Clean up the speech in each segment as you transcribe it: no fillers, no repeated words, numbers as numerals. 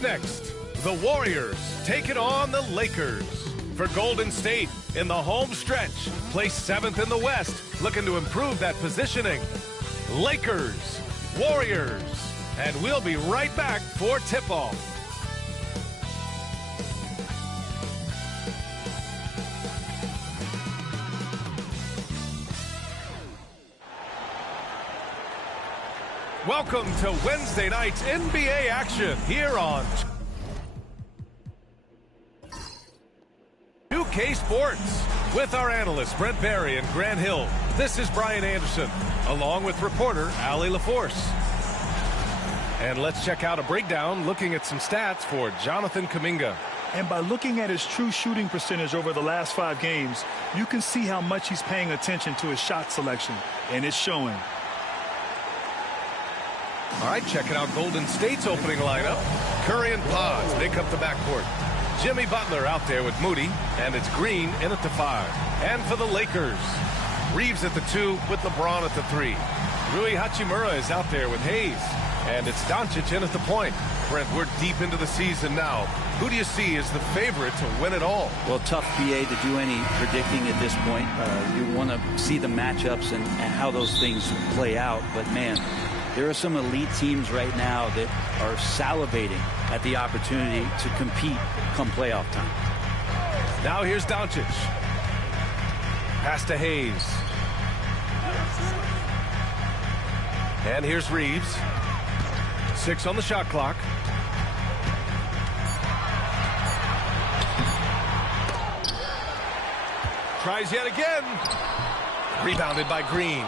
Up next, the Warriors taking on the Lakers. For Golden State in the home stretch, placed 7th in the West, looking to improve that positioning. Lakers, Warriors, and we'll be right back for tip-off. Welcome to Wednesday night's NBA action here on 2K Sports. With our analysts Brent Barry and Grant Hill, this is Brian Anderson, along with reporter Allie LaForce. And let's check out a breakdown looking at some stats for Jonathan Kuminga. And by looking at his true shooting percentage over the last 5 games, you can see how much he's paying attention to his shot selection, and it's showing. All right, checking out Golden State's opening lineup. Curry and Paz make up the backcourt. Jimmy Butler out there with Moody, and it's Green in at the 5. And for the Lakers, Reeves at the 2 with LeBron at the 3. Rui Hachimura is out there with Hayes, and it's Doncic in at the point. Brent, we're deep into the season now. Who do you see as the favorite to win it all? Well, tough, BA, to do any predicting at this point. You want to see the matchups and how those things play out, but man, there are some elite teams right now that are salivating at the opportunity to compete come playoff time. Now here's Doncic. Pass to Hayes. And here's Reeves. 6 on the shot clock. Tries yet again. Rebounded by Green.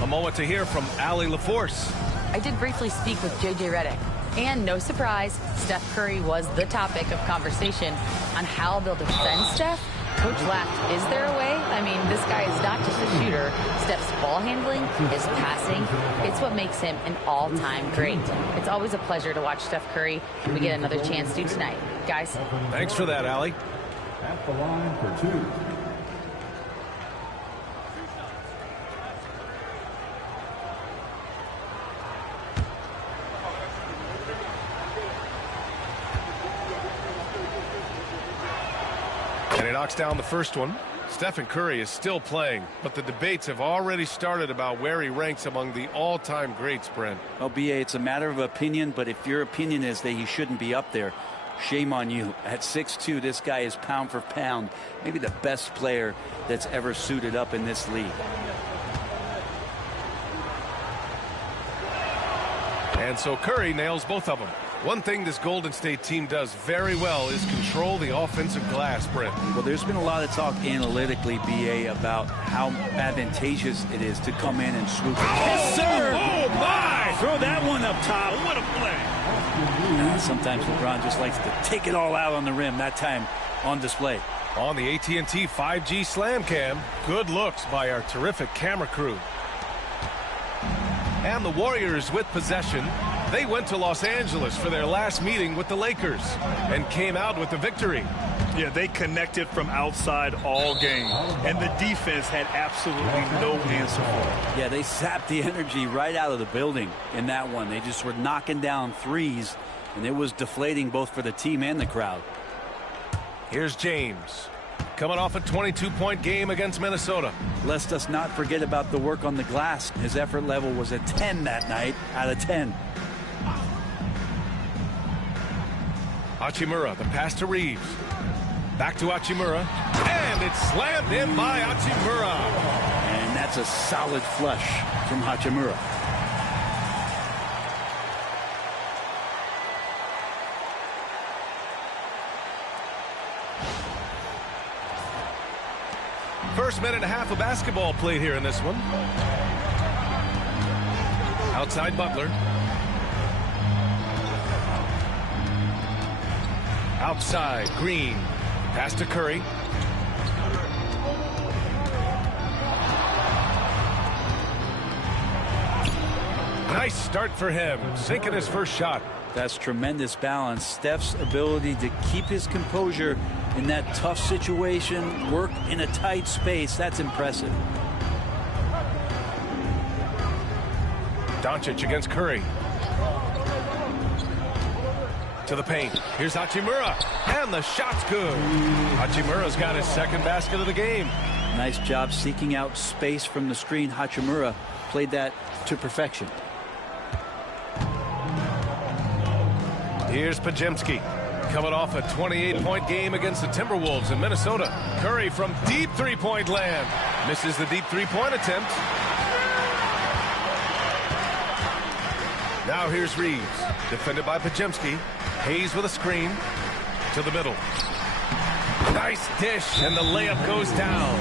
A moment to hear from Allie LaForce. I did briefly speak with J.J. Redick, and no surprise, Steph Curry was the topic of conversation on how they'll defend Steph. Coach laughed. Is there a way? I mean, this guy is not just a shooter. Steph's ball handling, his passing, it's what makes him an all-time great. It's always a pleasure to watch Steph Curry. We get another chance to tonight. Guys. Thanks for that, Allie. At the line for 2. And he knocks down the first one. Stephen Curry is still playing, but the debates have already started about where he ranks among the all-time greats, Brent. Well, BA, it's a matter of opinion, but if your opinion is that he shouldn't be up there, shame on you. At 6'2", this guy is pound for pound, maybe the best player that's ever suited up in this league. And so Curry nails both of them. One thing this Golden State team does very well is control the offensive glass, Brent. Well, there's been a lot of talk analytically, BA, about how advantageous it is to come in and swoop. Yes, sir! Oh, my! Throw that one up top. What a play! Sometimes LeBron just likes to take it all out on the rim, that time on display. On the AT&T 5G Slam Cam, good looks by our terrific camera crew. And the Warriors with possession. They went to Los Angeles for their last meeting with the Lakers and came out with the victory. Yeah, they connected from outside all game, and the defense had absolutely no answer for it. Yeah, they sapped the energy right out of the building in that one. They just were knocking down threes, and it was deflating both for the team and the crowd. Here's James, coming off a 22-point game against Minnesota. Lest us not forget about the work on the glass. His effort level was a 10 that night out of 10. Hachimura, the pass to Reeves. Back to Hachimura, and it's slammed in by Hachimura. And that's a solid flush from Hachimura. First minute and a half of basketball played here in this one. Outside Butler. Outside, Green. Pass to Curry. Nice start for him, sinking his first shot. That's tremendous balance. Steph's ability to keep his composure in that tough situation, work in a tight space, that's impressive. Doncic against Curry. To the paint. Here's Hachimura. And the shot's good. Hachimura's got his second basket of the game. Nice job seeking out space from the screen. Hachimura played that to perfection. Here's Podziemski. Coming off a 28-point game against the Timberwolves in Minnesota. Curry from deep three-point land. Misses the deep three-point attempt. Now here's Reeves. Defended by Podziemski. Hayes with a screen. To the middle. Nice dish, and the layup goes down.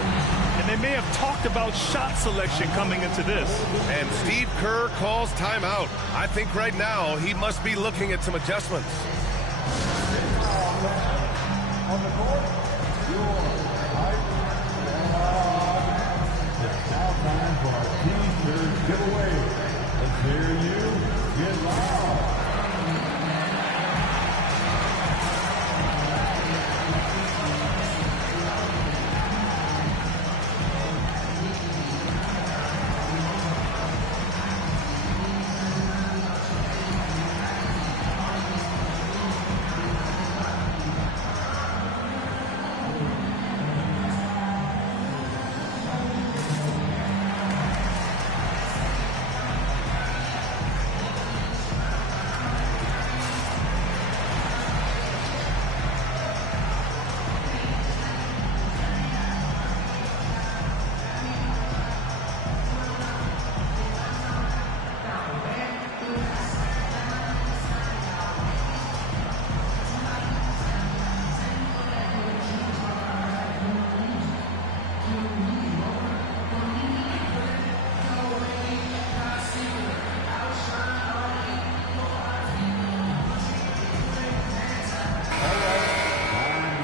And they may have talked about shot selection coming into this. And Steve Kerr calls timeout. I think right now he must be looking at some adjustments. On the court, it's now time for our T-shirt giveaway. Let's hear you get loud.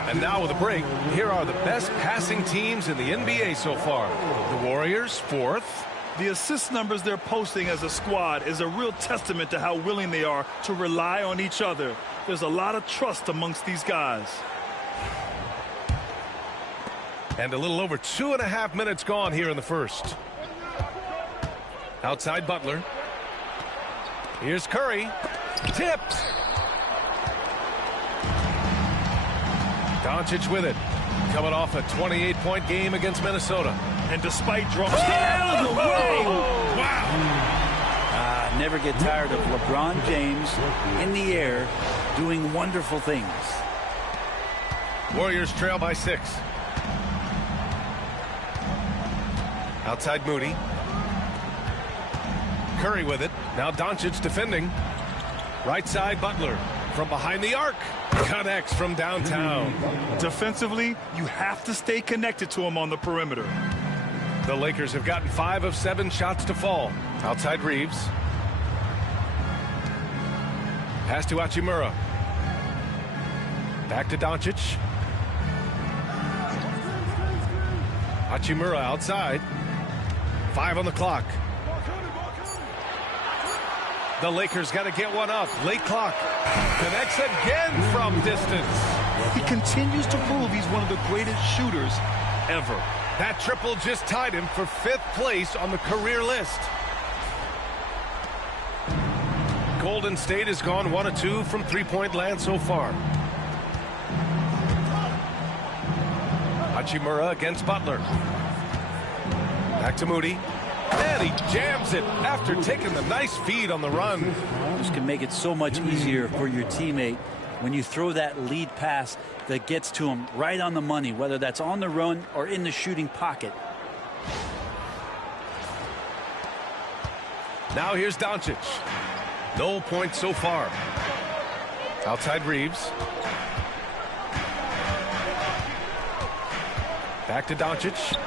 And now with a break, here are the best passing teams in the NBA so far. The Warriors, 4th. The assist numbers they're posting as a squad is a real testament to how willing they are to rely on each other. There's a lot of trust amongst these guys. And a little over 2.5 minutes gone here in the first. Outside Butler. Here's Curry. Tipped. Doncic with it. Coming off a 28-point game against Minnesota. And despite draws, out of the way! Wow! Never get tired of LeBron James in the air doing wonderful things. Warriors trail by 6. Outside Moody. Curry with it. Now Doncic defending. Right side Butler. From behind the arc. Connects from downtown. Defensively, you have to stay connected to him on the perimeter. The Lakers have gotten 5 of 7 shots to fall. Outside Reeves. Pass to Hachimura. Back to Doncic. Hachimura outside. 5 on the clock. The Lakers got to get one up. Late clock. Connects again from distance. He continues to prove he's one of the greatest shooters ever. That triple just tied him for 5th place on the career list. Golden State has gone 1 of 2 from three-point land so far. Hachimura against Butler. Back to Moody. And he jams it after taking the nice feed on the run. This can make it so much easier for your teammate when you throw that lead pass that gets to him right on the money, whether that's on the run or in the shooting pocket. Now here's Doncic. No points so far. Outside Reeves. Back to Doncic.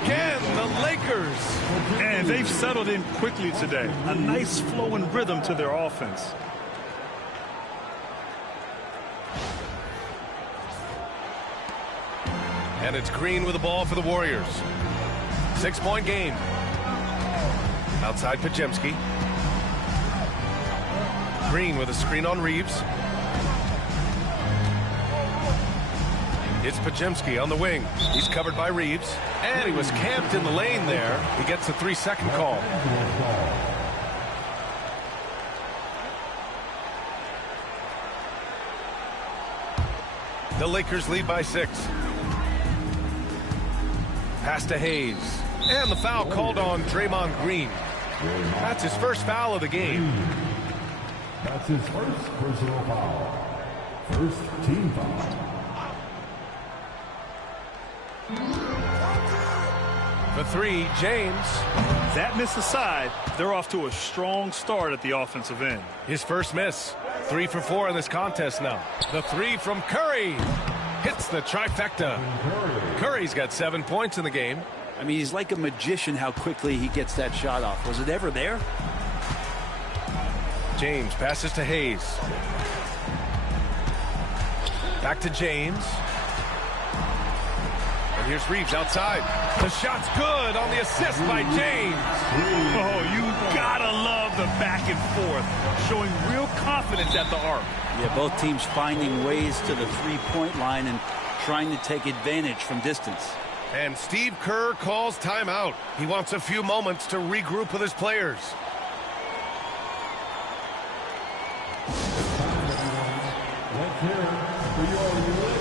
Again, the Lakers. And they've settled in quickly today. A nice flow and rhythm to their offense. And it's Green with the ball for the Warriors. 6-point game. Outside Podziemski. Green with a screen on Reeves. It's Podziemski on the wing. He's covered by Reeves. And he was camped in the lane there. He gets a 3-second call. The Lakers lead by 6. Pass to Hayes. And the foul called on Draymond Green. That's his first foul of the game. That's his first personal foul. First team foul. For 3, James. That miss aside, they're off to a strong start at the offensive end. His first miss. 3 for 4 in this contest now. The 3 from Curry. Hits the trifecta. Curry's got 7 points in the game. I mean, he's like a magician how quickly he gets that shot off. Was it ever there? James passes to Hayes. Back to James. And here's Reeves outside. The shot's good on the assist by James. Oh, you gotta love the back and forth, showing real confidence at the arc. Yeah, both teams finding ways to the three-point line and trying to take advantage from distance. And Steve Kerr calls timeout. He wants a few moments to regroup with his players. Let's hear it for your Lakers.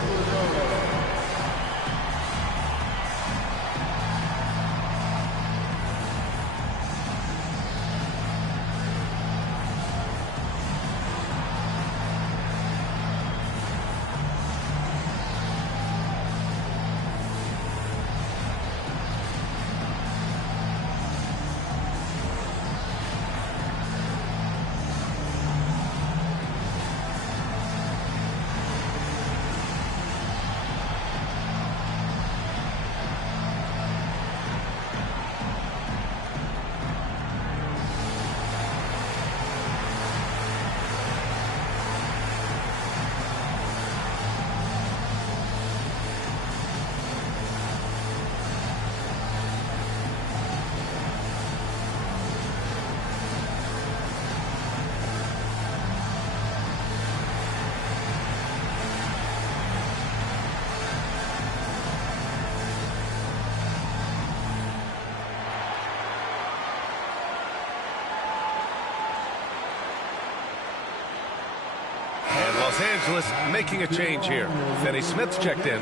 Los Angeles making a change here. Finney Smith's checked in.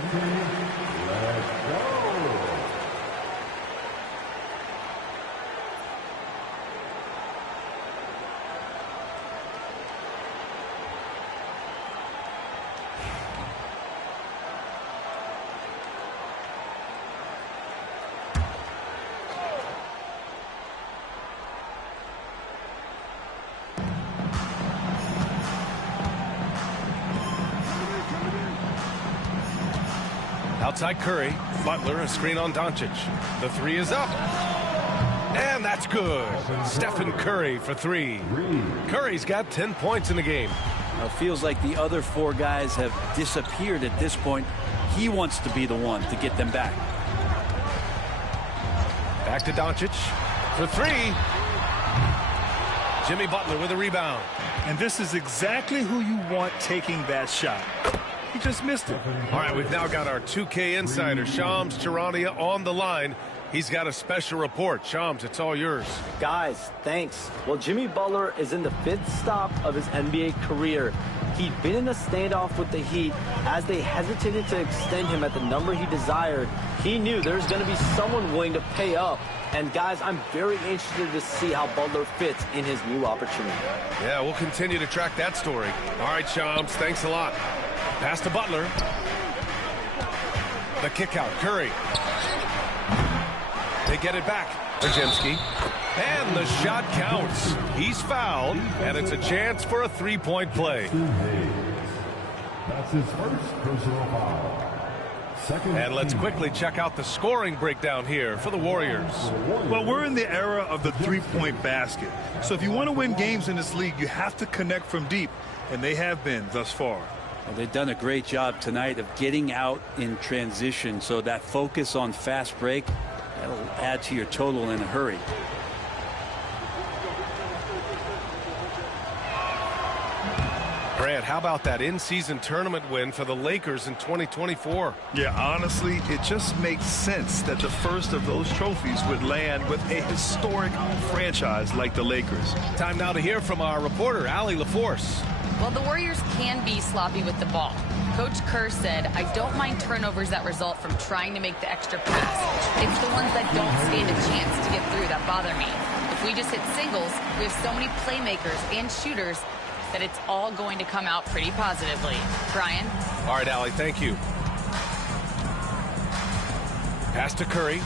Outside Curry. Butler, a screen on Doncic. The 3 is up. And that's good. Stephen Curry for 3. Curry's got 10 points in the game. Now, it feels like the other 4 guys have disappeared at this point. He wants to be the one to get them back. Back to Doncic for 3. Jimmy Butler with a rebound. And this is exactly who you want taking that shot. He just missed it. All right, we've now got our 2K insider, Shams Charania, on the line. He's got a special report. Shams, it's all yours. Guys, thanks. Well, Jimmy Butler is in the 5th stop of his NBA career. He'd been in a standoff with the Heat. As they hesitated to extend him at the number he desired, he knew there's going to be someone willing to pay up. And guys, I'm very interested to see how Butler fits in his new opportunity. Yeah, we'll continue to track that story. All right, Shams, thanks a lot. Pass to Butler. The kick out, Curry. They get it back. Bajemski. And the shot counts. He's fouled, and it's a chance for a 3-point play. That's his first personal foul. And let's quickly check out the scoring breakdown here for the Warriors. Well, we're in the era of the three-point basket. So if you want to win games in this league, you have to connect from deep, and they have been thus far. Well, they've done a great job tonight of getting out in transition, so that focus on fast break, that'll add to your total in a hurry. Brad, how about that in-season tournament win for the Lakers in 2024? Yeah, honestly, it just makes sense that the first of those trophies would land with a historic franchise like the Lakers. Time now to hear from our reporter, Allie LaForce. Well, the Warriors can be sloppy with the ball. Coach Kerr said, I don't mind turnovers that result from trying to make the extra pass. It's the ones that don't stand a chance to get through that bother me. If we just hit singles, we have so many playmakers and shooters that it's all going to come out pretty positively. Brian? All right, Allie, thank you. Pass to Curry.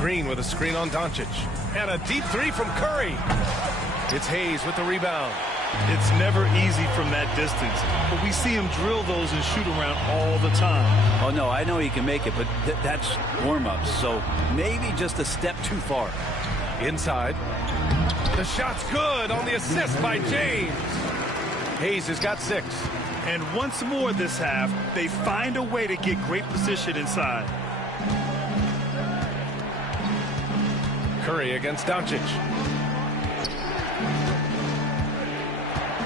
Green with a screen on Doncic. And a deep three from Curry. It's Hayes with the rebound. It's never easy from that distance, but we see him drill those and shoot around all the time. Oh, no, I know he can make it, but that's warm-ups, so maybe just a step too far. Inside. The shot's good on the assist by James. Hayes has got 6. And once more this half, they find a way to get great position inside. Curry against Doncic.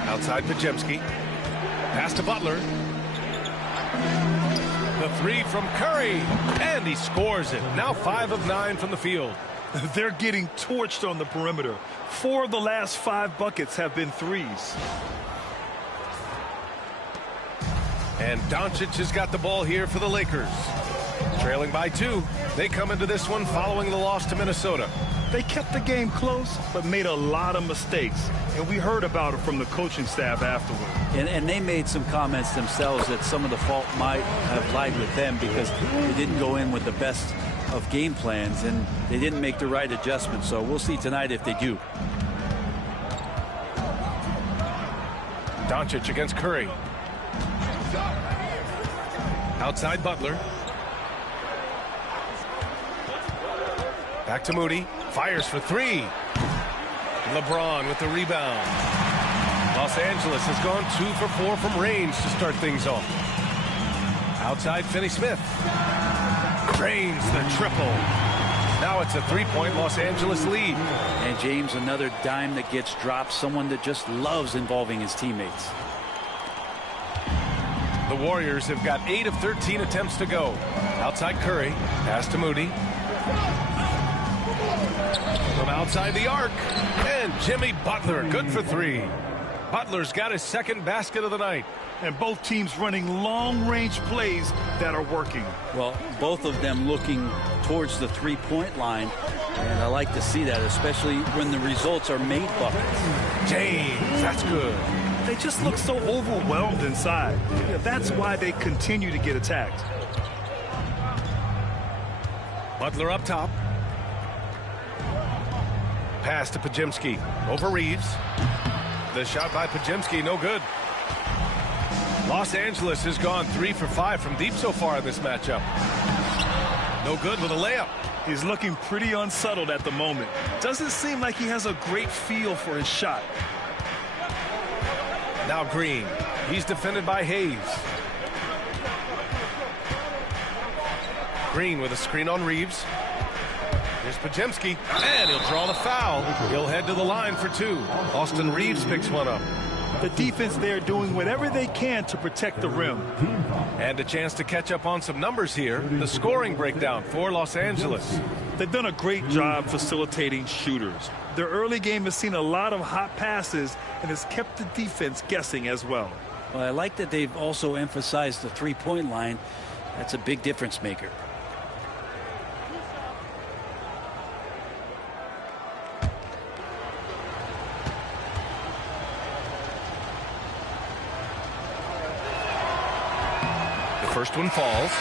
Outside Pajemski. Pass to Butler. The 3 from Curry. And he scores it. Now 5 of 9 from the field. They're getting torched on the perimeter. 4 of the last 5 buckets have been threes. And Doncic has got the ball here for the Lakers. Trailing by 2. They come into this one following the loss to Minnesota. They kept the game close, but made a lot of mistakes. And we heard about it from the coaching staff afterward. And they made some comments themselves that some of the fault might have lied with them because they didn't go in with the best of game plans and they didn't make the right adjustments. So we'll see tonight if they do. Doncic against Curry. Outside Butler. Back to Moody. Fires for 3. LeBron with the rebound. Los Angeles has gone 2 for 4 from range to start things off. Outside Finney-Smith. Drains the triple. Now it's a 3-point Los Angeles lead. And James, another dime that gets dropped. Someone that just loves involving his teammates. The Warriors have got 8 of 13 attempts to go. Outside Curry. Pass to Moody. From outside the arc. And Jimmy Butler, good for 3. Butler's got his second basket of the night. And both teams running long-range plays that are working. Well, both of them looking towards the three-point line. And I like to see that, especially when the results are made buckets. James, that's good. They just look so overwhelmed inside. Yeah, that's why they continue to get attacked. Butler up top. Pass to Pajemski. Over Reeves. The shot by Pajemski, no good. Los Angeles has gone 3 for 5 from deep so far in this matchup. No good with a layup. He's looking pretty unsettled at the moment. Doesn't seem like he has a great feel for his shot. Now Green. He's defended by Hayes. Green with a screen on Reeves. Here's Pajemski, and he'll draw the foul. He'll head to the line for 2. Austin Reeves picks one up. The defense there doing whatever they can to protect the rim. And a chance to catch up on some numbers here. The scoring breakdown for Los Angeles. They've done a great job facilitating shooters. Their early game has seen a lot of hot passes and has kept the defense guessing as well. Well, I like that they've also emphasized the three-point line. That's a big difference maker. First one falls.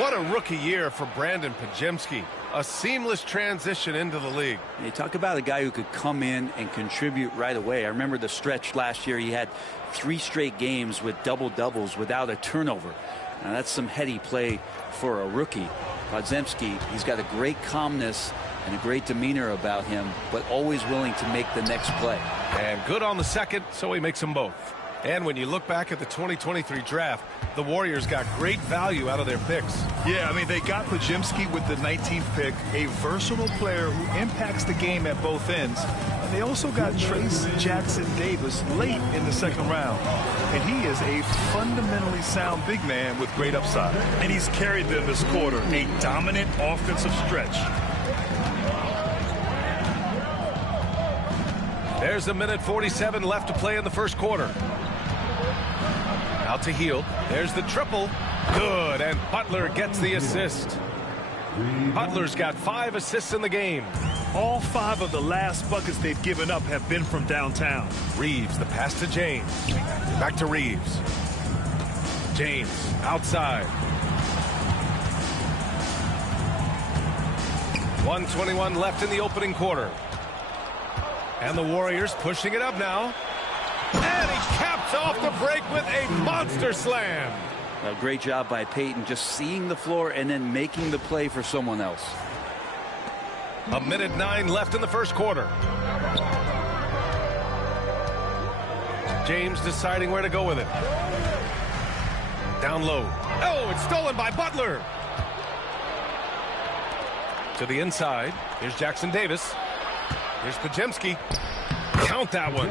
What a rookie year for Brandon Pajemski. A seamless transition into the league. You talk about a guy who could come in and contribute right away. I remember the stretch last year. He had 3 straight games with double-doubles without a turnover. Now, that's some heady play for a rookie. Pajemski, he's got a great calmness and a great demeanor about him, but always willing to make the next play. And good on the second, so he makes them both. And when you look back at the 2023 draft, the Warriors got great value out of their picks. Yeah, I mean, they got Pajemski with the 19th pick, a versatile player who impacts the game at both ends. And they also got Trace Jackson-Davis late in the second round. And he is a fundamentally sound big man with great upside. And he's carried them this quarter, a dominant offensive stretch. There's a minute 47 left to play in the first quarter. Out to Hield. There's the triple. Good, and Butler gets the assist. Butler's got 5 assists in the game. All 5 of the last buckets they've given up have been from downtown. Reeves, the pass to James. Back to Reeves. James, outside. 1:21 left in the opening quarter. And the Warriors pushing it up now. And he caps off the break with a monster slam. A great job by Payton, just seeing the floor and then making the play for someone else. A minute 9 left in the first quarter. James deciding where to go with it. Down low. Oh, it's stolen by Butler. To the inside. Here's Jackson Davis. Here's Podziemski. Count that one.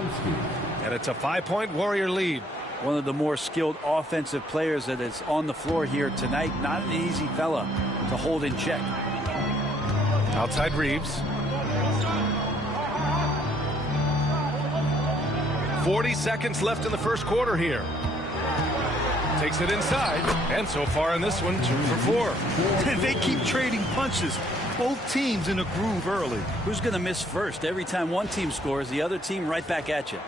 And it's a 5-point Warrior lead. One of the more skilled offensive players that is on the floor here tonight. Not an easy fella to hold in check. Outside Reeves. 40 seconds left in the first quarter here. Takes it inside. And so far in this one, 2 for 4. They keep trading punches. Both teams in a groove early. Who's going to miss first? Every time one team scores, the other team right back at you.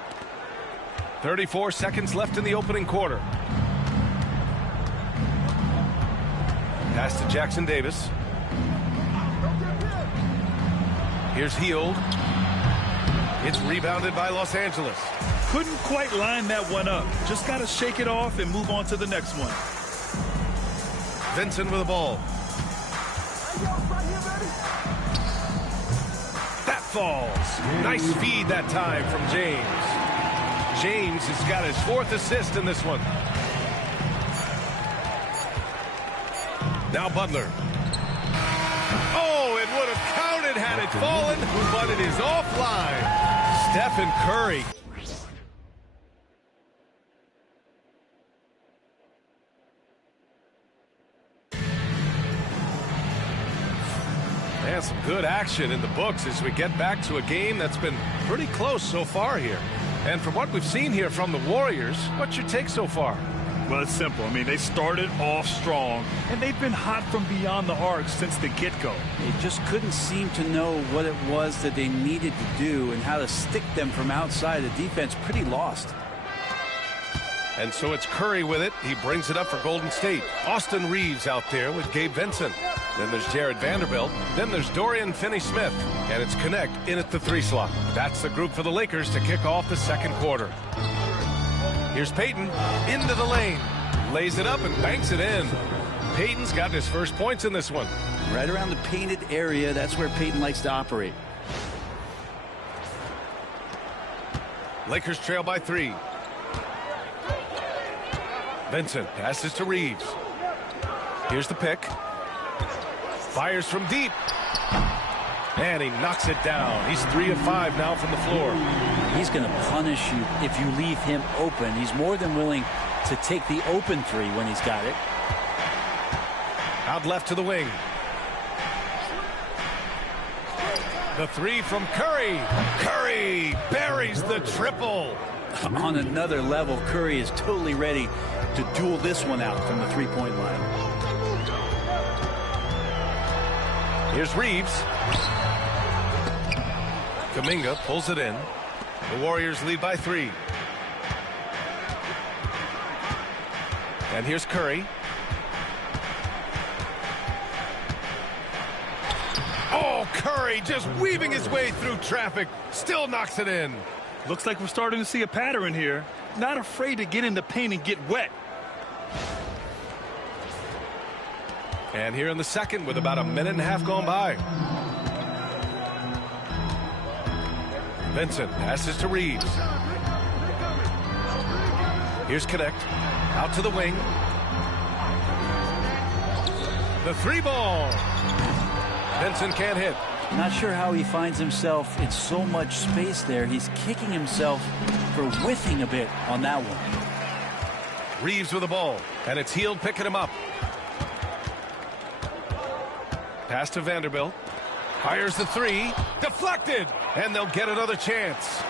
34 seconds left in the opening quarter. Pass to Jackson Davis. Here's Hield. It's rebounded by Los Angeles. Couldn't quite line that one up. Just got to shake it off and move on to the next one. Vincent with the ball. That falls. Nice feed that time from James. James has got his 4th assist in this one. Now Butler. Oh, it would have counted had it fallen, but it is offline. Stephen Curry. And some good action in the books as we get back to a game that's been pretty close so far here. And from what we've seen here from the Warriors, what's your take so far? Well, it's simple. I mean, they started off strong, and they've been hot from beyond the arc since the get-go. They just couldn't seem to know what it was that they needed to do and how to stick them from outside. The defense pretty lost. And so it's Curry with it. He brings it up for Golden State. Austin Reeves out there with Gabe Vincent. Then there's Jared Vanderbilt. Then there's Dorian Finney-Smith. And it's Connect in at the 3 slot. That's the group for the Lakers to kick off the second quarter. Here's Payton into the lane. Lays it up and banks it in. Payton's got his first points in this one. Right around the painted area. That's where Payton likes to operate. Lakers trail by 3. Vincent passes to Reeves. Here's the pick. Fires from deep. And he knocks it down. He's 3 of 5 now from the floor. He's going to punish you if you leave him open. He's more than willing to take the open 3 when he's got it. Out left to the wing. The 3 from Curry. Curry buries the triple. On another level, Curry is totally ready to duel this one out from the 3-point line. Here's Reeves. Kuminga pulls it in. The Warriors lead by 3. And here's Curry. Oh, Curry just weaving his way through traffic. Still knocks it in. Looks like we're starting to see a pattern here. Not afraid to get in the paint and get wet. And here in the second with about a minute and a half gone by. Vincent passes to Reeves. Here's Connect. Out to the wing. The 3 ball. Vincent can't hit. Not sure how he finds himself in so much space there. He's kicking himself for whiffing a bit on that one. Reeves with the ball. And it's Hield picking him up. Pass to Vanderbilt. Fires the 3. Deflected. And they'll get another chance.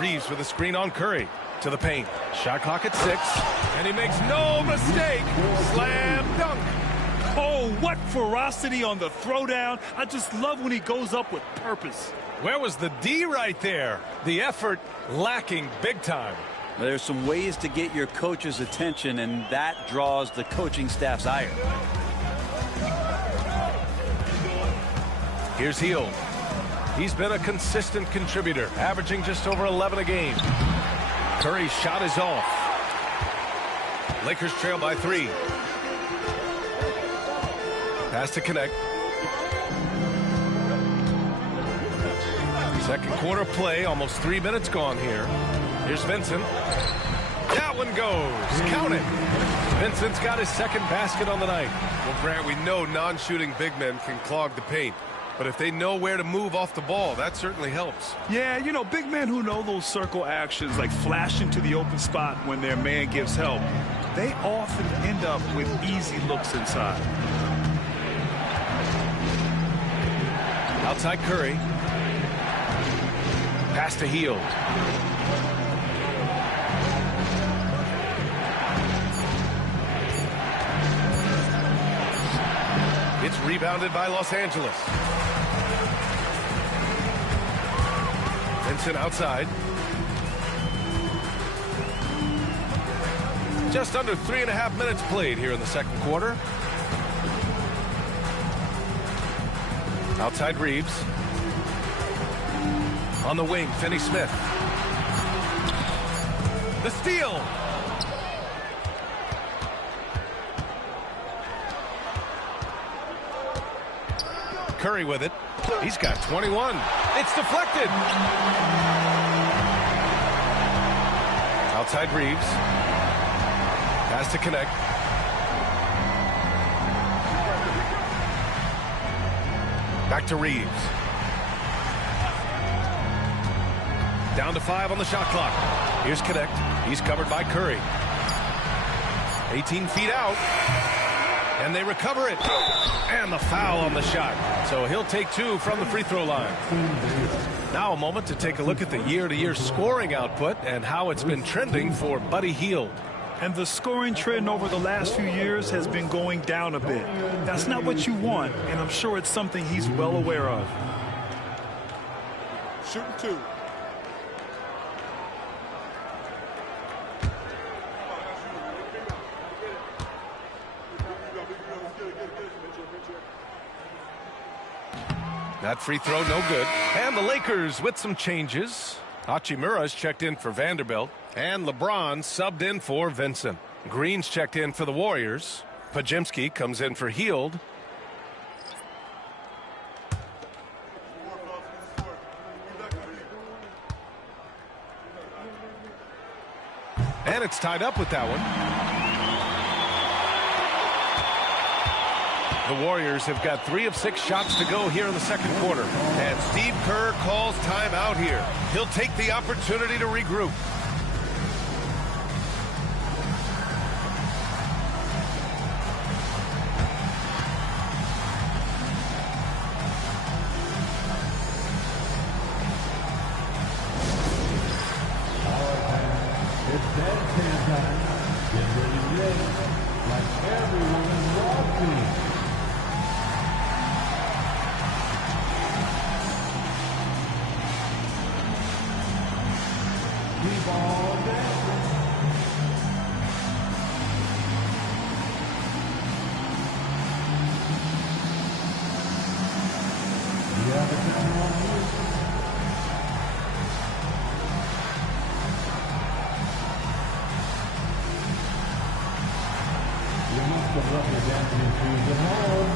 Reeves with a screen on Curry. To the paint. Shot clock at 6. And he makes no mistake. Slam dunk. Oh, what ferocity on the throwdown. I just love when he goes up with purpose. Where was the D right there? The effort lacking big time. There's some ways to get your coach's attention, and that draws the coaching staff's ire. Here's Hield. He's been a consistent contributor, averaging just over 11 a game. Curry's shot is off. Lakers trail by 3. Pass to connect. Second quarter play, almost 3 minutes gone here. Here's Vincent. That one goes. Count it. Vincent's got his second basket on the night. Well, Grant, we know non-shooting big men can clog the paint. But if they know where to move off the ball, that certainly helps. Yeah, you know, big men who know those circle actions, like flashing to the open spot when their man gives help, they often end up with easy looks inside. Outside Curry. Pass to Hield. It's rebounded by Los Angeles. Vincent outside. Just under 3.5 minutes played here in the second quarter. Outside Reeves. On the wing, Finney-Smith. The steal. Curry with it. He's got 21. It's deflected. Outside Reeves. Has to connect. Back to Reeves. Down to 5 on the shot clock. Here's Connect. He's covered by Curry. 18 feet out. And they recover it. And the foul on the shot. So he'll take 2 from the free throw line. Now a moment to take a look at the year-to-year scoring output and how it's been trending for Buddy Hield. And the scoring trend over the last few years has been going down a bit. That's not what you want, and I'm sure it's something he's well aware of. Shooting 2. That free throw no good. And the Lakers with some changes. Hachimura's checked in for Vanderbilt. And LeBron subbed in for Vincent. Green's checked in for the Warriors. Pajimski comes in for Hield. And it's tied up with that one. The Warriors have got 3 of 6 shots to go here in the second quarter. And Steve Kerr calls timeout here. He'll take the opportunity to regroup. It's deadpan time. Get ready to race like everyone in Wall Street. Keep on dancing. You have a camera on you. You must have left your dancing shoes at home.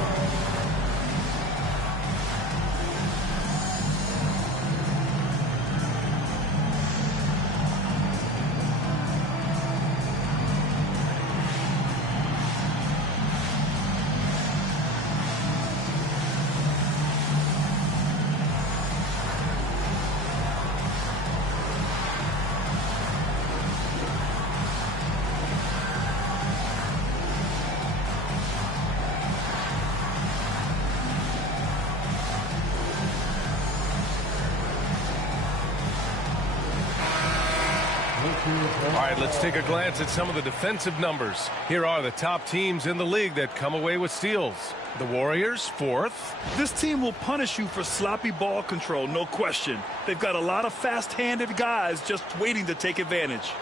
All right, let's take a glance at some of the defensive numbers. Here are the top teams in the league that come away with steals. The Warriors, 4th. This team will punish you for sloppy ball control, no question. They've got a lot of fast-handed guys just waiting to take advantage.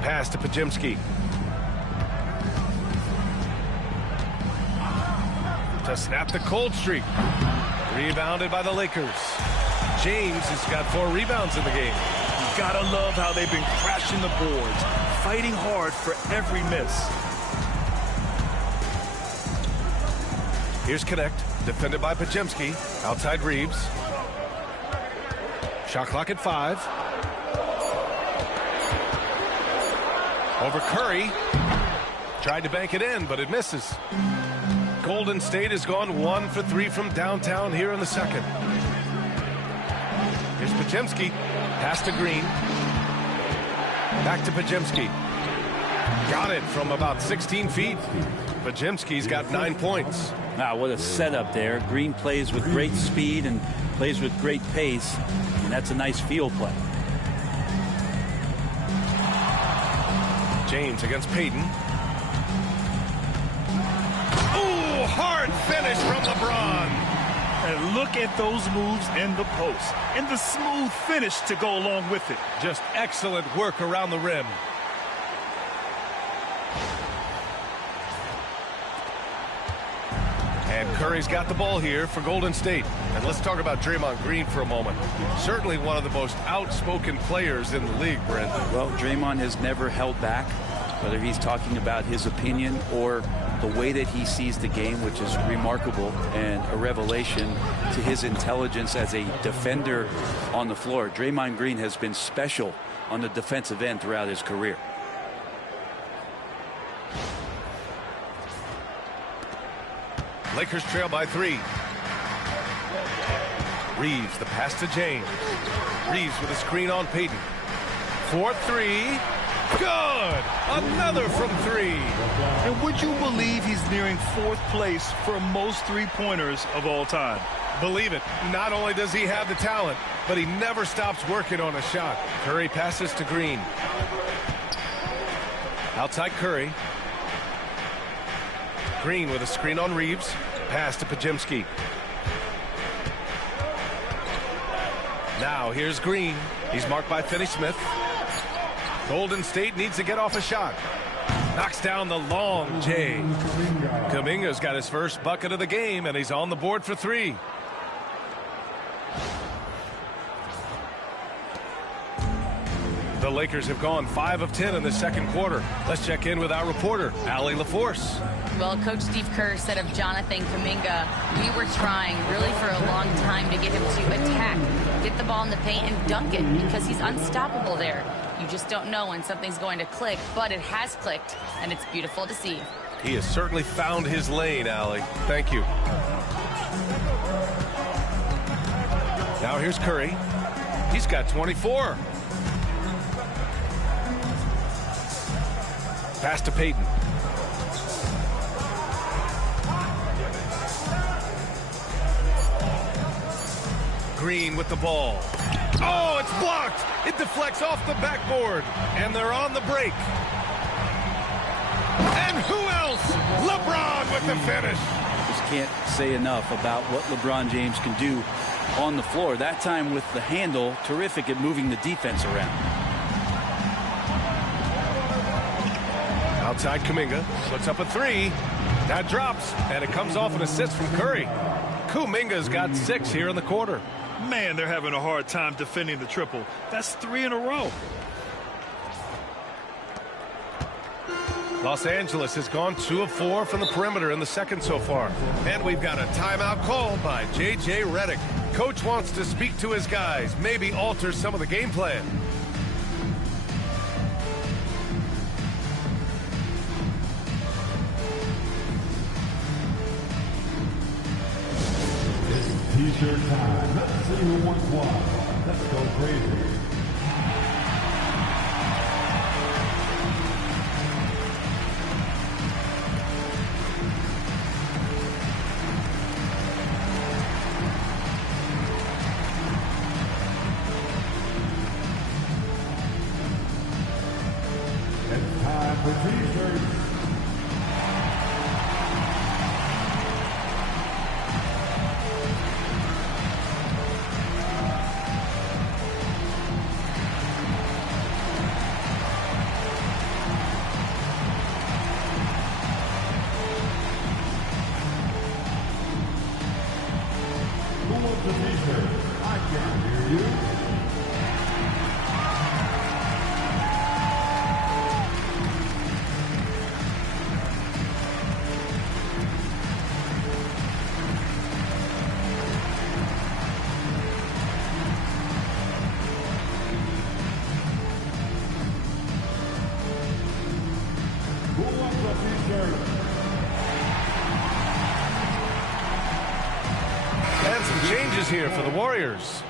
Pass to Pajemski. To snap the cold streak. Rebounded by the Lakers. James has got 4 rebounds in the game. You gotta love how they've been crashing the boards, fighting hard for every miss. Here's Connect, defended by Pajemski. Outside Reeves. Shot clock at 5. Over Curry. Tried to bank it in, but it misses. Golden State has gone 1 for 3 from downtown here in the second. Here's Pajemski. Pass to Green. Back to Pajemski. Got it from about 16 feet. Pajemski's got 9 points. Wow, what a setup there. Green plays with great speed and plays with great pace, and that's a nice field play. James against Payton. Ooh, hard finish from LeBron. And look at those moves in the post and the smooth finish to go along with it. Just excellent work around the rim. And Curry's got the ball here for Golden State. And let's talk about Draymond Green for a moment. Certainly one of the most outspoken players in the league, Brent. Well, Draymond has never held back, whether he's talking about his opinion or the way that he sees the game, which is remarkable and a revelation to his intelligence as a defender on the floor. Draymond Green has been special on the defensive end throughout his career. Lakers trail by 3. Reeves, the pass to James. Reeves with a screen on Payton. 4-3. Good! Another from 3. And would you believe he's nearing 4th place for most three-pointers of all time? Believe it. Not only does he have the talent, but he never stops working on a shot. Curry passes to Green. Outside Curry. Green with a screen on Reeves. Pass to Pajemski. Now here's Green. He's marked by Finney-Smith. Golden State needs to get off a shot. Knocks down the long J. Kuminga's got his first bucket of the game, and he's on the board for 3. The Lakers have gone 5 of 10 in the second quarter. Let's check in with our reporter, Allie LaForce. Well, Coach Steve Kerr said of Jonathan Kuminga, we were trying really for a long time to get him to attack, get the ball in the paint and dunk it because he's unstoppable there. You just don't know when something's going to click, but it has clicked, and it's beautiful to see. He has certainly found his lane, Allie. Thank you. Now here's Curry. He's got 24. Pass to Payton. Green with the ball. Oh, it's blocked. It deflects off the backboard. And they're on the break. And who else? LeBron with the finish. Just can't say enough about what LeBron James can do on the floor. That time with the handle, terrific at moving the defense around. Outside Kuminga, puts up a 3. That drops, and it comes off an assist from Curry. Kuminga's got 6 here in the quarter. Man, they're having a hard time defending the triple. That's 3 in a row. Los Angeles has gone 2 of 4 from the perimeter in the second so far. And we've got a timeout called by J.J. Redick. Coach wants to speak to his guys, maybe alter some of the game plan. T-shirt time. Let's see who wants one. Let's go crazy. the t-shirt? I can't hear you. And some changes here for the Warriors.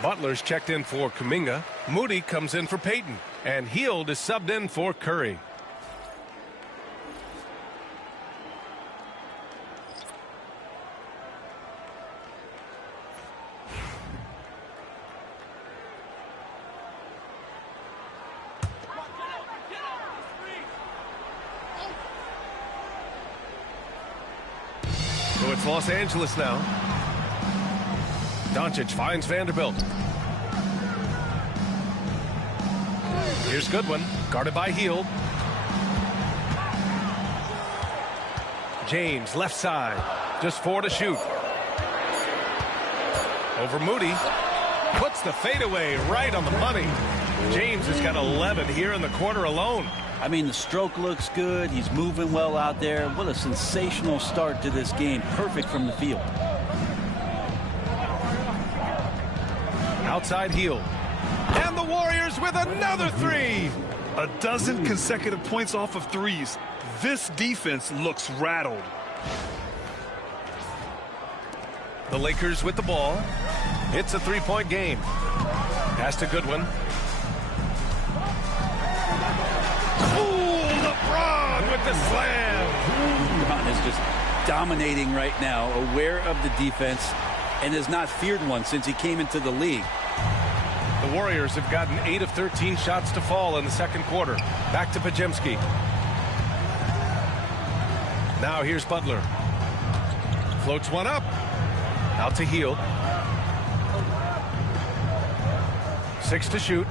Butler's checked in for Kuminga. Moody comes in for Payton. And Hield is subbed in for Curry. So it's Los Angeles now. Doncic finds Vanderbilt. Here's Goodwin, guarded by Hield. James, left side. Just 4 to shoot. Over Moody. Puts the fadeaway right on the money. James has got 11 here in the quarter alone. I mean, the stroke looks good. He's moving well out there. What a sensational start to this game. Perfect from the field. Outside Hield. And the Warriors with another 3. A dozen consecutive points off of threes. This defense looks rattled. The Lakers with the ball. It's a 3-point game. Pass to Goodwin. Ooh, LeBron with the slam. LeBron is just dominating right now, aware of the defense, and has not feared one since he came into the league. The Warriors have gotten 8 of 13 shots to fall in the second quarter. Back to Pajemski. Now here's Butler. Floats one up. Out to Hield. 6 to shoot.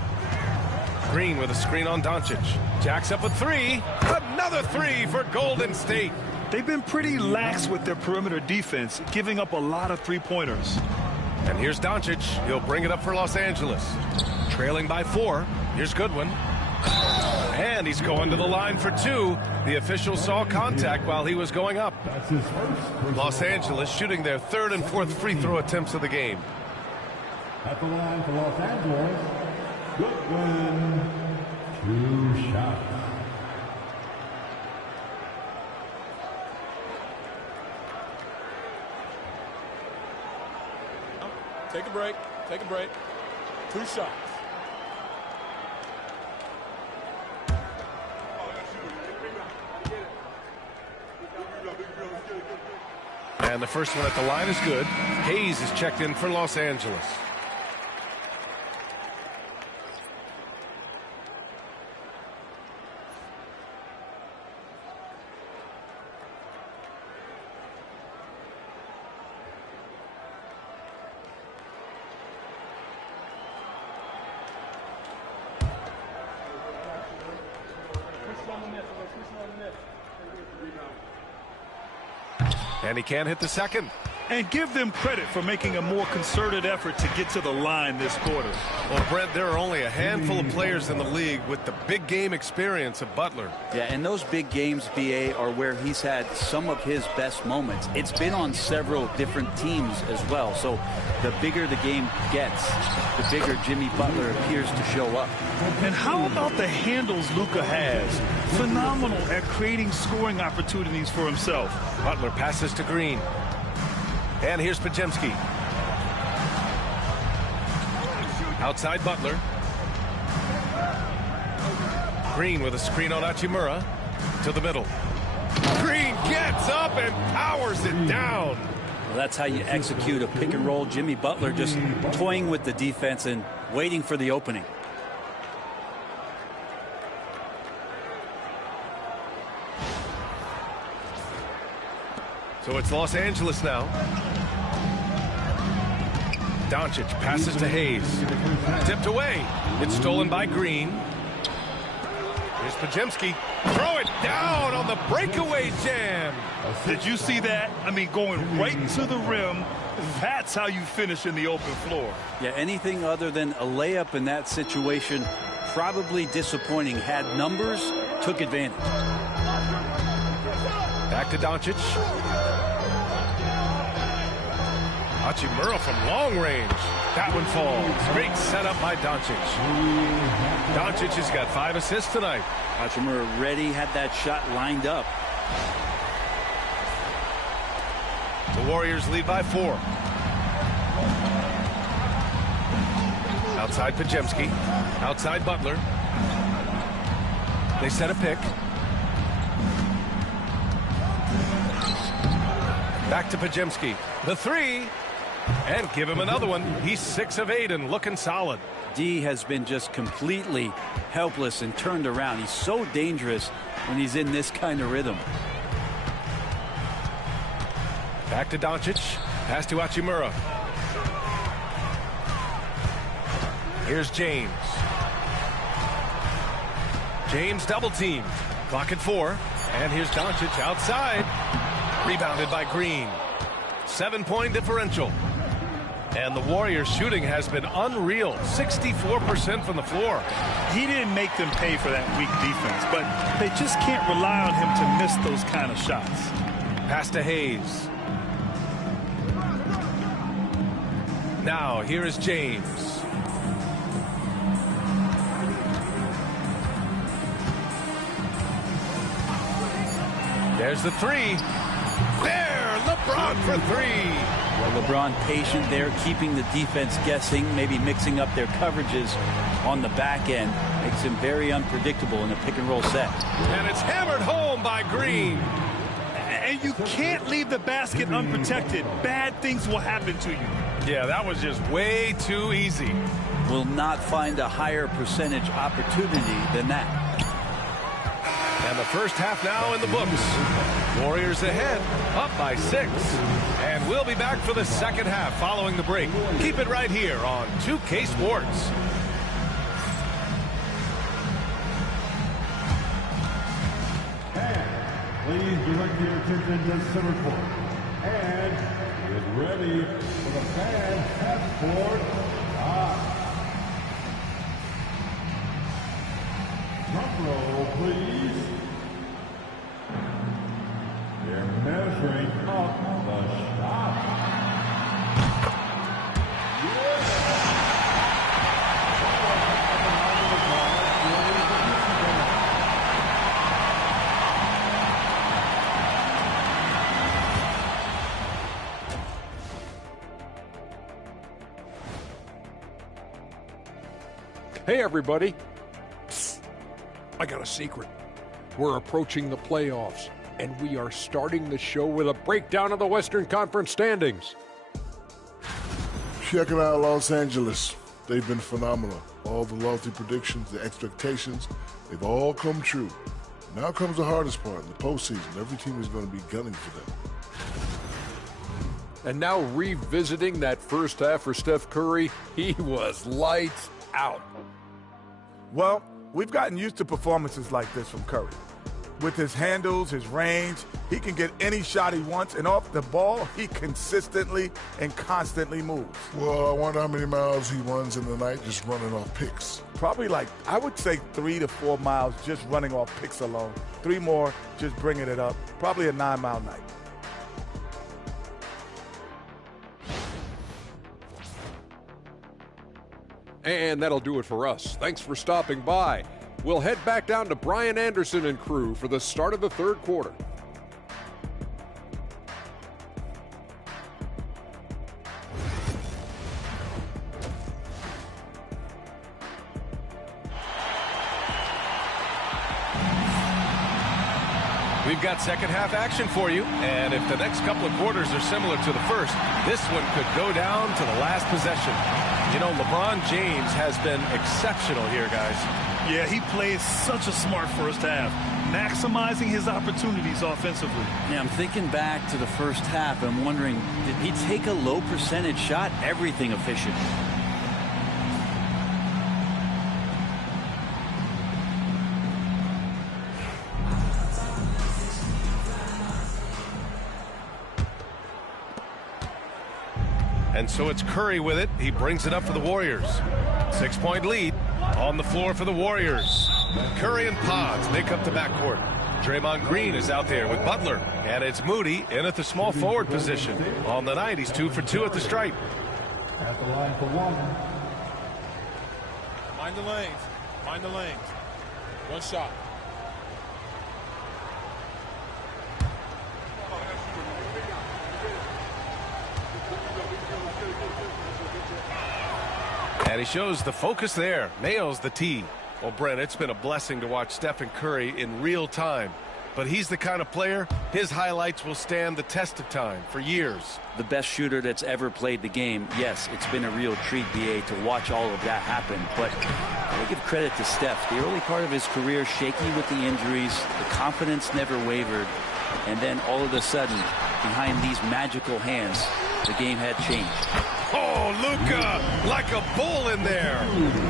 Green with a screen on Doncic. Jacks up a 3. Another 3 for Golden State. They've been pretty lax with their perimeter defense, giving up a lot of three-pointers. And here's Doncic. He'll bring it up for Los Angeles. Trailing by 4. Here's Goodwin. And he's going to the line for 2. The official saw contact while he was going up. That's his first. Los Angeles shooting their 3rd and 4th free throw attempts of the game. At the line for Los Angeles, Goodwin, 2 shots. Take a break. Take a break. 2 shots. And the first one at the line is good. Hayes is checked in for Los Angeles. And he can't hit the second. And give them credit for making a more concerted effort to get to the line this quarter. Well, Brent, there are only a handful of players in the league with the big game experience of Butler. Yeah, and those big games, BA, are where he's had some of his best moments. It's been on several different teams as well. So the bigger the game gets, the bigger Jimmy Butler appears to show up. And how about the handles Luka has? Phenomenal at creating scoring opportunities for himself. Butler passes to Green. And here's Pajemski. Outside Butler. Green with a screen on Hachimura. To the middle. Green gets up and powers it down. Well, that's how you execute a pick and roll. Jimmy Butler just toying with the defense and waiting for the opening. So it's Los Angeles now. Doncic passes to Hayes. Tipped away. It's stolen by Green. Here's Pajemski. Throw it down on the breakaway jam. Did you see that? I mean, going right to the rim. That's how you finish in the open floor. Yeah, anything other than a layup in that situation, probably disappointing. Had numbers, took advantage. Back to Doncic. Hachimura from long range. That one falls. Great setup by Doncic. Doncic has got 5 assists tonight. Hachimura ready, had that shot lined up. The Warriors lead by 4. Outside Pajemski. Outside Butler. They set a pick. Back to Pajemski. The 3. And give him another one. He's 6 of 8 and looking solid. D has been just completely helpless and turned around. He's so dangerous when he's in this kind of rhythm. Back to Doncic. Pass to Hachimura. Here's James. James double teamed. Clock at 4. And here's Doncic outside. Rebounded by Green. 7-point differential. And the Warriors shooting has been unreal. 64% from the floor. He didn't make them pay for that weak defense, but they just can't rely on him to miss those kind of shots. Pass to Hayes. Now here is James. There's the 3. There, LeBron for 3. Well, LeBron patient there, keeping the defense guessing, maybe mixing up their coverages on the back end. Makes him very unpredictable in a pick-and-roll set. And it's hammered home by Green. And you can't leave the basket unprotected. Bad things will happen to you. Yeah, that was just way too easy. Will not find a higher percentage opportunity than that. And the first half now in the books. Warriors ahead, up by 6. And we'll be back for the second half following the break. Keep it right here on 2K Sports. Please direct your attention to center court. And get ready for the fan half-court shot. Drum roll, please. They're measuring up the shot. Hey, everybody. Psst. I got a secret. We're approaching the playoffs, and we are starting the show with a breakdown of the Western Conference standings. Check it out, Los Angeles. They've been phenomenal. All the lofty predictions, the expectations, they've all come true. Now comes the hardest part, in the postseason. Every team is going to be gunning for them. And now revisiting that first half for Steph Curry, he was lights out. Well, we've gotten used to performances like this from Curry. With his handles, his range, he can get any shot he wants, and off the ball, he consistently and constantly moves. Well, I wonder how many miles he runs in the night just running off picks. Probably I would say 3 to 4 miles just running off picks alone. 3 more just bringing it up. Probably a 9-mile night. And that'll do it for us. Thanks for stopping by. We'll head back down to Brian Anderson and crew for the start of the third quarter. We've got second half action for you, and if the next couple of quarters are similar to the first, this one could go down to the last possession. You know, LeBron James has been exceptional here, guys. Yeah, he plays such a smart first half, maximizing his opportunities offensively. Yeah, I'm thinking back to the first half. I'm wondering, did he take a low percentage shot? Everything efficient. And so it's Curry with it. He brings it up for the Warriors. 6-point lead on the floor for the Warriors. Curry and Pods make up the backcourt. Draymond Green is out there with Butler. And it's Moody in at the small forward position. On the night, he's 2 for 2 at the stripe. At the line for one. Mind the lanes. Mind the lanes. One shot. And he shows the focus there. Nails the tee. Well, Brent, it's been a blessing to watch Stephen Curry in real time. But he's the kind of player, his highlights will stand the test of time for years. The best shooter that's ever played the game. Yes, it's been a real treat, BA, to watch all of that happen. But I give credit to Steph. The early part of his career, shaky with the injuries, the confidence never wavered. And then all of a sudden, behind these magical hands, the game had changed. Oh, Luka, like a bull in there.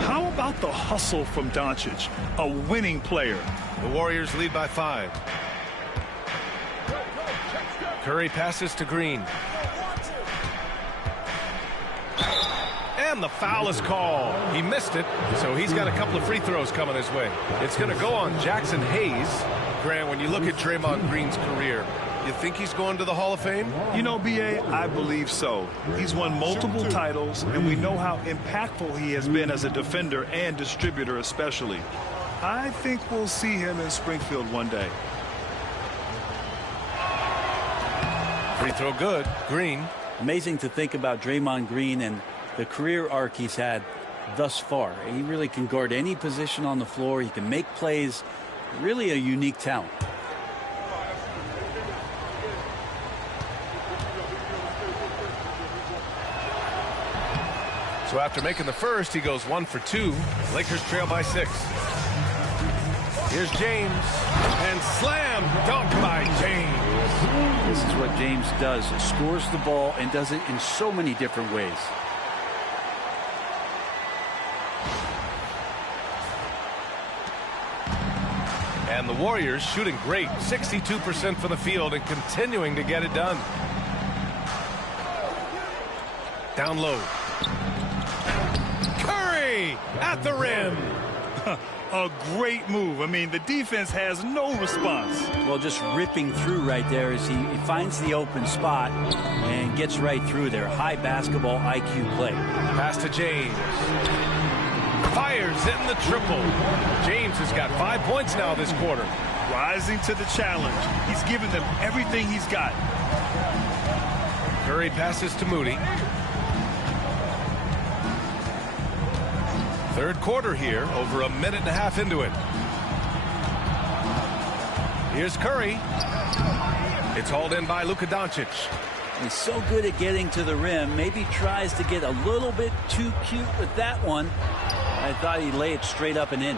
How about the hustle from Doncic, a winning player? The Warriors lead by 5. Curry passes to Green. And the foul is called. He missed it, so he's got a couple of free throws coming his way. It's going to go on Jackson Hayes. Grant, when you look at Draymond Green's career, you think he's going to the Hall of Fame? You know, B.A., I believe so. He's won multiple titles, and we know how impactful he has been as a defender and distributor especially. I think we'll see him in Springfield one day. Free throw good. Green. Amazing to think about Draymond Green and the career arc he's had thus far. He really can guard any position on the floor. He can make plays. Really a unique talent. So after making the first, he goes 1 for 2. Lakers trail by 6. Here's James. And slam dunk by James. This is what James does. Scores the ball and does it in so many different ways. And the Warriors shooting great. 62% from the field and continuing to get it done. Down low. Curry at the rim. A great move. I mean, the defense has no response. Well, just ripping through right there as he finds the open spot and gets right through there. High basketball IQ play. Pass to James. Fires in the triple. James has got 5 points now this quarter. Rising to the challenge. He's given them everything he's got. Curry passes to Moody. Third quarter here, over a minute and a half into it. Here's Curry. It's hauled in by Luka Doncic. He's so good at getting to the rim. Maybe tries to get a little bit too cute with that one. I thought he'd lay it straight up and in.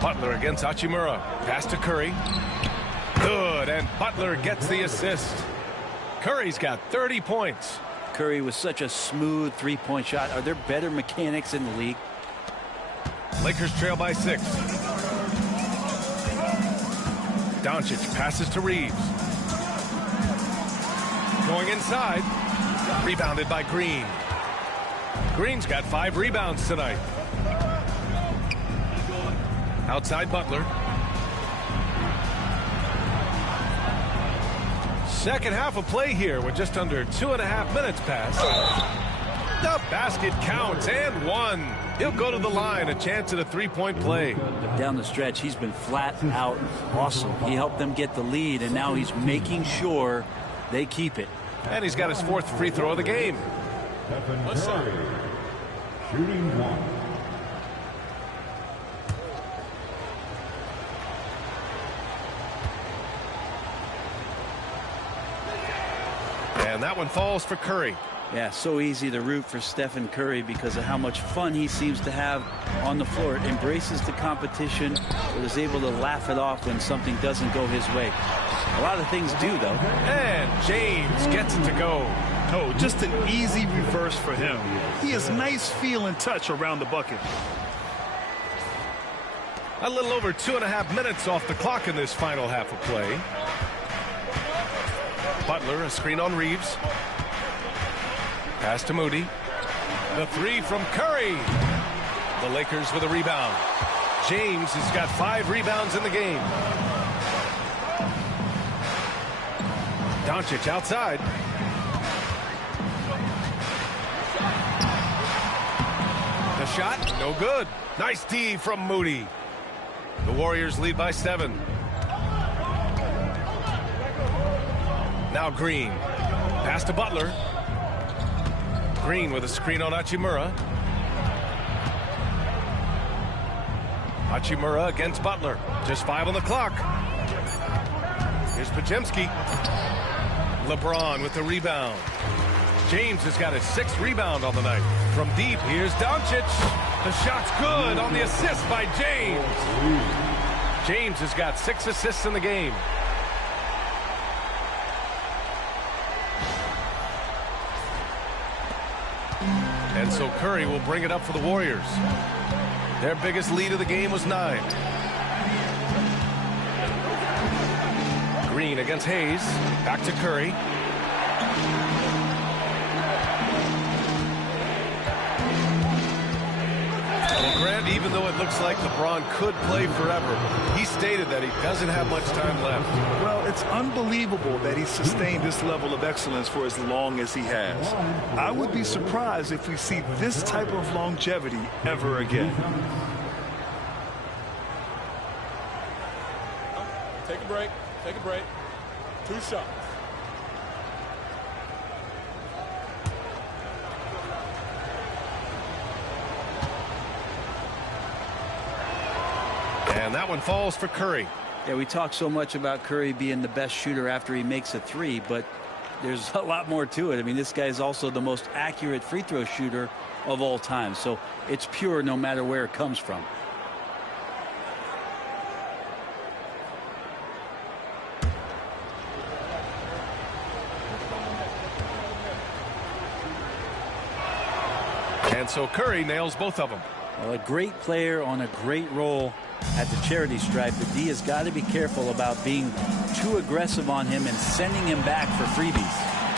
Butler against Hachimura. Pass to Curry. Good, and Butler gets the assist. Curry's got 30 points. Curry was such a smooth three-point shot. Are there better mechanics in the league? Lakers trail by 6. Doncic passes to Reeves. Going inside. Rebounded by Green. Green's got 5 rebounds tonight. Outside Butler. Second half of play here with just under 2.5 minutes passed. The basket counts and 1. He'll go to the line, a chance at a 3-point play. Down the stretch, he's been flat out awesome. He helped them get the lead, and now he's making sure they keep it. And he's got his 4th free throw of the game. Stephen Curry, shooting 1. And that one falls for Curry. Yeah, so easy to root for Stephen Curry because of how much fun he seems to have on the floor. Embraces the competition, but is able to laugh it off when something doesn't go his way. A lot of things do, though. And James gets it to go. Oh, just an easy reverse for him. He has nice feel and touch around the bucket. A little over 2.5 minutes off the clock in this final half of play. Butler, a screen on Reeves. Pass to Moody. The three from Curry. The Lakers with a rebound. James has got 5 rebounds in the game. Doncic outside. The shot, no good. Nice D from Moody. The Warriors lead by 7. Now Green. Pass to Butler. Green with a screen on Hachimura. Hachimura against Butler. Just 5 on the clock. Here's Podziemski. LeBron with the rebound. James has got his 6th rebound on the night. From deep, here's Doncic. The shot's good on the assist by James. James has got 6 assists in the game. And so Curry will bring it up for the Warriors. Their biggest lead of the game was 9. Green against Hayes. Back to Curry. Well, Grant, even though it looks like LeBron could play forever, he stated that he doesn't have much time left. Well, it's unbelievable that he's sustained this level of excellence for as long as he has. I would be surprised if we see this type of longevity ever again. Take a break. Take a break. 2 shots. And that one falls for Curry. Yeah, we talk so much about Curry being the best shooter after he makes a 3, but there's a lot more to it. I mean, this guy is also the most accurate free throw shooter of all time. So it's pure no matter where it comes from. And so Curry nails both of them. Well, a great player on a great role at the charity stripe. The D has got to be careful about being too aggressive on him and sending him back for freebies.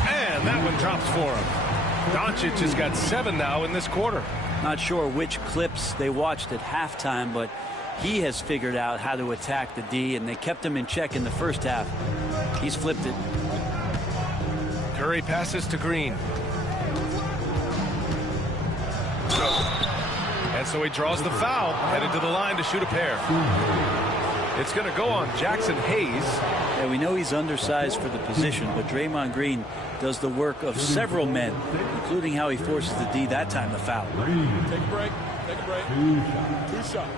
And that one drops for him. Doncic has got 7 now in this quarter. Not sure which clips they watched at halftime, but he has figured out how to attack the D, and they kept him in check in the first half. He's flipped it. Curry passes to Green. And so he draws the foul, headed to the line to shoot a pair. It's going to go on Jackson Hayes. Yeah, we know he's undersized for the position, but Draymond Green does the work of several men, including how he forces the D that time to foul. Take a break. Take a break. 2 shots.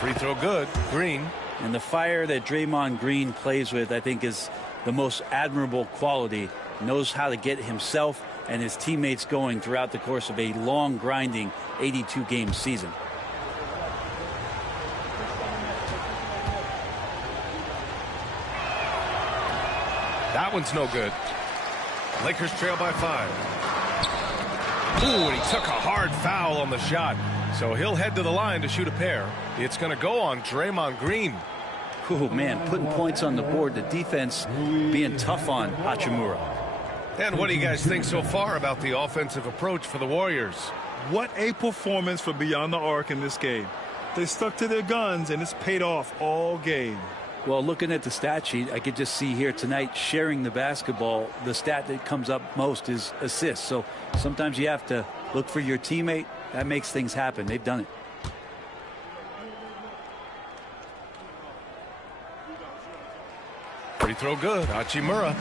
Free throw good. Green. And the fire that Draymond Green plays with, I think, is the most admirable quality. Knows how to get himself and his teammates going throughout the course of a long, grinding 82-game season. That one's no good. Lakers trail by 5. Ooh, and he took a hard foul on the shot. So he'll head to the line to shoot a pair. It's going to go on Draymond Green. Oh, man, putting points on the board. The defense being tough on Hachimura. And what do you guys think so far about the offensive approach for the Warriors? What a performance for Beyond the Arc in this game. They stuck to their guns, and it's paid off all game. Well, looking at the stat sheet, I could just see here tonight sharing the basketball. The stat that comes up most is assists. So sometimes you have to look for your teammate. That makes things happen. They've done it. Free throw good. Hachimura.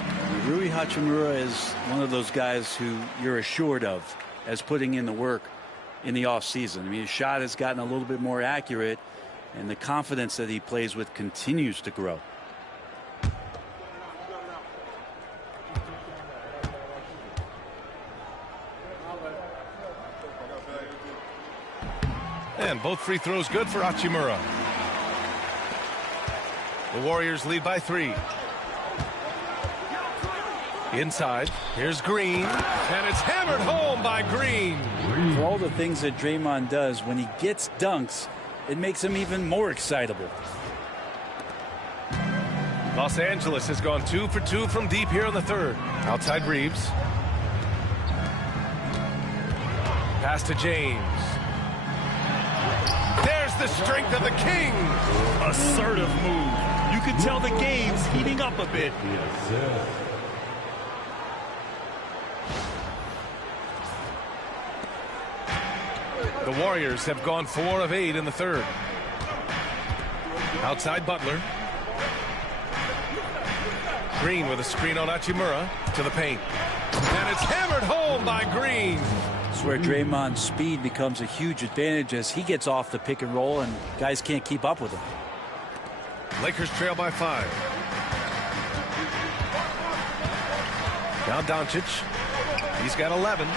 Rui Hachimura is one of those guys who you're assured of as putting in the work in the offseason. I mean, his shot has gotten a little bit more accurate, and the confidence that he plays with continues to grow. And both free throws good for Hachimura. The Warriors lead by 3. Inside, here's Green, and it's hammered home by Green. For all the things that Draymond does, when he gets dunks, it makes him even more excitable. Los Angeles has gone 2 for 2 from deep here in the third. Outside Reeves. Pass to James. There's the strength of the King. Assertive move. You can tell the game's heating up a bit. The Warriors have gone 4 of 8 in the third. Outside Butler. Green with a screen on Hachimura to the paint. And it's hammered home by Green. It's where Draymond's speed becomes a huge advantage as he gets off the pick and roll and guys can't keep up with him. Lakers trail by 5. Now Doncic. He's got 11.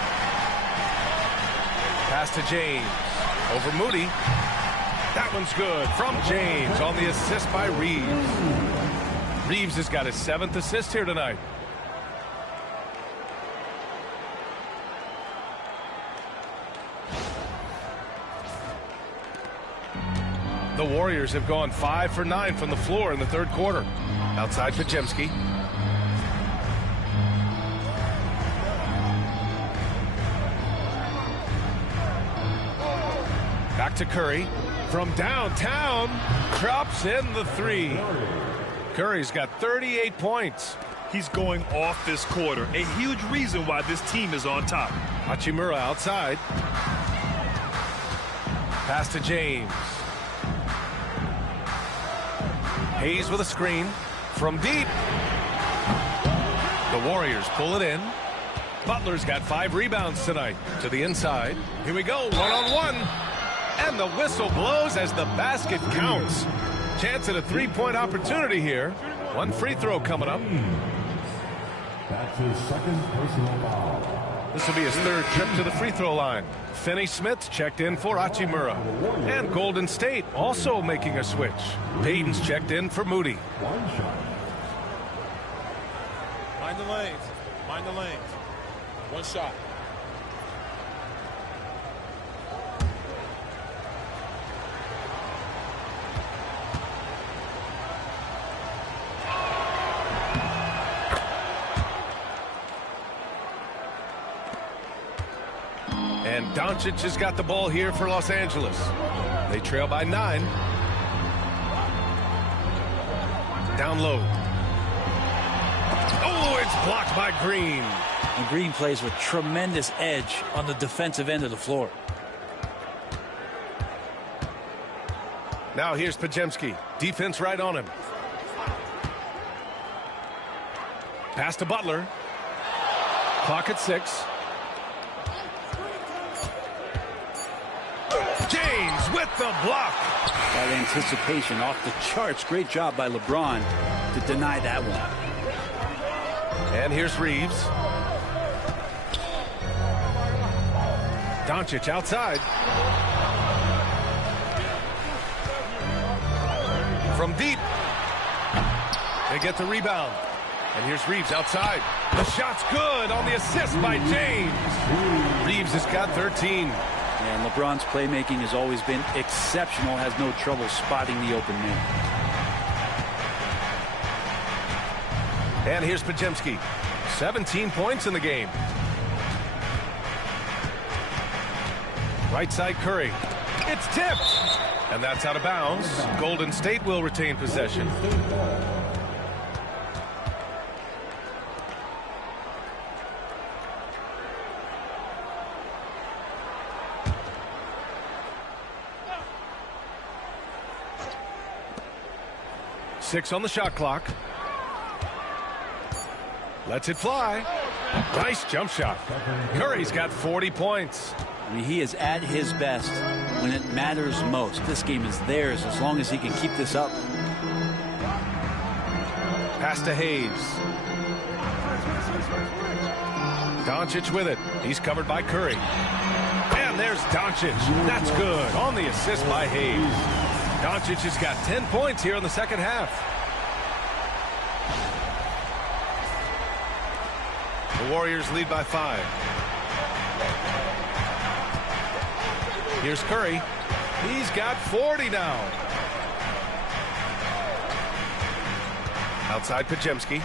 Pass to James. Over Moody. That one's good from James on the assist by Reeves. Reeves has got his 7th assist here tonight. The Warriors have gone 5 for 9 from the floor in the third quarter. Outside Podziemski. Back to Curry. From downtown, drops in the 3. Curry's got 38 points. He's going off this quarter. A huge reason why this team is on top. Hachimura outside. Pass to James. Hayes with a screen. From deep. The Warriors pull it in. Butler's got 5 rebounds tonight. To the inside. Here we go, one-on-one. And the whistle blows as the basket counts. Chance at a 3-point opportunity here. 1 free throw coming up. That's his second personal foul. This will be his 3rd trip to the free throw line. Finney-Smith checked in for Hachimura. And Golden State also making a switch. Payton's checked in for Moody. Mind the lanes. Mind the lanes. 1 shot. And Doncic has got the ball here for Los Angeles. They trail by 9. Down low. Oh, it's blocked by Green. And Green plays with tremendous edge on the defensive end of the floor. Now here's Podziemski. Defense right on him. Pass to Butler. Clock at 6. James with the block. That anticipation off the charts. Great job by LeBron to deny that one. And here's Reeves. Doncic outside. From deep. They get the rebound. And here's Reeves outside. The shot's good on the assist by James. Reeves has got 13. And LeBron's playmaking has always been exceptional. Has no trouble spotting the open man. And here's Podziemski. 17 points in the game. Right side Curry. It's tipped. And that's out of bounds. Golden State will retain possession. Six on the shot clock. Lets it fly. Nice jump shot. Curry's got 40 points. I mean, he is at his best when it matters most. This game is theirs as long as he can keep this up. Pass to Hayes. Doncic with it. He's covered by Curry. And there's Doncic. That's good on the assist by Hayes. Doncic has got 10 points here in the second half. Warriors lead by 5. Here's Curry. He's got 40 now. Outside Pajemski.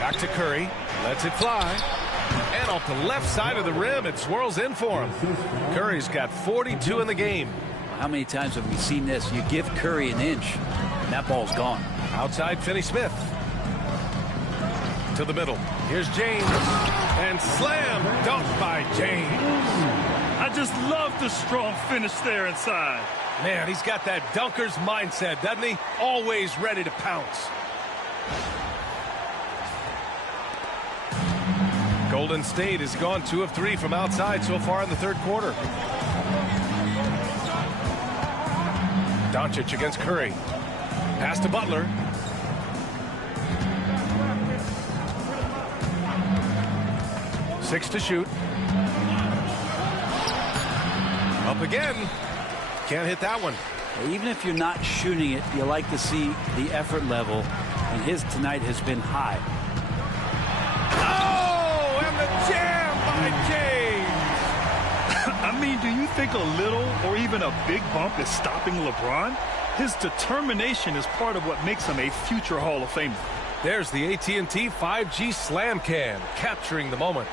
Back to Curry. Lets it fly. And off the left side of the rim, it swirls in for him. Curry's got 42 in the game. How many times have we seen this? You give Curry an inch, and that ball's gone. Outside Finney-Smith. To the middle. Here's James. And slam dunk by James. I just love the strong finish there inside. Man, he's got that dunker's mindset, doesn't he? Always ready to pounce. Golden State has gone 2 of 3 from outside so far in the third quarter. Doncic against Curry. Pass to Butler. Six to shoot. Up again. Can't hit that one. Even if you're not shooting it, you like to see the effort level, and his tonight has been high. Oh, and the jam by James. I mean, do you think a little or even a big bump is stopping LeBron? His determination is part of what makes him a future Hall of Famer. There's the AT&T 5G Slam Cam, capturing the moment.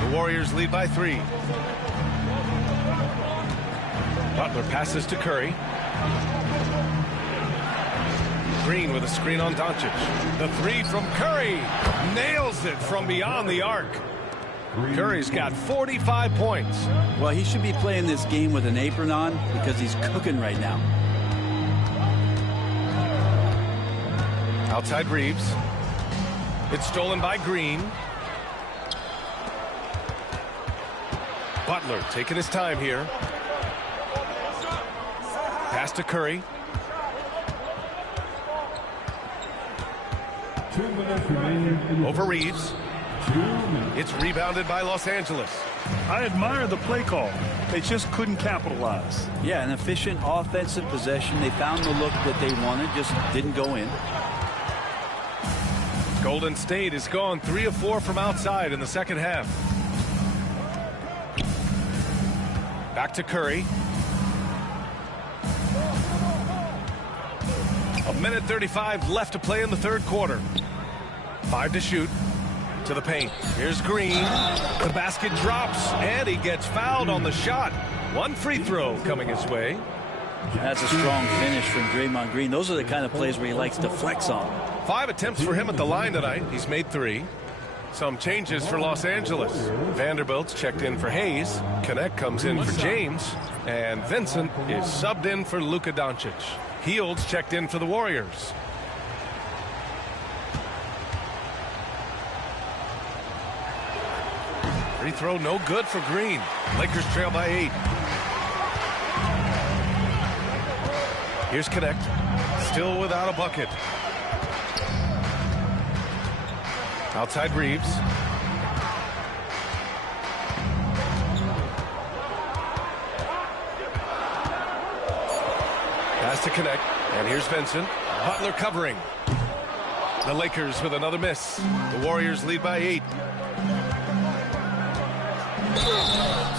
The Warriors lead by 3. Butler passes to Curry. Green with a screen on Doncic. The 3 from Curry. Nails it from beyond the arc. Curry's got 45 points. Well, he should be playing this game with an apron on because he's cooking right now. Outside Reeves. It's stolen by Green. Butler taking his time here. Pass to Curry. 2 minutes remaining. Over Reeves. It's rebounded by Los Angeles. I admire the play call. They just couldn't capitalize. Yeah, an efficient offensive possession. They found the look that they wanted, just didn't go in. Golden State has gone 3 of 4 from outside in the second half. Back to Curry. A minute 35 left to play in the third quarter. 5 to shoot. To the paint. Here's Green. The basket drops, and he gets fouled on the shot. 1 free throw coming his way. That's a strong finish from Draymond Green. Those are the kind of plays where he likes to flex on. 5 attempts for him at the line tonight. He's made 3. Some changes for Los Angeles. Vanderbilt's checked in for Hayes. Connect comes in for James. And Vincent is subbed in for Luka Doncic. Heald's checked in for the Warriors. Free throw no good for Green. Lakers trail by 8. Here's Connect. Still without a bucket. Outside Reeves. Pass to Connect. And here's Vincent. Butler covering. The Lakers with another miss. The Warriors lead by 8.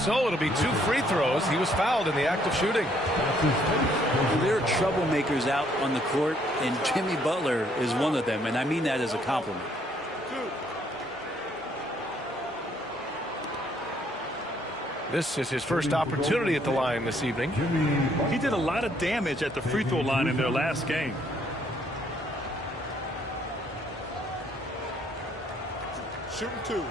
So it'll be 2 free throws. He was fouled in the act of shooting. There are troublemakers out on the court, and Jimmy Butler is one of them, and I mean that as a compliment. This is his first opportunity at the line this evening. He did a lot of damage at the free throw line in their last game. Shooting 2.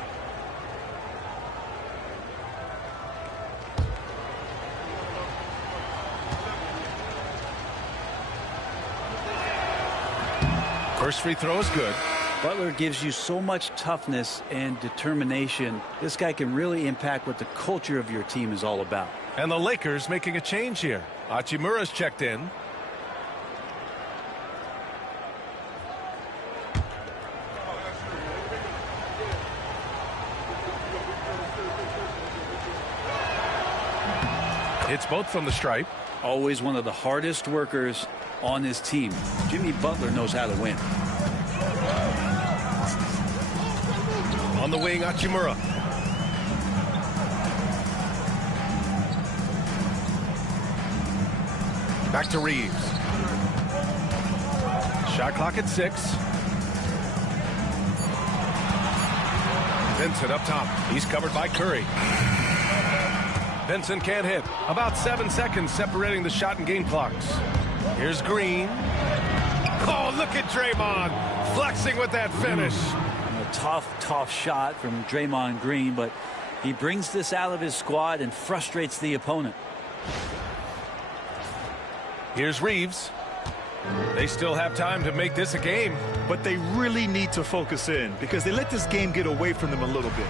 First free throw is good. Butler gives you so much toughness and determination. This guy can really impact what the culture of your team is all about. And the Lakers making a change here. Hachimura's checked in. Hits both from the stripe. Always one of the hardest workers on his team. Jimmy Butler knows how to win. the wing, Hachimura. Back to Reeves. Shot clock at 6. Vincent up top. He's covered by Curry. Vincent can't hit. About 7 seconds separating the shot and game clocks. Here's Green. Oh, look at Draymond flexing with that finish. A tough shot from Draymond Green, but he brings this out of his squad and frustrates the opponent. Here's Reeves. They still have time to make this a game. But they really need to focus in because they let this game get away from them a little bit.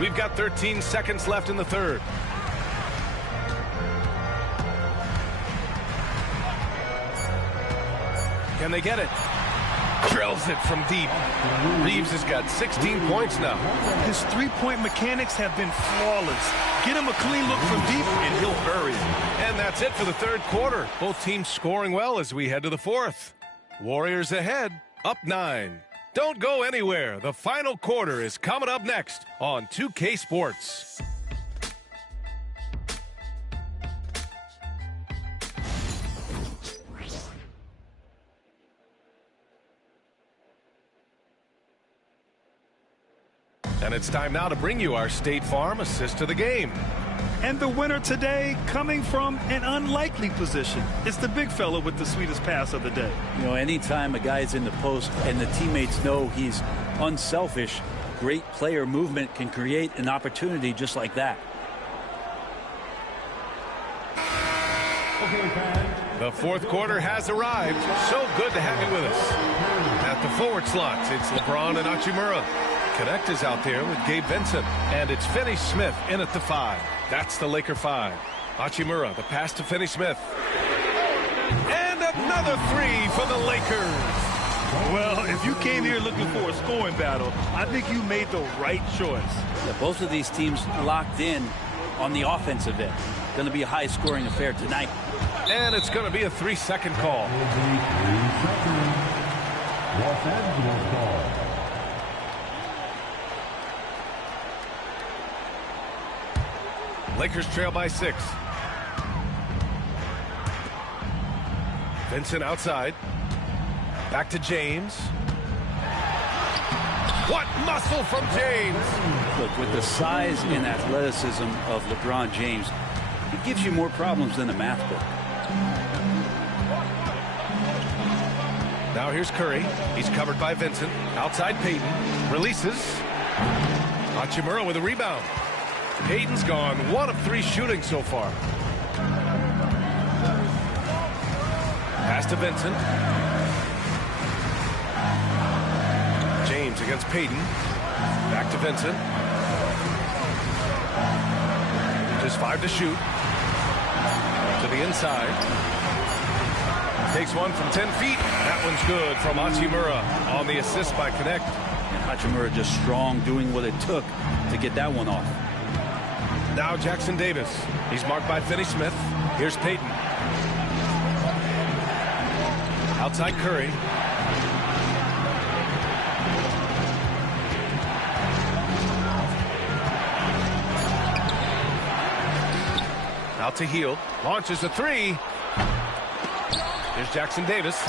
We've got 13 seconds left in the third. Can they get it? Drills it from deep. Reeves has got 16 points now. His three-point mechanics have been flawless. Get him a clean look from deep, and he'll bury it. And that's it for the third quarter. Both teams scoring well as we head to the fourth. Warriors ahead, up 9. Don't go anywhere. The final quarter is coming up next on 2K Sports. And it's time now to bring you our State Farm assist to the game. And the winner today coming from an unlikely position. It's the big fella with the sweetest pass of the day. You know, anytime a guy's in the post and the teammates know he's unselfish, great player movement can create an opportunity just like that. The fourth quarter has arrived. So good to have you with us. At the forward slots, it's LeBron and Hachimura. Connect is out there with Gabe Vincent. And it's Finney-Smith in at the 5. That's the Laker 5. Hachimura, the pass to Finney-Smith. And another 3 for the Lakers. Well, if you came here looking for a scoring battle, I think you made the right choice. Yeah, both of these teams locked in on the offensive end. Going to be a high-scoring affair tonight. And it's going to be a 3-second call. Los Angeles ball. Lakers trail by 6. Vincent outside. Back to James. What muscle from James! Look, with the size and athleticism of LeBron James, it gives you more problems than a math book. Now here's Curry. He's covered by Vincent. Outside Payton. Releases. Hachimura with a rebound. Payton's gone 1 of 3 shooting so far. Pass to Vincent. James against Payton. Back to Vincent. Just 5 to shoot. To the inside. Takes one from 10 feet. That one's good from Hachimura on the assist by Connect. And Hachimura just strong, doing what it took to get that one off. Now Jackson Davis. He's marked by Finney-Smith. Here's Payton. Outside Curry. Out to Hield. Launches a 3. Here's Jackson Davis.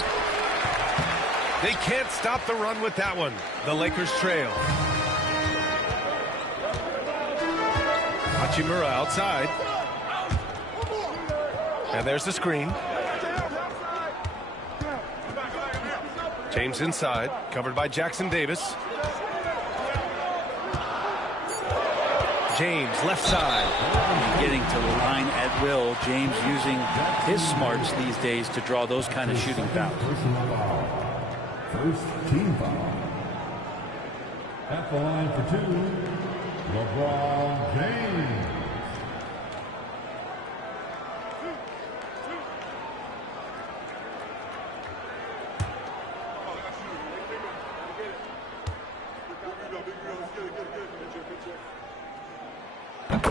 They can't stop the run with that one. The Lakers trail. Hachimura outside. And there's the screen. James inside, covered by Jackson Davis. James left side. Getting to the line at will. James using his smarts these days to draw those kind of shooting fouls. First team foul. At the line for 2, LeBron James.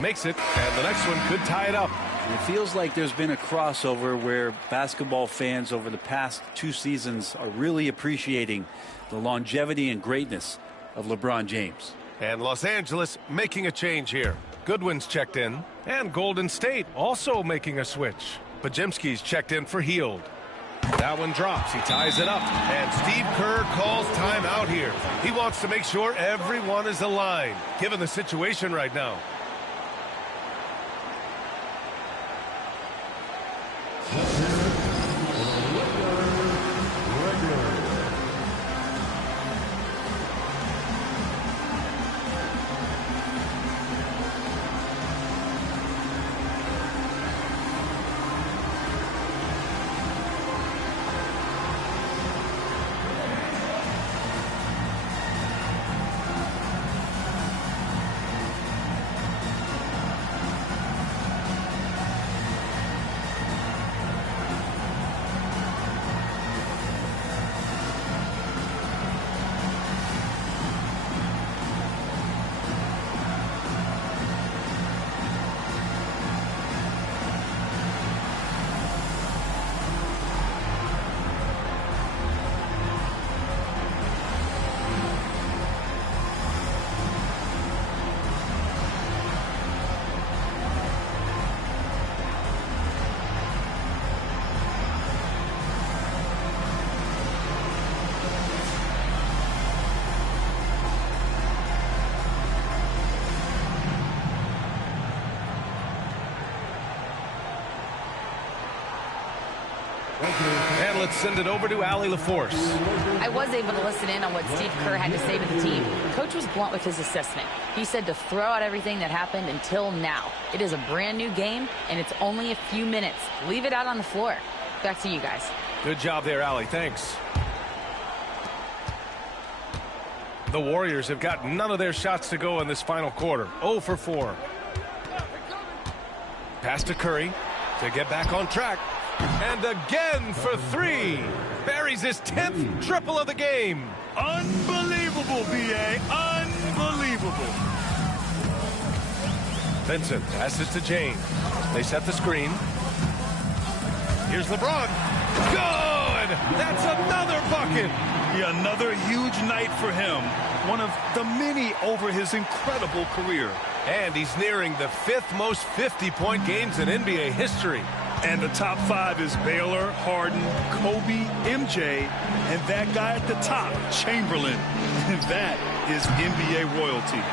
Makes it, and the next one could tie it up. It feels like there's been a crossover where basketball fans over the past 2 seasons are really appreciating the longevity and greatness of LeBron James. And Los Angeles making a change here. Goodwin's checked in, and Golden State also making a switch. Podziemski's checked in for Hield. That one drops. He ties it up. And Steve Kerr calls timeout here. He wants to make sure everyone is aligned, given the situation right now. And let's send it over to Allie LaForce. I was able to listen in on what Steve Kerr had to say to the team. Coach was blunt with his assessment. He said to throw out everything that happened until now. It is a brand new game, and it's only a few minutes. Leave it out on the floor. Back to you guys. Good job there, Allie. Thanks. The Warriors have got none of their shots to go in this final quarter. 0 for 4. Pass to Curry to get back on track. And again for 3. Buries his 10th triple of the game. Unbelievable, B.A. Unbelievable. Vincent passes to James. They set the screen. Here's LeBron. Good! That's another bucket. Yeah, another huge night for him. One of the many over his incredible career. And he's nearing the 5th most 50-point games in NBA history. And the top 5 is Baylor, Harden, Kobe, MJ, and that guy at the top, Chamberlain. And that is NBA royalty.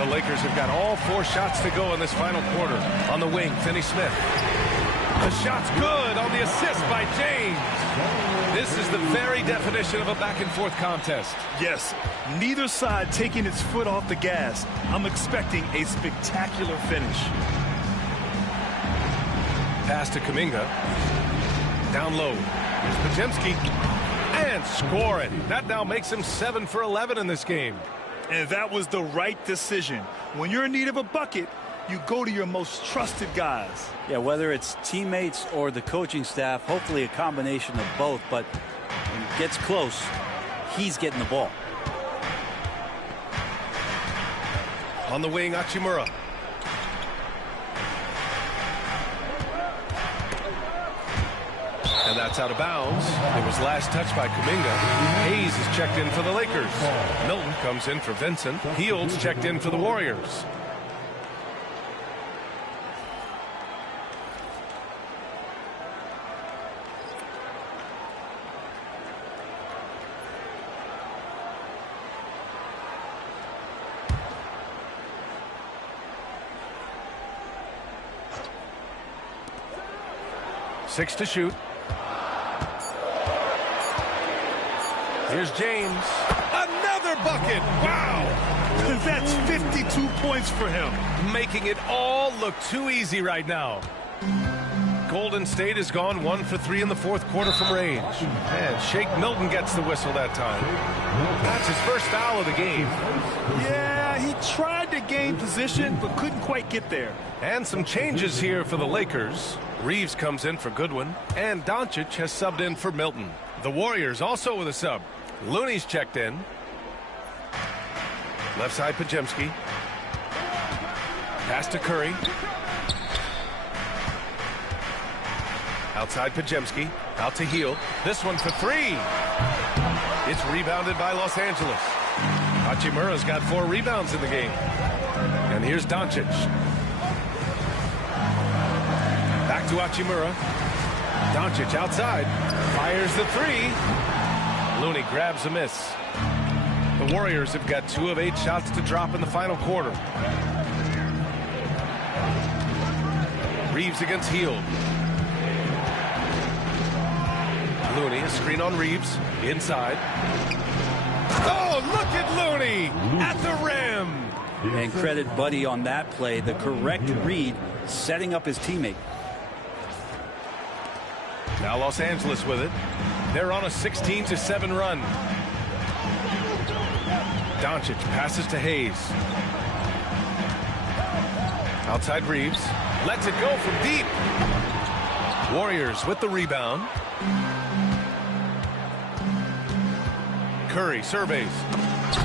The Lakers have got all 4 shots to go in this final quarter. On the wing, Finney-Smith. The shot's good on the assist by James. This is the very definition of a back-and-forth contest. Yes, neither side taking its foot off the gas. I'm expecting a spectacular finish. Pass to Kuminga. Down low. Here's Podziemski. And score it. That now makes him 7 for 11 in this game. And that was the right decision. When you're in need of a bucket, you go to your most trusted guys. Yeah, whether it's teammates or the coaching staff, hopefully a combination of both. But when it gets close, he's getting the ball. On the wing, Hachimura. And that's out of bounds. It was last touched by Kuminga. Hayes is checked in for the Lakers. Milton comes in for Vincent. Hield's checked in for the Warriors. Six to shoot. Here's James. Another bucket. Wow. That's 52 points for him. Making it all look too easy right now. Golden State has gone 1 for 3 in the 4th quarter from range. And Shake Milton gets the whistle that time. That's his first foul of the game. Yeah, he tried to gain position, but couldn't quite get there. And some changes here for the Lakers. Reeves comes in for Goodwin. And Doncic has subbed in for Milton. The Warriors also with a sub. Looney's checked in. Left side Podziemski. Pass to Curry. Outside Pajemski. Out to Heel. This one for three. It's rebounded by Los Angeles. Hachimura's got 4 rebounds in the game. And here's Doncic. Back to Hachimura. Doncic outside. Fires the three. Looney grabs a miss. The Warriors have got 2 of 8 shots to drop in the final quarter. Reeves against Hield. Looney, a screen on Reeves. Inside. Oh, look at Looney at the rim. And credit Buddy on that play. The correct read, setting up his teammate. Now Los Angeles with it. They're on a 16-7 run. Doncic passes to Hayes. Outside Reeves. Lets it go from deep. Warriors with the rebound. Curry surveys.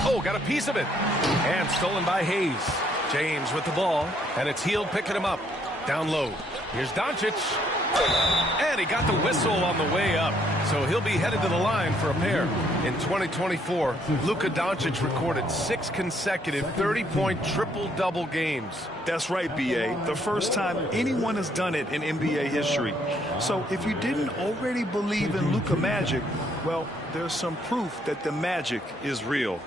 Oh, got a piece of it. And stolen by Hayes. James with the ball. And it's Hield picking him up. Down low. Here's Doncic. And he got the whistle on the way up. So he'll be headed to the line for a pair. In 2024, Luka Doncic recorded 6 consecutive 30-point triple-double games. That's right, B.A. The first time anyone has done it in NBA history. So if you didn't already believe in Luka Magic, well, there's some proof that the magic is real.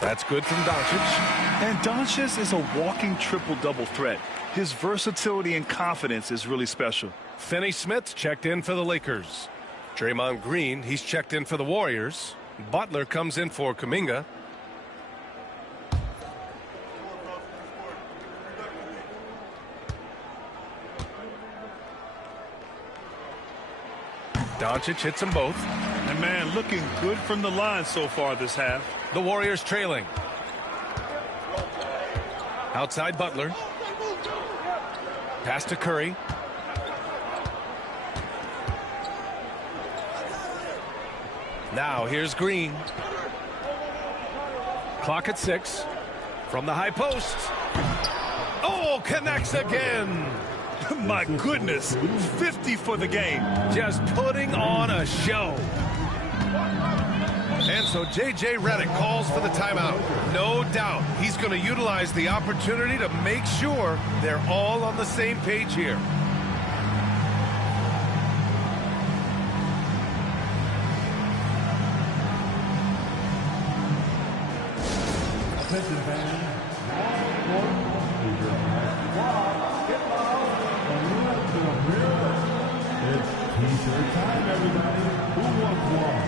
That's good from Doncic. And Doncic is a walking triple-double threat. His versatility and confidence is really special. Finney Smith checked in for the Lakers. Draymond Green, he's checked in for the Warriors. Butler comes in for Kuminga. Doncic hits them both. And man, looking good from the line so far this half. The Warriors trailing. Outside Butler. Pass to Curry. Now here's Green. Clock at 6. From the high post. Oh, connects again. My goodness, 50 for the game. Just putting on a show. And so J.J. Redick calls for the timeout. No doubt he's going to utilize the opportunity to make sure they're all on the same page here. Attention fans, now is your last watch. Get loud and let them hear it. It's T-shirt time, everybody. Who wants one?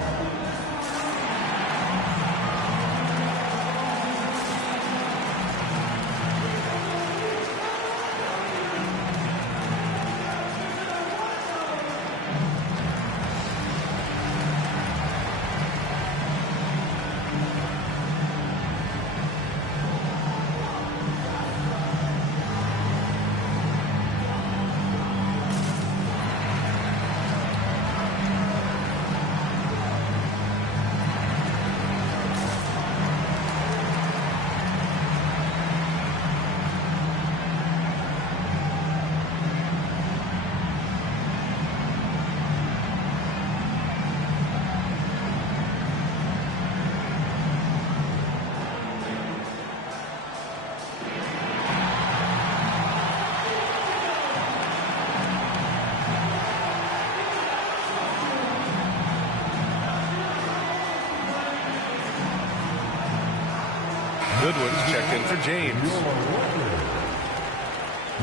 Goodwin's checked in for James.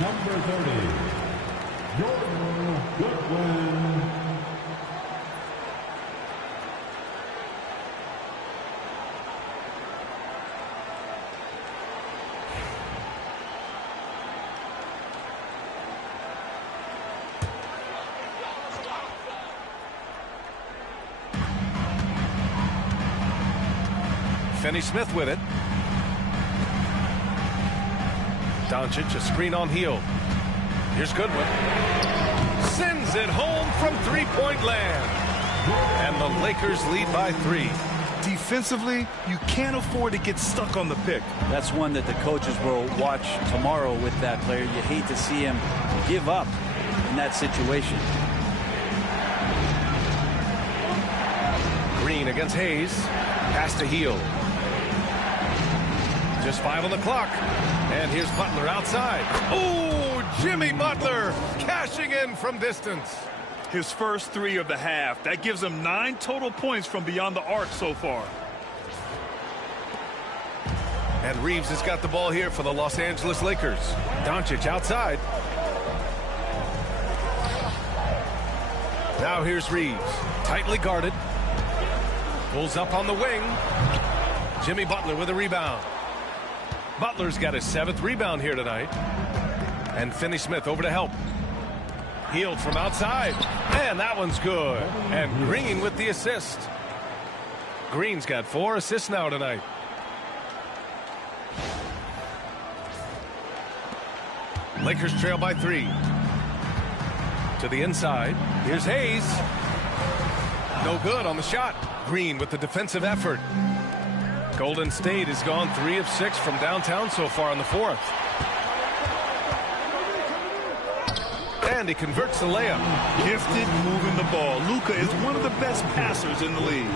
Number 30, Jordan Goodwin. Finney Smith with it. Doncic, a screen on Hield. Here's Goodwin. it home from three-point land. And the Lakers lead by 3. Defensively, you can't afford to get stuck on the pick. That's one that the coaches will watch tomorrow with that player. You hate to see him give up in that situation. Green against Hayes. Pass to Hield. Just 5 on the clock. And here's Butler outside. Oh, Jimmy Butler cashing in from distance. His first 3 of the half. That gives him 9 total points from beyond the arc so far. And Reeves has got the ball here for the Los Angeles Lakers. Doncic outside. Now here's Reeves. Tightly guarded. Pulls up on the wing. Jimmy Butler with a rebound. Butler's got his 7th rebound here tonight. And Finney-Smith over to help. Hield from outside. And that one's good. And Green with the assist. Green's got 4 assists now tonight. Lakers trail by 3. To the inside. Here's Hayes. No good on the shot. Green with the defensive effort. Golden State has gone 3 of 6 from downtown so far in the 4th. And he converts the layup. Gifted moving the ball. Luka is one of the best passers in the league.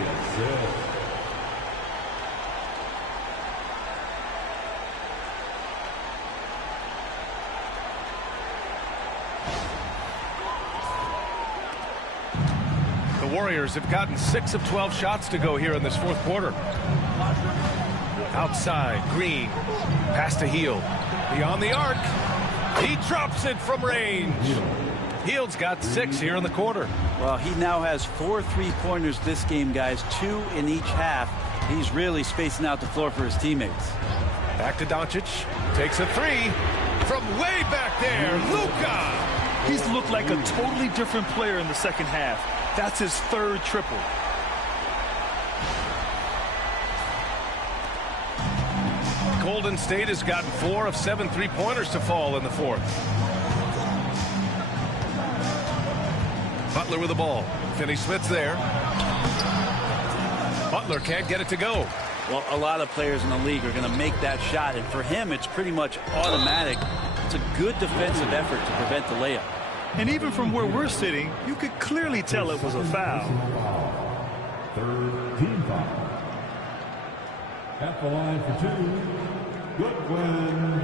The Warriors have gotten 6 of 12 shots to go here in this 4th quarter. Outside, Green. Pass to Hield. Beyond the arc. He drops it from range. Hield's got 6 here in the quarter. Well, he now has 4 3-pointers this game, guys. 2 in each half. He's really spacing out the floor for his teammates. Back to Doncic. Takes a 3 from way back there. Luka. He's looked like a totally different player in the second half. That's his 3rd triple. Golden State has gotten 4 of 7 3-pointers to fall in the 4th. Butler with the ball. Finney-Smith's there. Butler can't get it to go. Well, a lot of players in the league are going to make that shot, and for him, it's pretty much automatic. It's a good defensive effort to prevent the layup. And even from where we're sitting, you could clearly tell it was a foul. 3rd team foul. At the line for 2, Goodwin.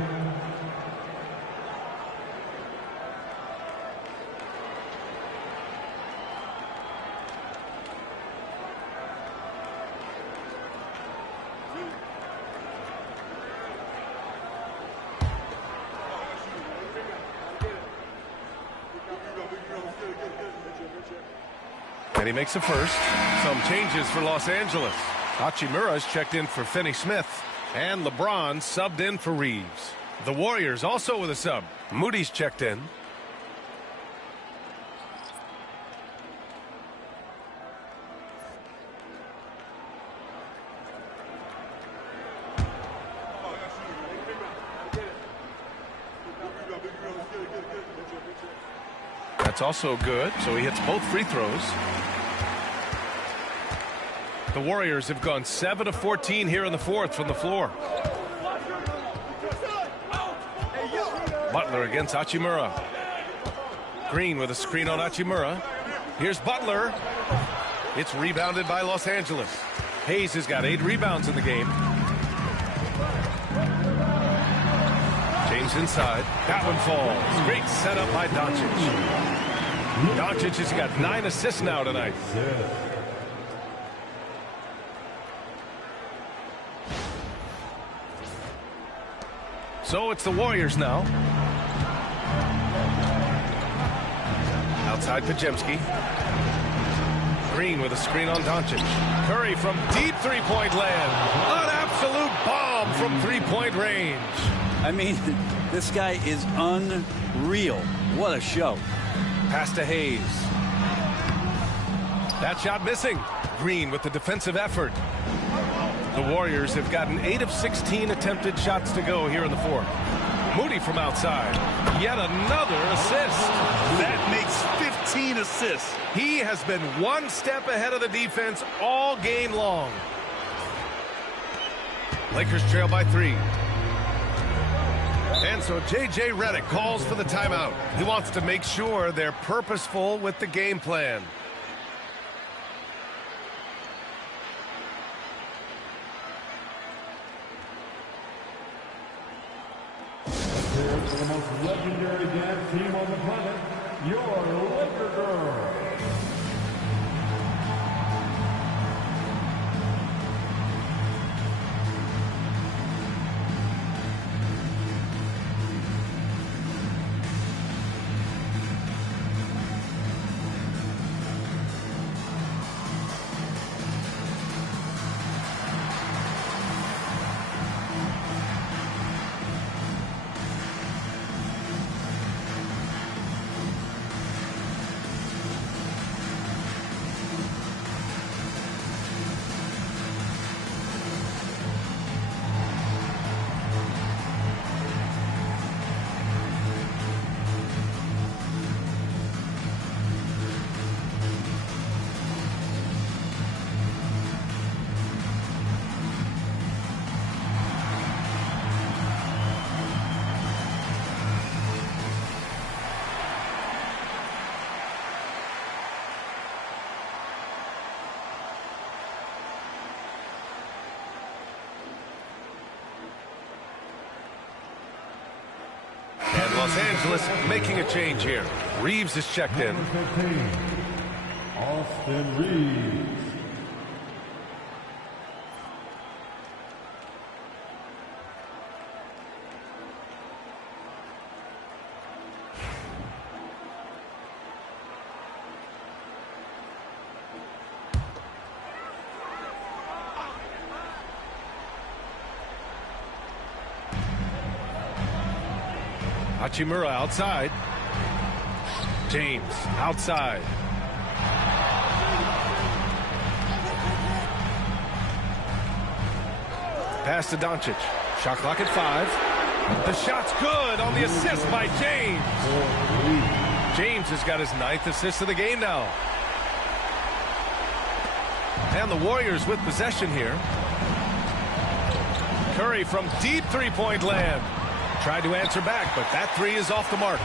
And he makes a first. Some changes for Los Angeles. Hachimura's checked in for Finney-Smith. And LeBron subbed in for Reeves. The Warriors also with a sub. Moody's checked in. That's also good, so he hits both free throws. The Warriors have gone 7 of 14 here in the 4th from the floor. Butler against Hachimura. Green with a screen on Hachimura. Here's Butler. It's rebounded by Los Angeles. Hayes has got 8 rebounds in the game. James inside. That one falls. Great setup by Doncic. Doncic has got 9 assists now tonight. So it's the Warriors now. Outside Pajemski. Green with a screen on Doncic. Curry from deep 3-point land. An absolute bomb from 3-point range. I mean, this guy is unreal. What a show. Pass to Hayes. That shot missing. Green with the defensive effort. The Warriors have gotten 8 of 16 attempted shots to go here in the 4th. Moody from outside. Yet another assist. That makes 15 assists. He has been one step ahead of the defense all game long. Lakers trail by 3. And so J.J. Redick calls for the timeout. He wants to make sure they're purposeful with the game plan. Here for the most legendary dance team on the planet, your Laker Girls. Los Angeles making a change here. Reeves is checked in. Number 15, Austin Reeves. Hachimura outside. James outside. Pass to Doncic. Shot clock at 5. The shot's good on the assist by James. James has got his 9th assist of the game now. And the Warriors with possession here. Curry from deep three-point land. Tried to answer back, but that 3 is off the mark.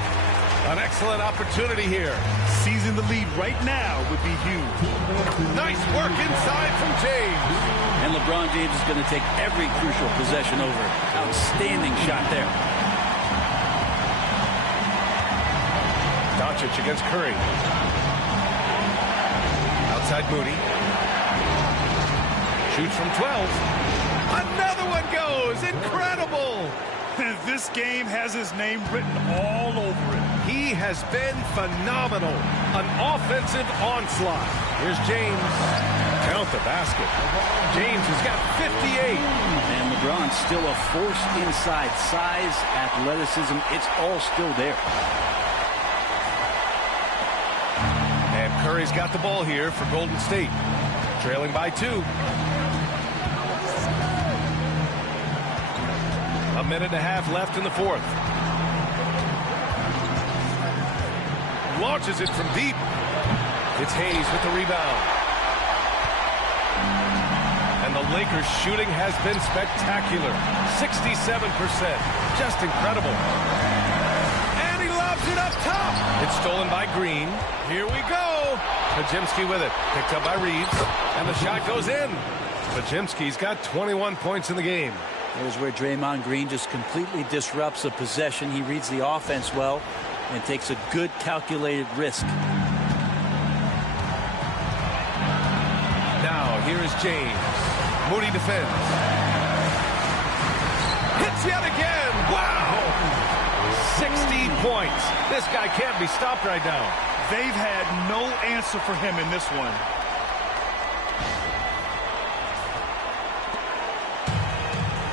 An excellent opportunity here. Seizing the lead right now would be huge. Nice work inside from James. And LeBron James is going to take every crucial possession over. Outstanding shot there. Doncic against Curry. Outside Moody. Shoots from 12. Another one goes. Incredible. This game has his name written all over it. He has been phenomenal. An offensive onslaught. Here's James. Count the basket. James has got 58. And LeBron's still a force inside. Size, athleticism, it's all still there. And Curry's got the ball here for Golden State. Trailing by 2. A minute and a half left in the 4th. Launches it from deep. It's Hayes with the rebound. And the Lakers shooting has been spectacular. 67%. Just incredible. And he lobs it up top. It's stolen by Green. Here we go. Podziemski with it. Picked up by Reeves. And the shot goes in. Podziemski's got 21 points in the game. There's where Draymond Green just completely disrupts a possession. He reads the offense well and takes a good calculated risk. Now here is James. Moody defends. Hits yet again. Wow. 60 points. This guy can't be stopped right now. They've had no answer for him in this one.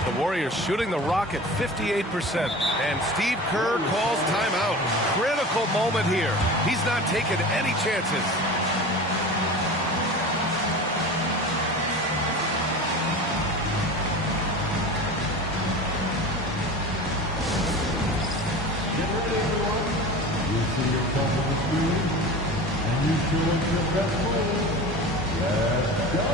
The Warriors shooting the rock at 58%. And Steve Kerr calls timeout. Critical moment here. He's not taking any chances. championship best move. Let's go.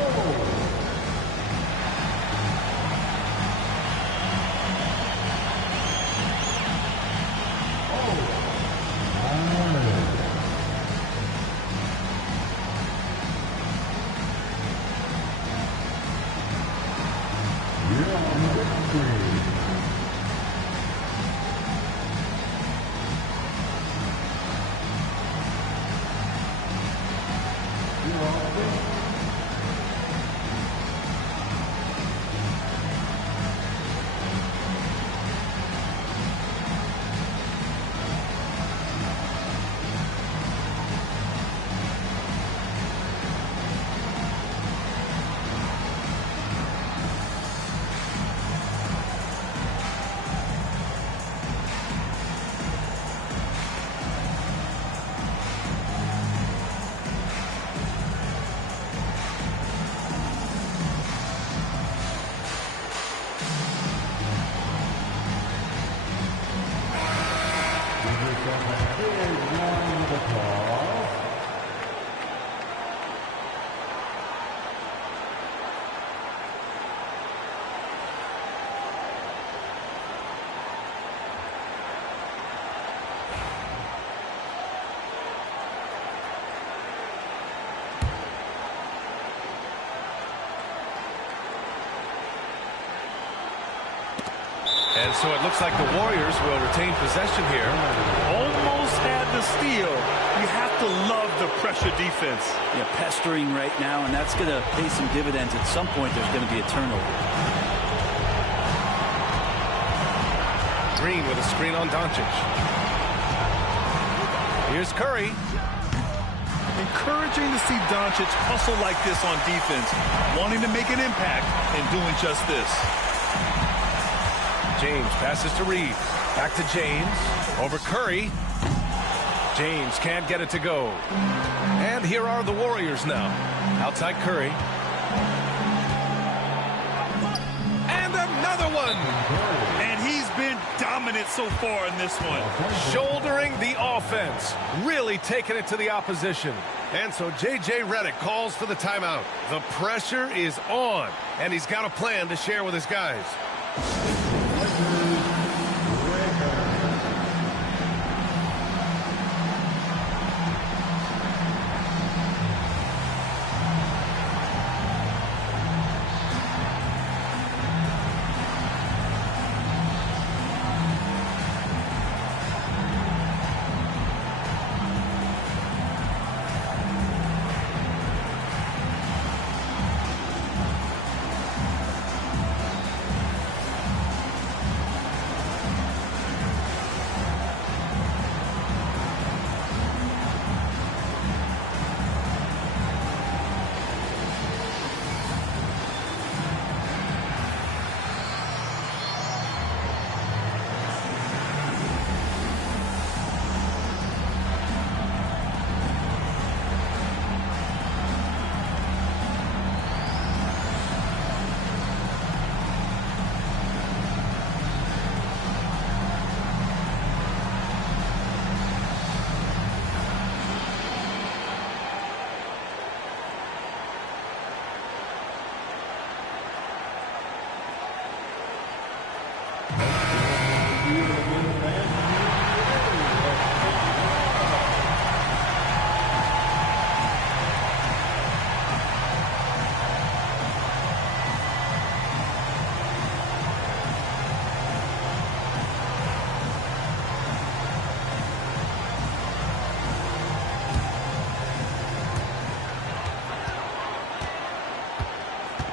And so it looks like the Warriors will retain possession here. Almost had the steal. You have to love the pressure defense. Yeah, pestering right now, and that's going to pay some dividends. At some point, there's going to be a turnover. Green with a screen on Doncic. Here's Curry. Encouraging to see Doncic hustle like this on defense, wanting to make an impact and doing just this. James passes to Reed. Back to James. Over Curry. James can't get it to go. And here are the Warriors now. Outside Curry. And another one. And he's been dominant so far in this one. Shouldering the offense. Really taking it to the opposition. And so J.J. Redick calls for the timeout. The pressure is on. And he's got a plan to share with his guys.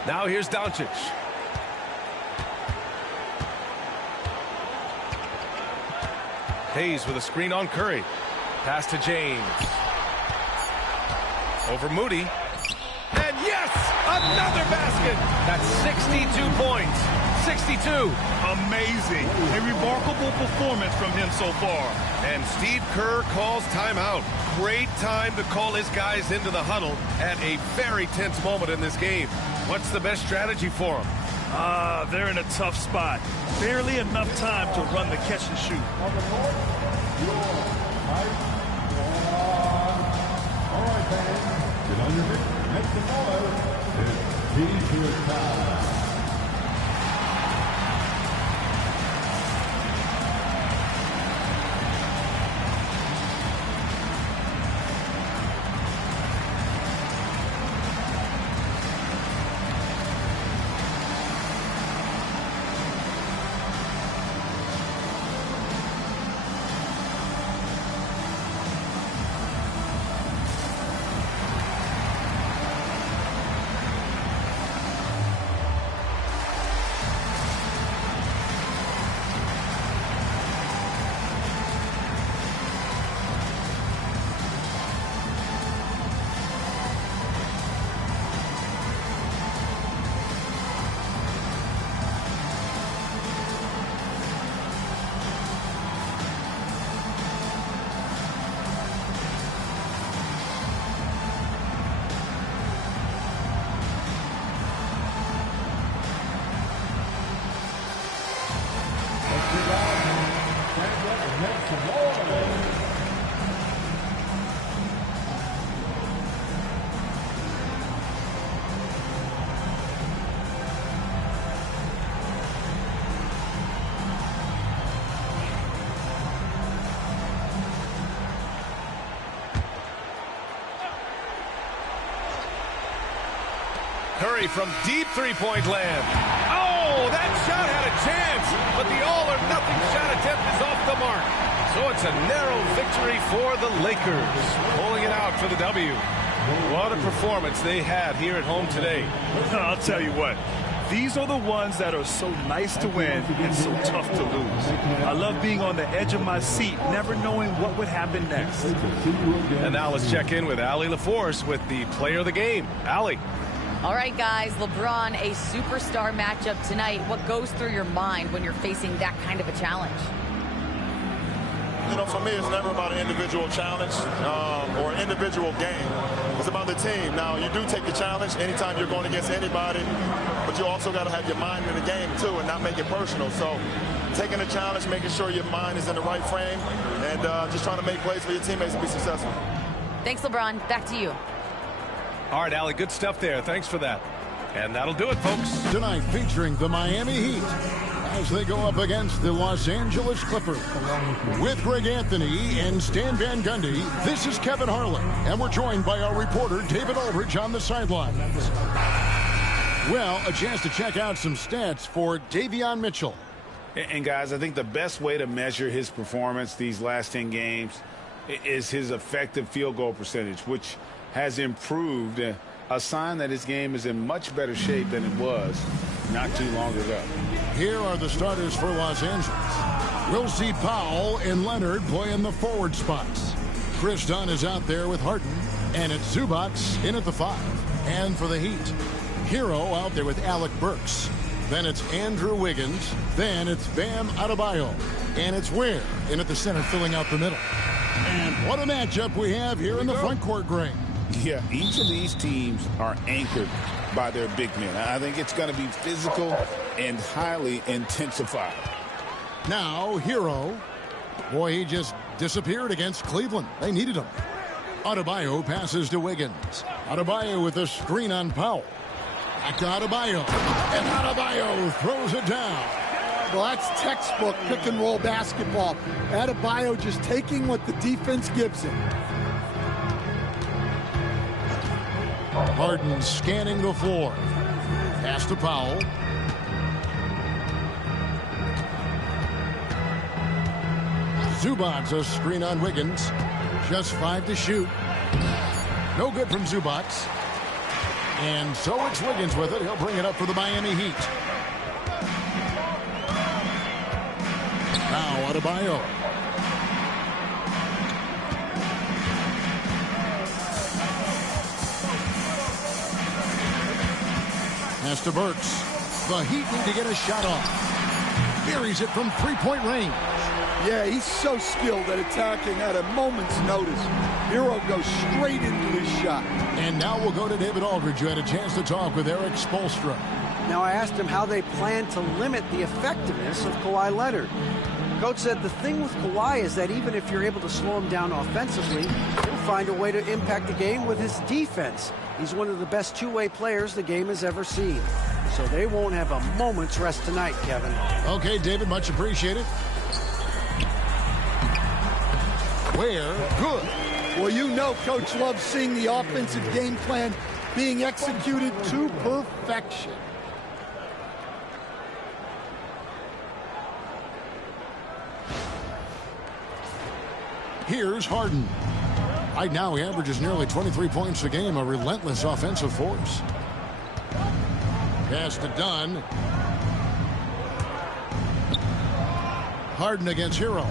Now here's Doncic. Hayes with a screen on Curry. Pass to James. Over Moody. And yes! Another basket! That's 62 points. 62. Amazing. A remarkable performance from him so far. And Steve Kerr calls timeout. Great time to call his guys into the huddle at a very tense moment in this game. What's the best strategy for them? They're in a tough spot. Barely enough time to run the catch and shoot. All right, fans. Make some noise. It's T-shirt time. Curry from deep three-point land. Oh, that shot had a chance, but the all-or-nothing shot attempt is off the mark. So it's a narrow victory for the Lakers, pulling it out for the W. What a performance they had here at home today. I'll tell you what. These are the ones that are so nice to win and so tough to lose. I love being on the edge of my seat, never knowing what would happen next. And now let's check in with Allie LaForce with the player of the game. Allie. All right, guys, LeBron, a superstar matchup tonight. What goes through your mind when you're facing that kind of a challenge? You know, for me, it's never about an individual challenge or an individual game. It's about the team. Now, you do take the challenge anytime you're going against anybody, but you also got to have your mind in the game, too, and not make it personal. So taking the challenge, making sure your mind is in the right frame, and just trying to make plays for your teammates and be successful. Thanks, LeBron. Back to you. All right, Allie, good stuff there. Thanks for that. And that'll do it, folks. Tonight featuring the Miami Heat as they go up against the Los Angeles Clippers. With Greg Anthony and Stan Van Gundy, this is Kevin Harlan, and we're joined by our reporter David Aldridge on the sidelines. Well, a chance to check out some stats for Davion Mitchell. And guys, I think the best way to measure his performance these last 10 games is his effective field goal percentage, which has improved, a sign that his game is in much better shape than it was not too long ago. Here are the starters for Los Angeles. We'll see Powell and Leonard play in the forward spots. Chris Dunn is out there with Harden, and it's Zubac in at the 5. And for the Heat, Hero out there with Alec Burks. Then it's Andrew Wiggins. Then it's Bam Adebayo. And it's Ware in at the center filling out the middle. And what a matchup we have here in the front court, Greg. Yeah, each of these teams are anchored by their big men. I think it's going to be physical and highly intensified. Now, Hero. Boy, he just disappeared against Cleveland. They needed him. Adebayo passes to Wiggins. Adebayo with a screen on Powell. Back to Adebayo. And Adebayo throws it down. Well, that's textbook pick-and-roll basketball. Adebayo just taking what the defense gives him. Harden scanning the floor. Pass to Powell. Zubac a screen on Wiggins. Just 5 to shoot. No good from Zubac. And so it's Wiggins with it. He'll bring it up for the Miami Heat. Now Adebayo. Pass to Burks. The Heat need to get a shot off. Buries it from three-point range. Yeah, he's so skilled at attacking at a moment's notice. Hero goes straight into his shot. And now we'll go to David Aldridge, who had a chance to talk with Eric Spoelstra. Now I asked him how they plan to limit the effectiveness of Kawhi Leonard. Coach said the thing with Kawhi is that even if you're able to slow him down offensively, he'll find a way to impact the game with his defense. He's one of the best two-way players the game has ever seen. So they won't have a moment's rest tonight, Kevin. Okay, David, much appreciated. Where? Good. Well, you know Coach loves seeing the offensive game plan being executed to perfection. Here's Harden. Right now, he averages nearly 23 points a game, a relentless offensive force. Pass to Dunn. Harden against Hero.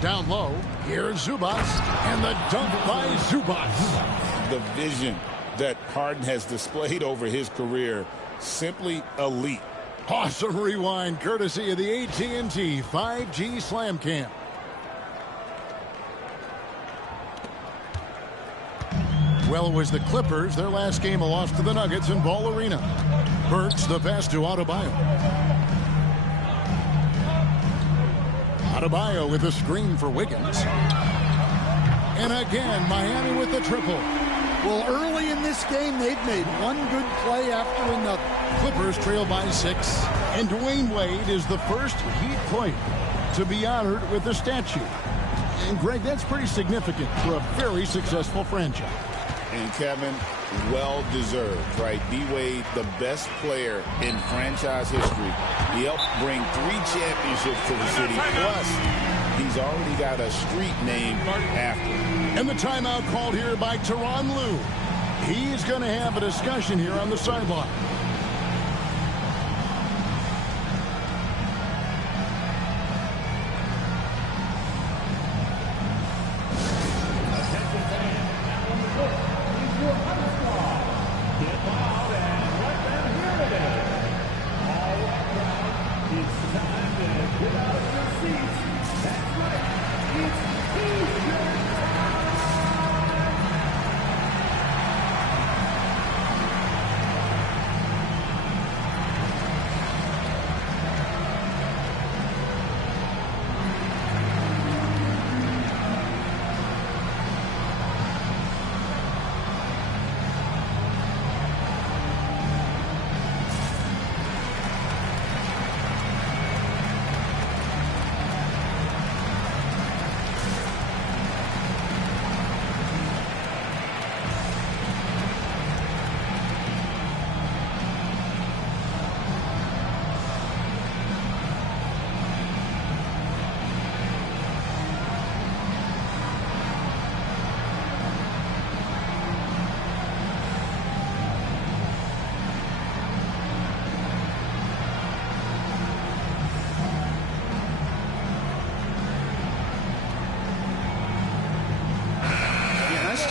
Down low, here's Zubac, and the dunk by Zubac. The vision that Harden has displayed over his career, simply elite. Awesome rewind, courtesy of the AT&T 5G Slam Cam. Well, it was the Clippers, their last game, a loss to the Nuggets in Ball Arena. Burks, the pass to Adebayo. Adebayo with a screen for Wiggins. And again, Miami with the triple. Well, early in this game, they've made one good play after another. Clippers trail by 6. And Dwayne Wade is the first Heat player to be honored with a statue. And, Greg, that's pretty significant for a very successful franchise. And, Kevin, well-deserved, right? D-Wade, the best player in franchise history. He helped bring 3 championships to the city. Plus, he's already got a street named after him. And the timeout called here by Tyronn Lue. He's going to have a discussion here on the sideline.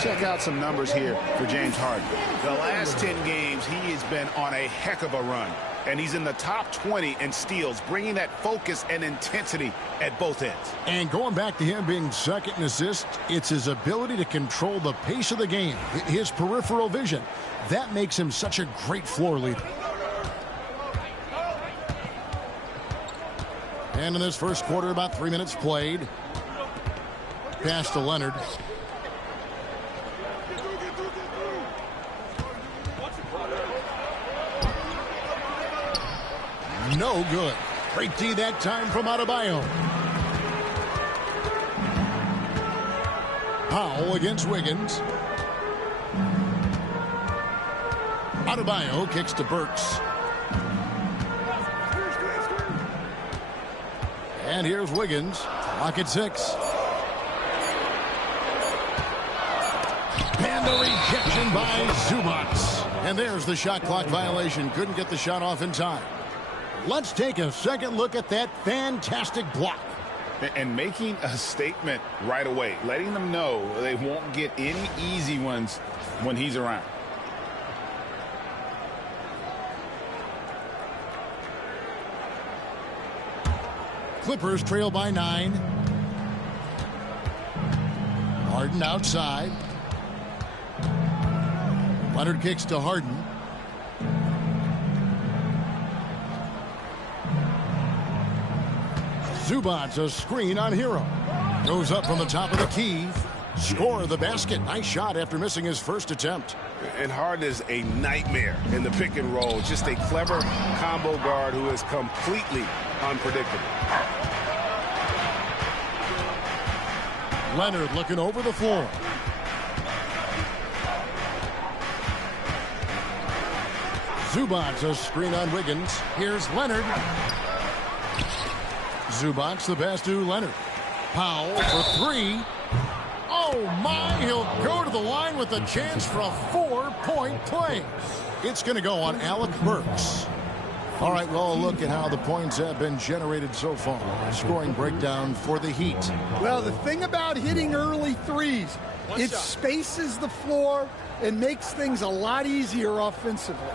Check out some numbers here for James Harden. The last 10 games, he has been on a heck of a run. And he's in the top 20 in steals, bringing that focus and intensity at both ends. And going back to him being second in assists, it's his ability to control the pace of the game, his peripheral vision. That makes him such a great floor leader. And in this first quarter, about 3 minutes played. Pass to Leonard. No good. Great D that time from Adebayo. Powell against Wiggins. Adebayo kicks to Burks. And here's Wiggins. Clock at 6. And the rejection by Zubac. And there's the shot clock violation. Couldn't get the shot off in time. Let's take a second look at that fantastic block. And making a statement right away, letting them know they won't get any easy ones when he's around. Clippers trail by 9. Harden outside. Leonard kicks to Harden. Zubac's a screen on Hero. Goes up from the top of the key. Score the basket. Nice shot after missing his first attempt. And Harden is a nightmare in the pick and roll. Just a clever combo guard who is completely unpredictable. Leonard looking over the floor. Zubac's a screen on Wiggins. Here's Leonard. Zubac's the pass to Leonard. Powell for three. Oh, my. He'll go to the line with a chance for a 4-point play. It's going to go on Alec Burks. All right, well, look at how the points have been generated so far. Scoring breakdown for the Heat. Well, the thing about hitting early threes, it spaces the floor and makes things a lot easier offensively.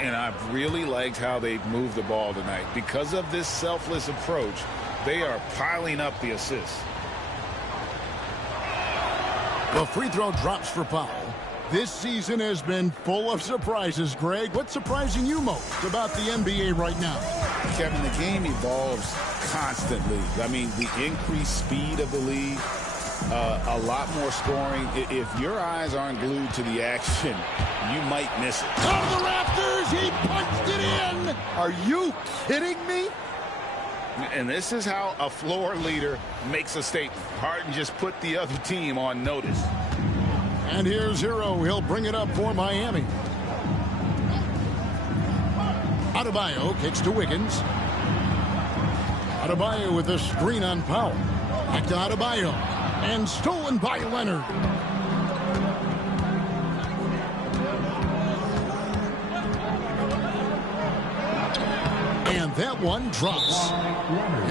And I've really liked how they've moved the ball tonight. Because of this selfless approach, they are piling up the assists. The free throw drops for Powell. This season has been full of surprises, Greg. What's surprising you most about the NBA right now? Kevin, the game evolves constantly. I mean, the increased speed of the league, a lot more scoring. If your eyes aren't glued to the action, you might miss it. Out of the rafters, he punched it in. Are you kidding me? And this is how a floor leader makes a statement. Harden just put the other team on notice. And here's Hero. He'll bring it up for Miami. Adebayo kicks to Wiggins. Adebayo with a screen on Powell. Back to Adebayo. And stolen by Leonard. And that one drops.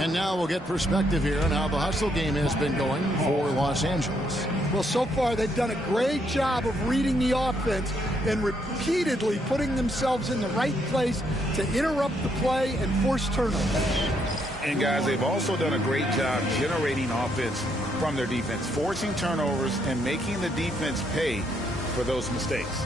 And now we'll get perspective here on how the hustle game has been going for Los Angeles. Well, so far they've done a great job of reading the offense and repeatedly putting themselves in the right place to interrupt the play and force turnovers. And guys, they've also done a great job generating offense from their defense, forcing turnovers and making the defense pay for those mistakes.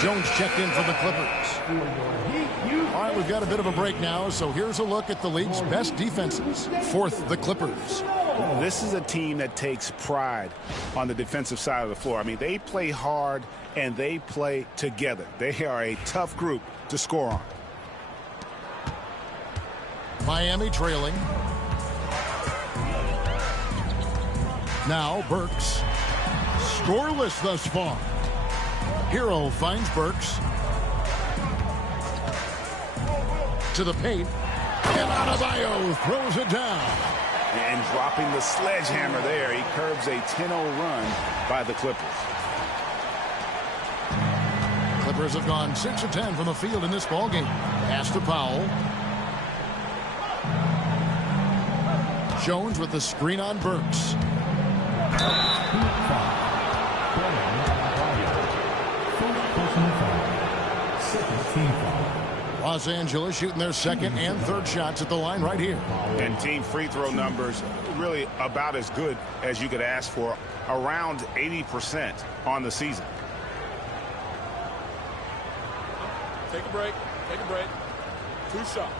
Jones checked in for the Clippers. All right, we've got a bit of a break now, so here's a look at the league's best defenses. Fourth, the Clippers. This is a team that takes pride on the defensive side of the floor. I mean, they play hard and they play together. They are a tough group to score on. Miami trailing. Now Burks. Scoreless thus far. Hero finds Burks. To the paint. And Adebayo throws it down. And dropping the sledgehammer there, he curbs a 10-0 run by the Clippers. Clippers have gone 6 of 10 from the field in this ballgame. Pass to Powell. Jones with the screen on Burks. Los Angeles shooting their second and third shots at the line right here. And team free throw numbers really about as good as you could ask for, around 80% on the season. Take a break. Take a break. 2 shots.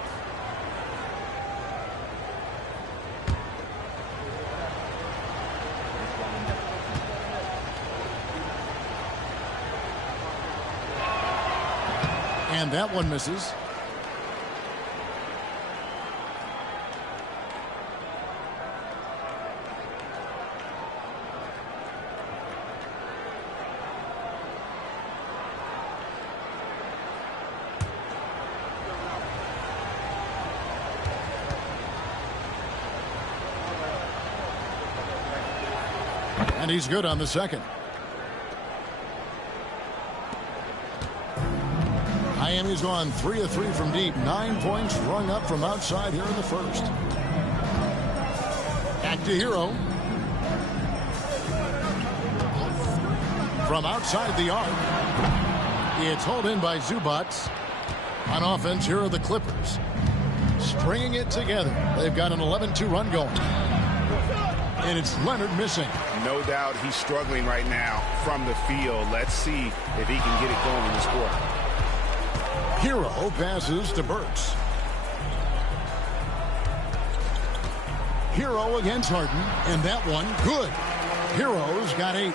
And that one misses. And he's good on the second. Miami's gone 3 of 3 from deep. 9 points rung up from outside here in the first. Back to Hero. From outside the arc. It's hauled in by Zubats. On offense, here are the Clippers. Stringing it together. They've got an 11-2 run going. And it's Leonard missing. No doubt he's struggling right now from the field. Let's see if he can get it going in this quarter. Hero passes to Burks. Hero against Harden, and that one good. Hero's got 8.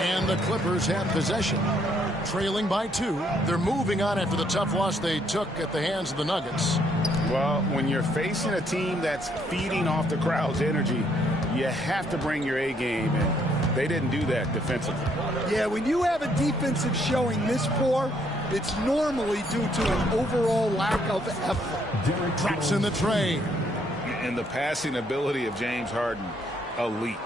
And the Clippers have possession. Trailing by 2. They're moving on after the tough loss they took at the hands of the Nuggets. Well, when you're facing a team that's feeding off the crowd's energy, you have to bring your A game, and they didn't do that defensively. Yeah, when you have a defensive showing this poor, it's normally due to an overall lack of effort. Drops in the tray. And the passing ability of James Harden, elite.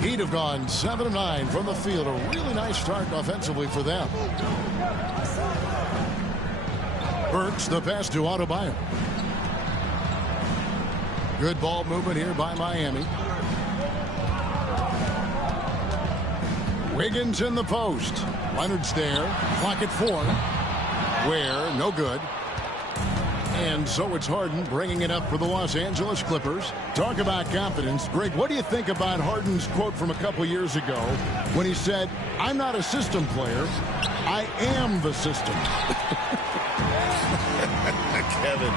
He'd have gone 7 of 9 from the field. A really nice start offensively for them. Burks, the pass to Adebayo. Good ball movement here by Miami. Wiggins in the post. Leonard's there. Clock at 4. Where? No good. And so it's Harden bringing it up for the Los Angeles Clippers. Talk about confidence. Greg, what do you think about Harden's quote from a couple years ago when he said, "I'm not a system player. I am the system." Kevin,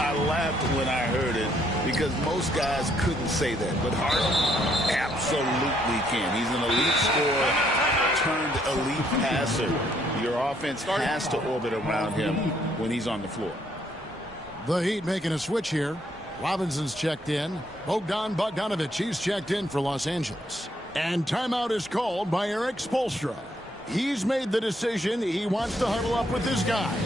I laughed when I heard it because most guys couldn't say that. But Harden absolutely can. He's an elite scorer turned elite passer. Your offense has to orbit around him when he's on the floor. The Heat making a switch here. Robinson's checked in. Bogdan Bogdanovic, he's checked in for Los Angeles. And timeout is called by Eric Spoelstra. He's made the decision. He wants to huddle up with his guy.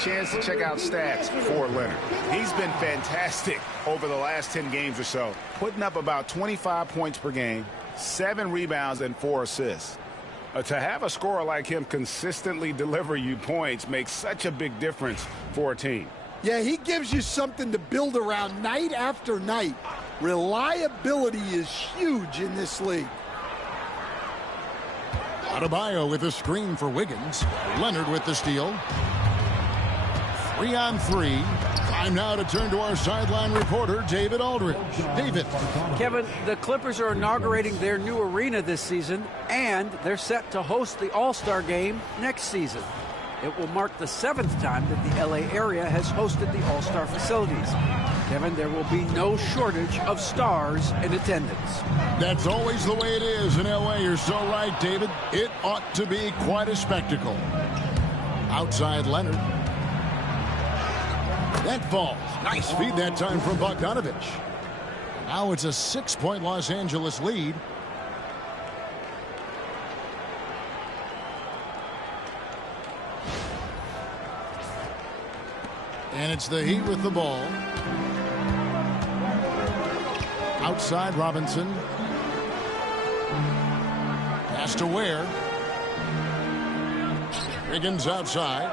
Chance to check out stats for Leonard. He's been fantastic over the last 10 games or so, putting up about 25 points per game, 7 rebounds, and 4 assists. To have a scorer like him consistently deliver you points makes such a big difference for a team. Yeah, he gives you something to build around night after night. Reliability is huge in this league. Adebayo with a screen for Wiggins. Leonard with the steal. 3-on-3. Time now to turn to our sideline reporter, David Aldridge. David. Kevin, the Clippers are inaugurating their new arena this season, and they're set to host the All-Star Game next season. It will mark the 7th time that the LA area has hosted the All-Star facilities. Kevin, there will be no shortage of stars in attendance. That's always the way it is in L.A. You're so right, David. It ought to be quite a spectacle. Outside Leonard. That falls. Nice feed that time from Bogdanovich. Now it's a 6-point Los Angeles lead. And it's the Heat with the ball. Outside Robinson. Pass to Ware. Wiggins outside.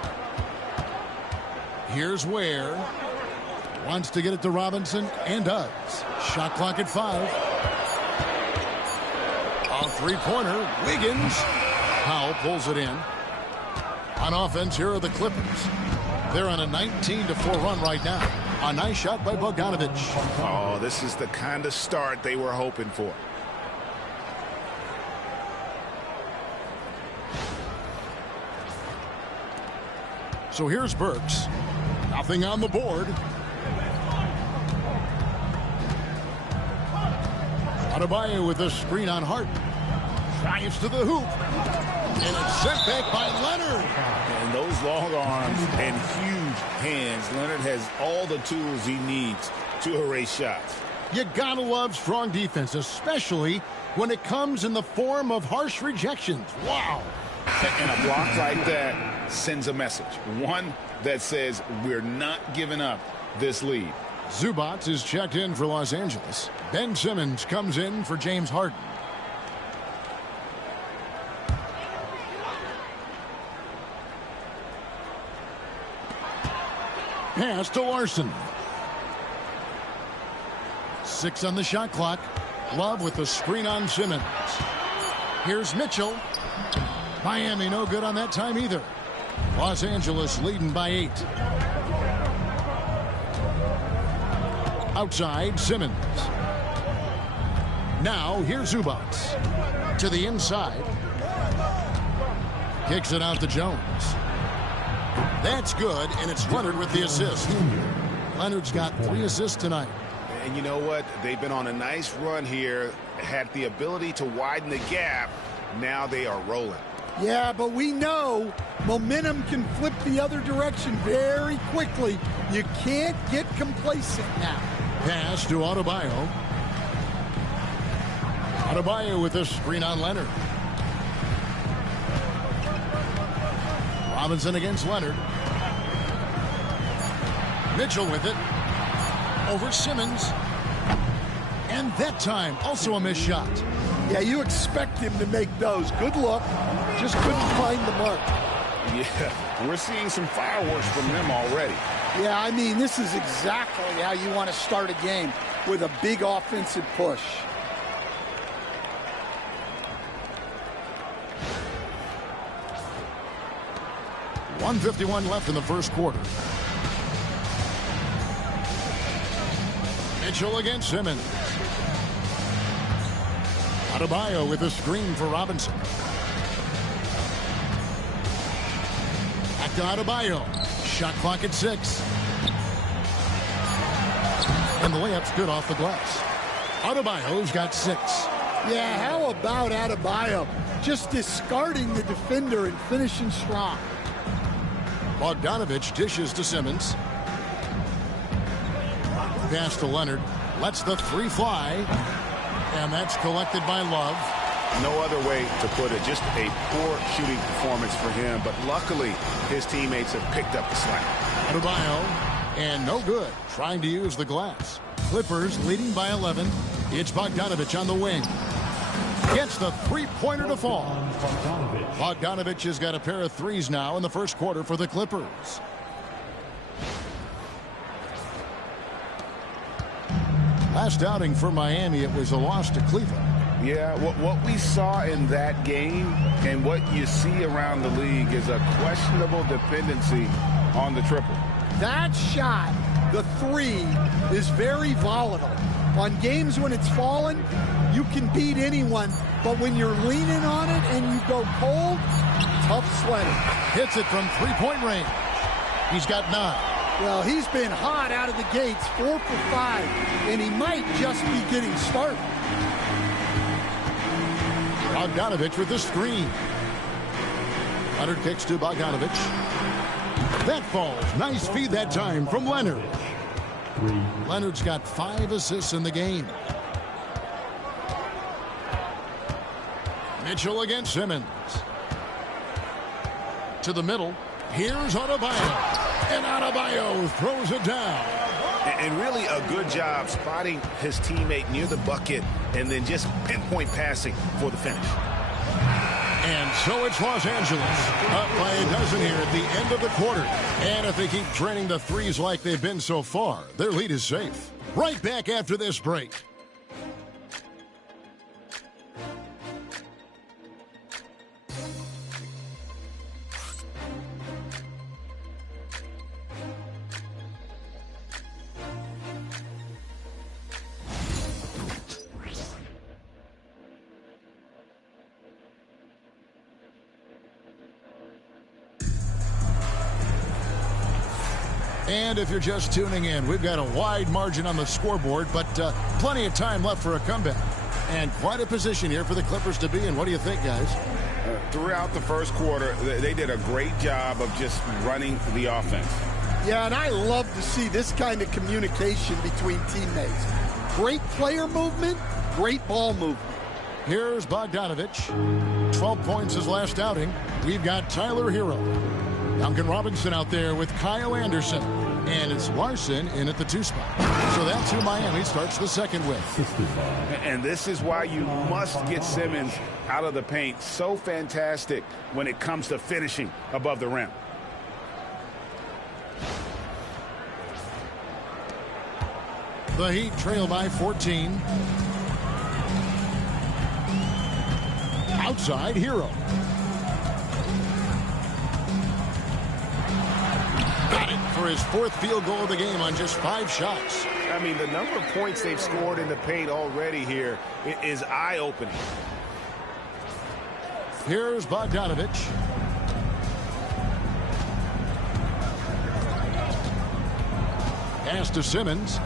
Here's Ware. Wants to get it to Robinson and does. Shot clock at 5. A three-pointer. Wiggins. Powell pulls it in. On offense, here are the Clippers. They're on a 19-4 run right now. A nice shot by Bogdanovich. Oh, this is the kind of start they were hoping for. So here's Burks. Nothing on the board. Adebayo with a screen on Harden. Drives to the hoop. And it's sent back by Leonard. And those long arms and huge hands, Leonard has all the tools he needs to erase shots. You gotta love strong defense, especially when it comes in the form of harsh rejections. Wow. And a block like that sends a message. One that says we're not giving up this lead. Zubac is checked in for Los Angeles. Ben Simmons comes in for James Harden. Pass to Larson. 6 on the shot clock. Love with the screen on Simmons. Here's Mitchell. Miami no good on that time either. Los Angeles leading by 8. Outside Simmons. Now here's Zubac. To the inside. Kicks it out to Jones. That's good, and it's Leonard with the assist. Leonard's got 3 assists tonight. And you know what? They've been on a nice run here, had the ability to widen the gap. Now they are rolling. Yeah, but we know momentum can flip the other direction very quickly. You can't get complacent now. Pass to Adebayo. Adebayo with a screen on Leonard. Robinson against Leonard. Mitchell with it. Over Simmons. And that time, also a missed shot. Yeah, you expect him to make those. Good luck. Just couldn't find the mark. Yeah, we're seeing some fireworks from them already. Yeah, I mean, this is exactly how you want to start a game, with a big offensive push. .151 left in the first quarter. Mitchell against Simmons. Adebayo with a screen for Robinson. Back to Adebayo. Shot clock at 6. And the layup's good off the glass. Adebayo's got 6. Yeah, how about Adebayo? Just discarding the defender and finishing strong. Bogdanovich dishes to Simmons. Pass to Leonard. Lets the 3 fly. And that's collected by Love. No other way to put it. Just a poor shooting performance for him. But luckily, his teammates have picked up the slack. Adebayo. And no good. Trying to use the glass. Clippers leading by 11. It's Bogdanovich on the wing. Gets the 3-pointer to fall. Bogdanovich has got a pair of 3s now in the first quarter for the Clippers. Last outing for Miami, it was a loss to Cleveland. Yeah, what we saw in that game and what you see around the league is a questionable dependency on the triple. That shot, the 3, is very volatile. On games when it's falling, you can beat anyone. But when you're leaning on it and you go cold, tough sledding. Hits it from 3-point range. He's got 9. Well, he's been hot out of the gates, 4 for 5, and he might just be getting started. Bogdanovich with the screen. Leonard kicks to Bogdanovich. That falls. Nice feed that time from Leonard. Leonard's got 5 assists in the game. Mitchell against Simmons. To the middle. Here's Adebayo. And Adebayo throws it down. And really a good job spotting his teammate near the bucket and then just pinpoint passing for the finish. And so it's Los Angeles up by a dozen here at the end of the quarter. And if they keep draining the threes like they've been so far, their lead is safe. Right back after this break. And if you're just tuning in, we've got a wide margin on the scoreboard, but plenty of time left for a comeback. And quite a position here for the Clippers to be in. What do you think, guys? Throughout the first quarter, they did a great job of just running the offense. Yeah, and I love to see this kind of communication between teammates. Great player movement, great ball movement. Here's Bogdanovich. 12 points his last outing. We've got Tyler Hero. Duncan Robinson out there with Kyle Anderson. And it's Larson in at the 2 spot. So that's who Miami starts the second with. And this is why you must get Simmons out of the paint. So fantastic when it comes to finishing above the rim. The Heat trail by 14. Outside, Hero. Got it for his 4th field goal of the game on just 5 shots. I mean, the number of points they've scored in the paint already here is eye-opening. Here's Bogdanovich. Pass to Simmons.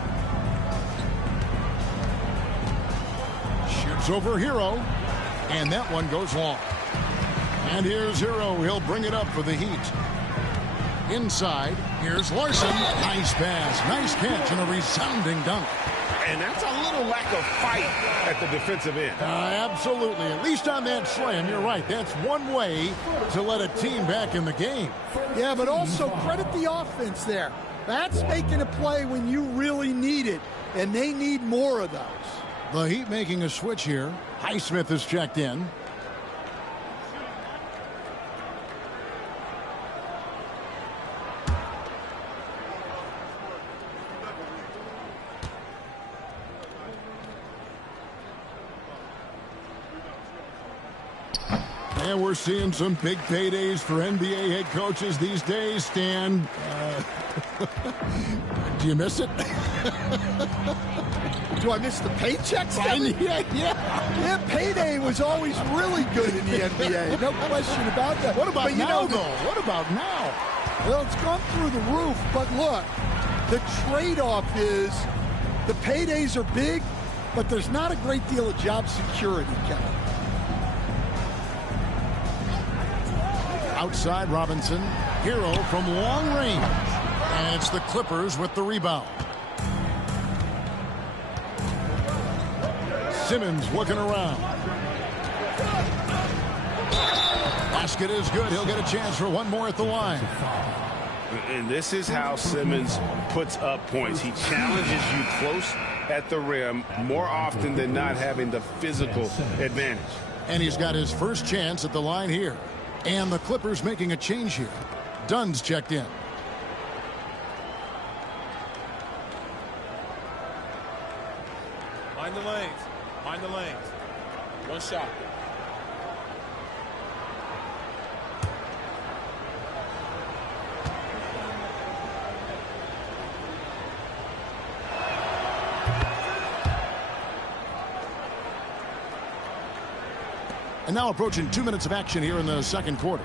Shoots over Hero. And that one goes long. And here's Hero. He'll bring it up for the Heat. Inside, here's Larson. Nice pass, nice catch, and a resounding dunk. And that's a little lack of fight at the defensive end. Absolutely. At least on that slam, you're right. That's one way to let a team back in the game. Yeah, but also credit the offense there. That's making a play when you really need it, and they need more of those. The Heat making a switch here. Highsmith is checked in. And we're seeing some big paydays for NBA head coaches these days, Stan. Do you miss it? Do I miss the paychecks? Yeah, payday was always really good in the NBA. No question about that. What about now, though? What about now? Well, it's gone through the roof, but look, the trade-off is the paydays are big, but there's not a great deal of job security, Kevin. Outside Robinson. Hero from long range. And it's the Clippers with the rebound. Simmons looking around. Basket is good. He'll get a chance for one more at the line. And this is how Simmons puts up points. He challenges you close at the rim more often than not, having the physical advantage. And he's got his first chance at the line here. And the Clippers making a change here. Dunn's checked in. Mind the lanes. Mind the lanes. One shot. And now approaching 2 minutes of action here in the second quarter.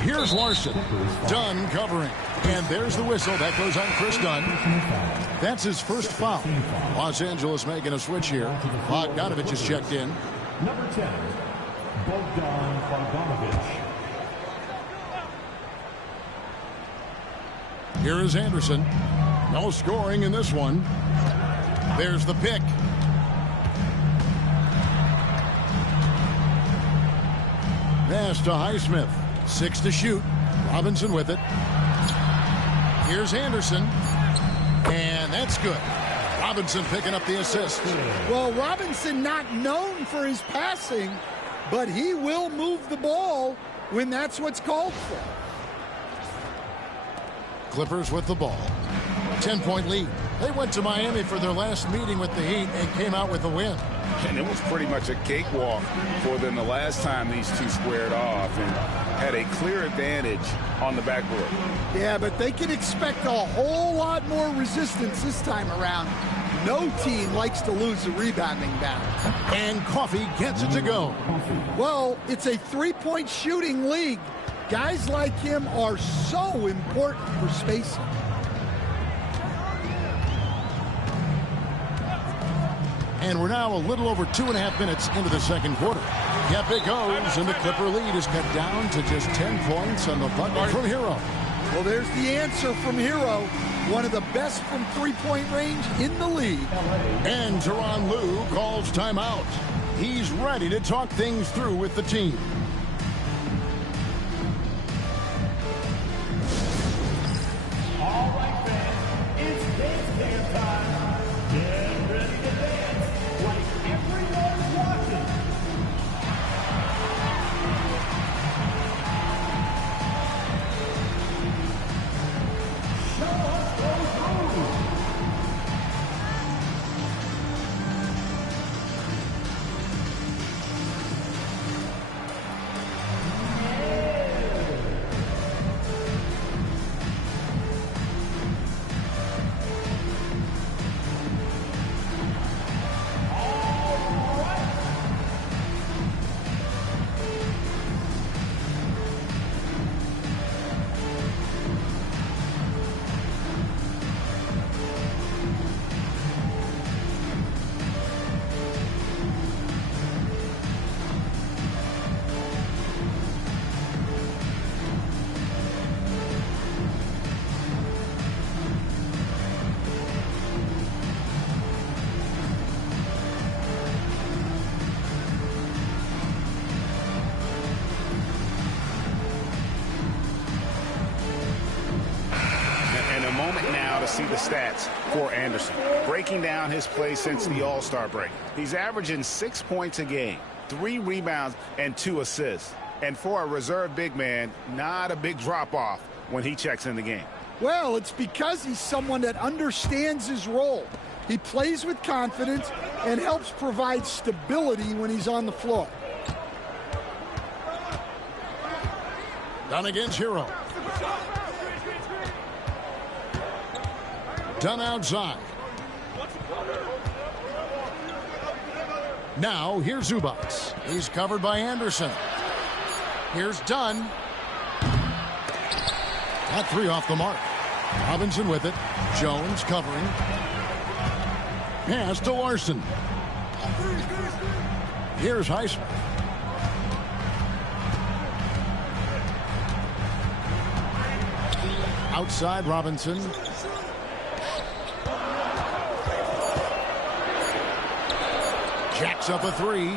Here's Larson. Dunn covering. And there's the whistle. That goes on Chris Dunn. That's his first foul. Los Angeles making a switch here. Bogdanovich is checked in. Number 10, Bogdan Bogdanovich. Here is Anderson. No scoring in this one. There's the pick. Pass to Highsmith. 6 to shoot. Robinson with it. Here's Anderson. And that's good. Robinson picking up the assist. Well, Robinson not known for his passing, but he will move the ball when that's what's called for. Clippers with the ball. 10-point lead. They went to Miami for their last meeting with the Heat and came out with a win. And it was pretty much a cakewalk for them the last time these two squared off and had a clear advantage on the backboard. Yeah, but they can expect a whole lot more resistance this time around. No team likes to lose a rebounding battle. And Coffey gets it to go. Well, it's a three-point shooting league. Guys like him are so important for spacing. And we're now a little over 2.5 minutes into the second quarter. Yep, it goes, and the Clipper lead is cut down to just 10 points on the bucket from Hero. Well, there's the answer from Hero. One of the best from three-point range in the league. And Tyronn Lue calls timeout. He's ready to talk things through with the team. All right, fans, it's dance time. Get ready to dance like everyone's watching. Show us those moves. See the stats for Anderson. Breaking down his play since the All-Star break. He's averaging 6 points a game, 3 rebounds, and 2 assists. And for a reserve big man, not a big drop-off when he checks in the game. Well, it's because he's someone that understands his role. He plays with confidence and helps provide stability when he's on the floor. Dunn against Hero. Dunn outside. Now, here's Zubac. He's covered by Anderson. Here's Dunn. That 3 off the mark. Robinson with it. Jones covering. Pass to Larson. Here's Highsmith. Outside Robinson. Jacks up a 3.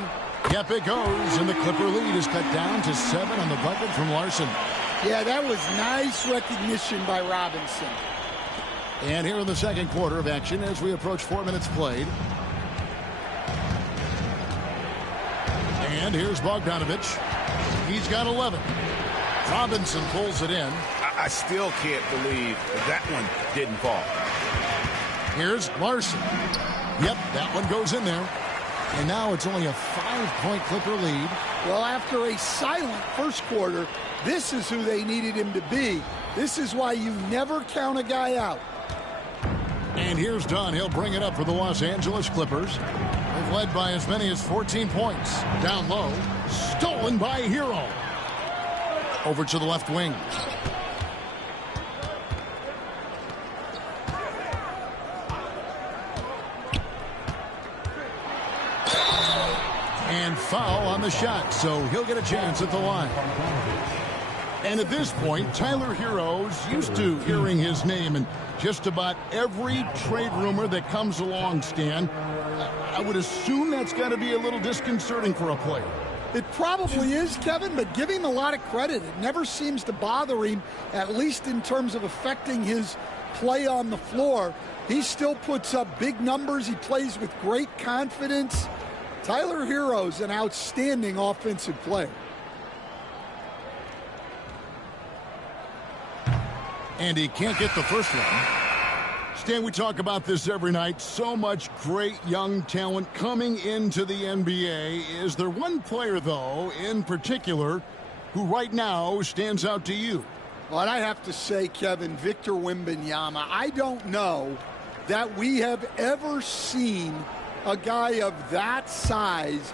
Yep, it goes, and the Clipper lead is cut down to 7 on the bucket from Larson. Yeah, that was nice recognition by Robinson. And here in the second quarter of action as we approach 4 minutes played. And here's Bogdanovich. He's got 11. Robinson pulls it in. I still can't believe that one didn't fall. Here's Larson. Yep, that one goes in there. And now it's only a 5-point Clipper lead. Well, after a silent first quarter, this is who they needed him to be. This is why you never count a guy out. And here's Dunn. He'll bring it up for the Los Angeles Clippers. They've led by as many as 14 points. Down low. Stolen by Hero. Over to the left wing. And foul on the shot, so he'll get a chance at the line. And at this point, Tyler Hero's used to hearing his name in just about every trade rumor that comes along, Stan. I would assume that's got to be a little disconcerting for a player. It probably is, Kevin, but give him a lot of credit. It never seems to bother him, at least in terms of affecting his play on the floor. He still puts up big numbers. He plays with great confidence. Tyler Hero's an outstanding offensive player. And he can't get the first one. Stan, we talk about this every night. So much great young talent coming into the NBA. Is there one player, though, in particular, who right now stands out to you? Well, I have to say, Kevin, Victor Wembanyama. I don't know that we have ever seen a guy of that size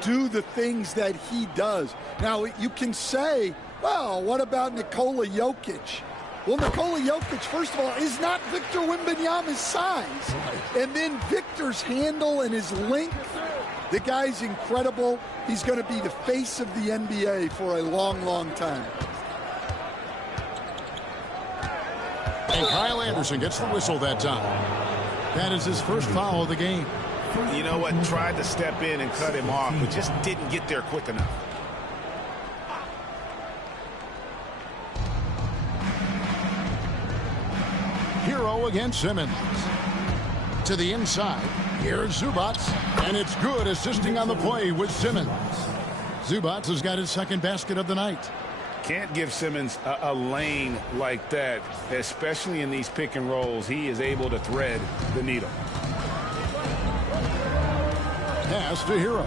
do the things that he does. Now, you can say, well, what about Nikola Jokic? Well, Nikola Jokic, first of all, is not Victor Wembanyama's size. Right. And then Victor's handle and his length, the guy's incredible. He's going to be the face of the NBA for a long, long time. And Kyle Anderson gets the whistle that time. That is his first foul of the game. You know what? Tried to step in and cut him off, but just didn't get there quick enough. Hero against Simmons. To the inside. Here's Zubac. And it's good, assisting on the play with Simmons. Zubac has got his second basket of the night. Can't give Simmons a lane like that, especially in these pick and rolls. He is able to thread the needle. Pass to Hero.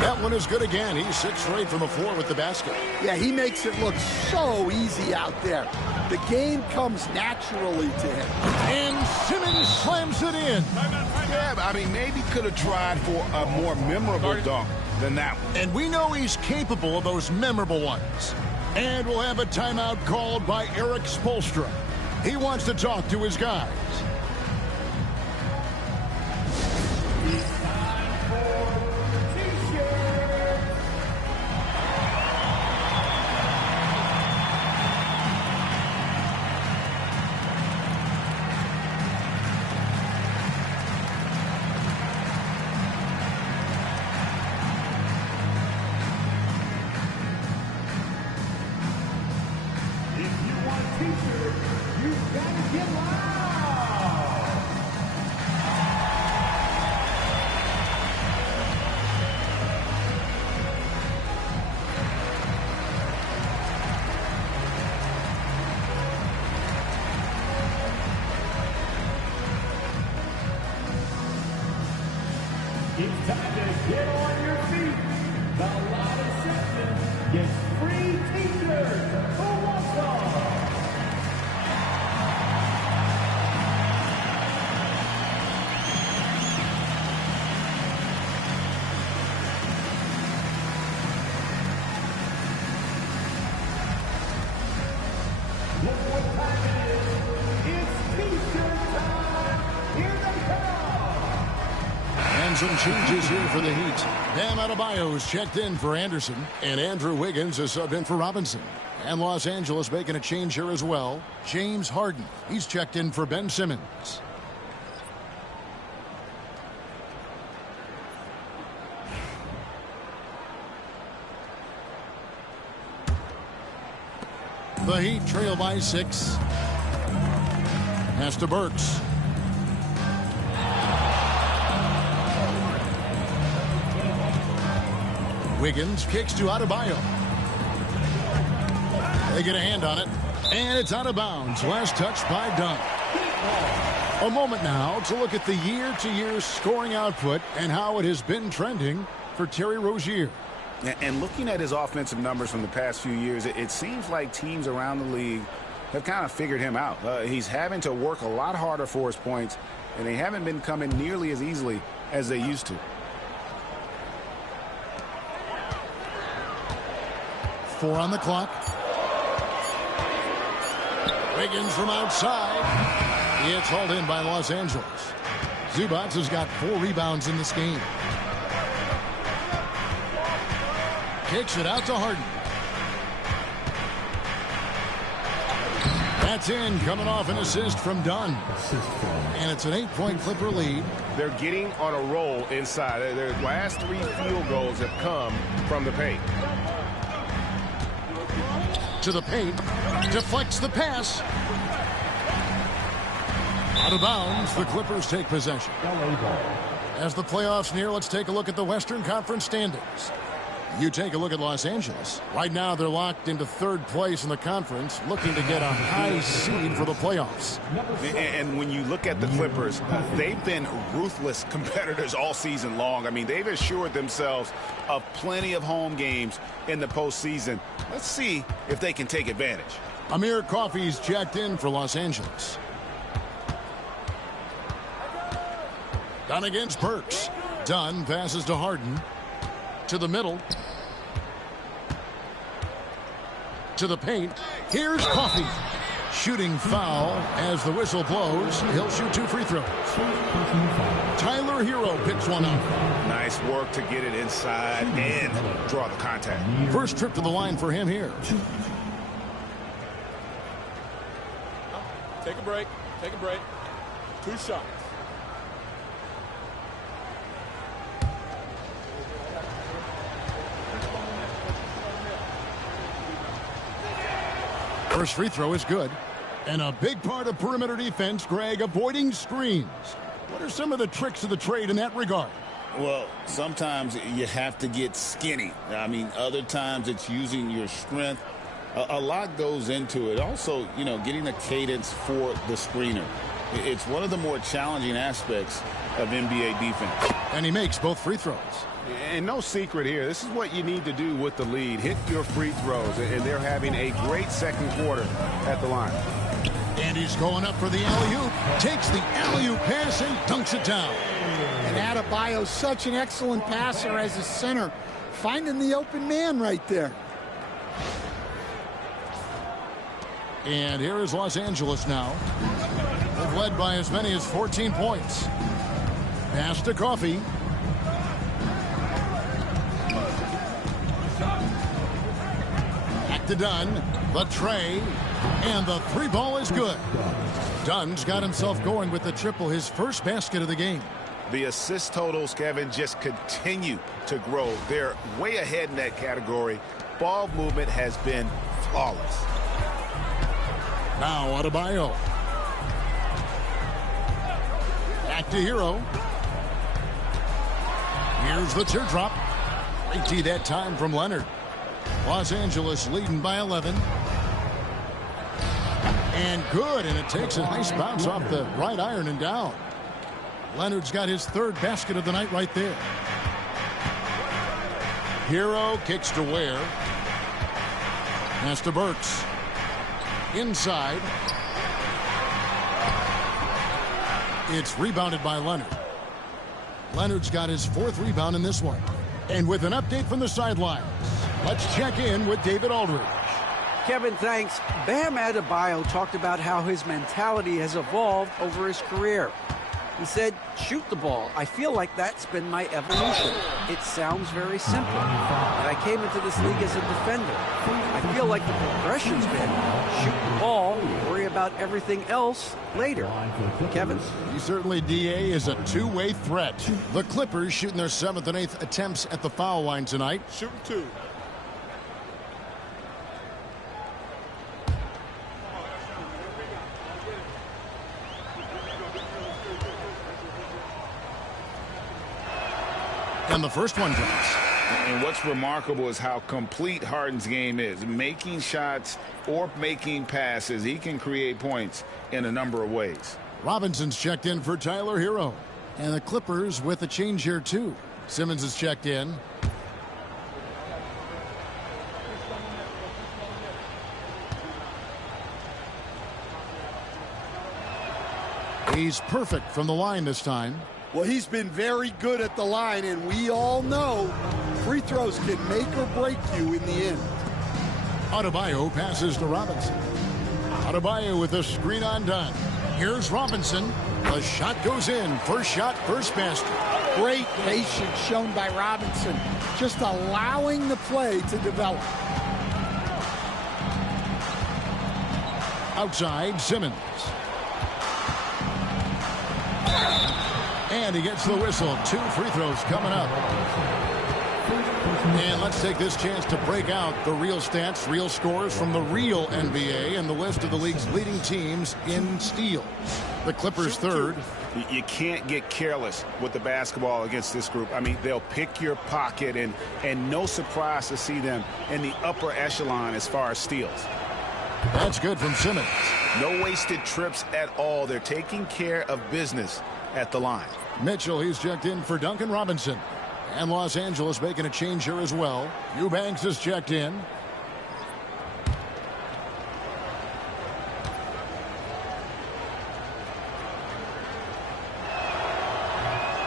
That one is good again. He's 6 straight from the floor with the basket. Yeah, he makes it look so easy out there. The game comes naturally to him. And Simmons slams it in. Yeah, I mean, maybe could have tried for a more memorable dunk than that one. And we know he's capable of those memorable ones. And we'll have a timeout called by Eric Spoelstra. He wants to talk to his guys. It's time to get on your feet. The loudest section gets free t-shirts. Who wants some? Look what time it is. It's t-shirt time. Here they come. And some changes here for the Heat. Bam Adebayo's checked in for Anderson, and Andrew Wiggins is subbed in for Robinson. And Los Angeles making a change here as well. James Harden, he's checked in for Ben Simmons. The Heat trail by 6. Pass to Burks. Wiggins kicks to Adebayo. They get a hand on it, and it's out of bounds. Last touch by Dunn. A moment now to look at the year-to-year scoring output and how it has been trending for Terry Rozier. And looking at his offensive numbers from the past few years, it seems like teams around the league have kind of figured him out. He's having to work a lot harder for his points, and they haven't been coming nearly as easily as they used to. 4 on the clock. Wiggins from outside. It's hauled in by Los Angeles. Zubac has got 4 rebounds in this game. Kicks it out to Harden. That's in, coming off an assist from Dunn. And it's an 8-point Clipper lead. They're getting on a roll inside. Their last 3 field goals have come from the paint. To the paint. Deflects the pass. Out of bounds, the Clippers take possession. As the playoffs near, let's take a look at the Western Conference standings. You take a look at Los Angeles. Right now, they're locked into 3rd place in the conference, looking to get a high seed for the playoffs. And when you look at the Clippers, they've been ruthless competitors all season long. I mean, they've assured themselves of plenty of home games in the postseason. Let's see if they can take advantage. Amir Coffey's checked in for Los Angeles. Dunn against Burks. Dunn passes to Harden. To the middle. To the paint. Here's Coffey. Shooting foul as the whistle blows. He'll shoot 2 free throws. Tyler Hero picks one up. Nice work to get it inside and draw the contact. First trip to the line for him here. Take a break. Take a break. 2 shots. First free throw is good. And a big part of perimeter defense, Greg, avoiding screens. What are some of the tricks of the trade in that regard? Well, sometimes you have to get skinny. I mean, other times it's using your strength. A lot goes into it. Also, you know, getting the cadence for the screener. It's one of the more challenging aspects of NBA defense. And he makes both free throws. And no secret here. This is what you need to do with the lead. Hit your free throws. And they're having a great second quarter at the line. And he's going up for the alley-oop. Takes the alley-oop pass and dunks it down. And Adebayo's such an excellent passer as a center. Finding the open man right there. And here is Los Angeles now. They've led by as many as 14 points. Pass to Coffey. Back to Dunn. The tray. And the 3 ball is good. Dunn's got himself going with the triple, his first basket of the game. The assist totals, Kevin, just continue to grow. They're way ahead in that category. Ball movement has been flawless. Now Adebayo. Back to Hero. Here's the teardrop. Great tee that time from Leonard. Los Angeles leading by 11. And good, and it takes a nice bounce off the right iron and down. Leonard's got his 3rd basket of the night right there. Hero kicks to Ware. Pass to Burks. Inside. It's rebounded by Leonard. Leonard's got his 4th rebound in this one. And with an update from the sidelines, let's check in with David Aldridge. Kevin, thanks. Bam Adebayo talked about how his mentality has evolved over his career. He said, shoot the ball. I feel like that's been my evolution. It sounds very simple. And I came into this league as a defender. I feel like the progression's been shoot the ball, worry about everything else later. Kevin? He certainly, DA, is a two-way threat. The Clippers shooting their 7th and 8th attempts at the foul line tonight. Shooting 2. And the first one drops. And what's remarkable is how complete Harden's game is. Making shots or making passes, he can create points in a number of ways. Robinson's checked in for Tyler Hero. And the Clippers with a change here, too. Simmons is checked in. He's perfect from the line this time. Well, he's been very good at the line, and we all know free throws can make or break you in the end. Adebayo passes to Robinson. Adebayo with a screen on Dunn. Here's Robinson. The shot goes in. First shot, first basket. Great patience shown by Robinson, just allowing the play to develop. Outside, Simmons. And he gets the whistle. 2 free throws coming up. And let's take this chance to break out the real stats, real scores from the real NBA and the list of the league's leading teams in steals. The Clippers third. You can't get careless with the basketball against this group. I mean, they'll pick your pocket, and no surprise to see them in the upper echelon as far as steals. That's good from Simmons. No wasted trips at all. They're taking care of business at the line. Mitchell, he's checked in for Duncan Robinson. And Los Angeles making a change here as well. Eubanks is checked in.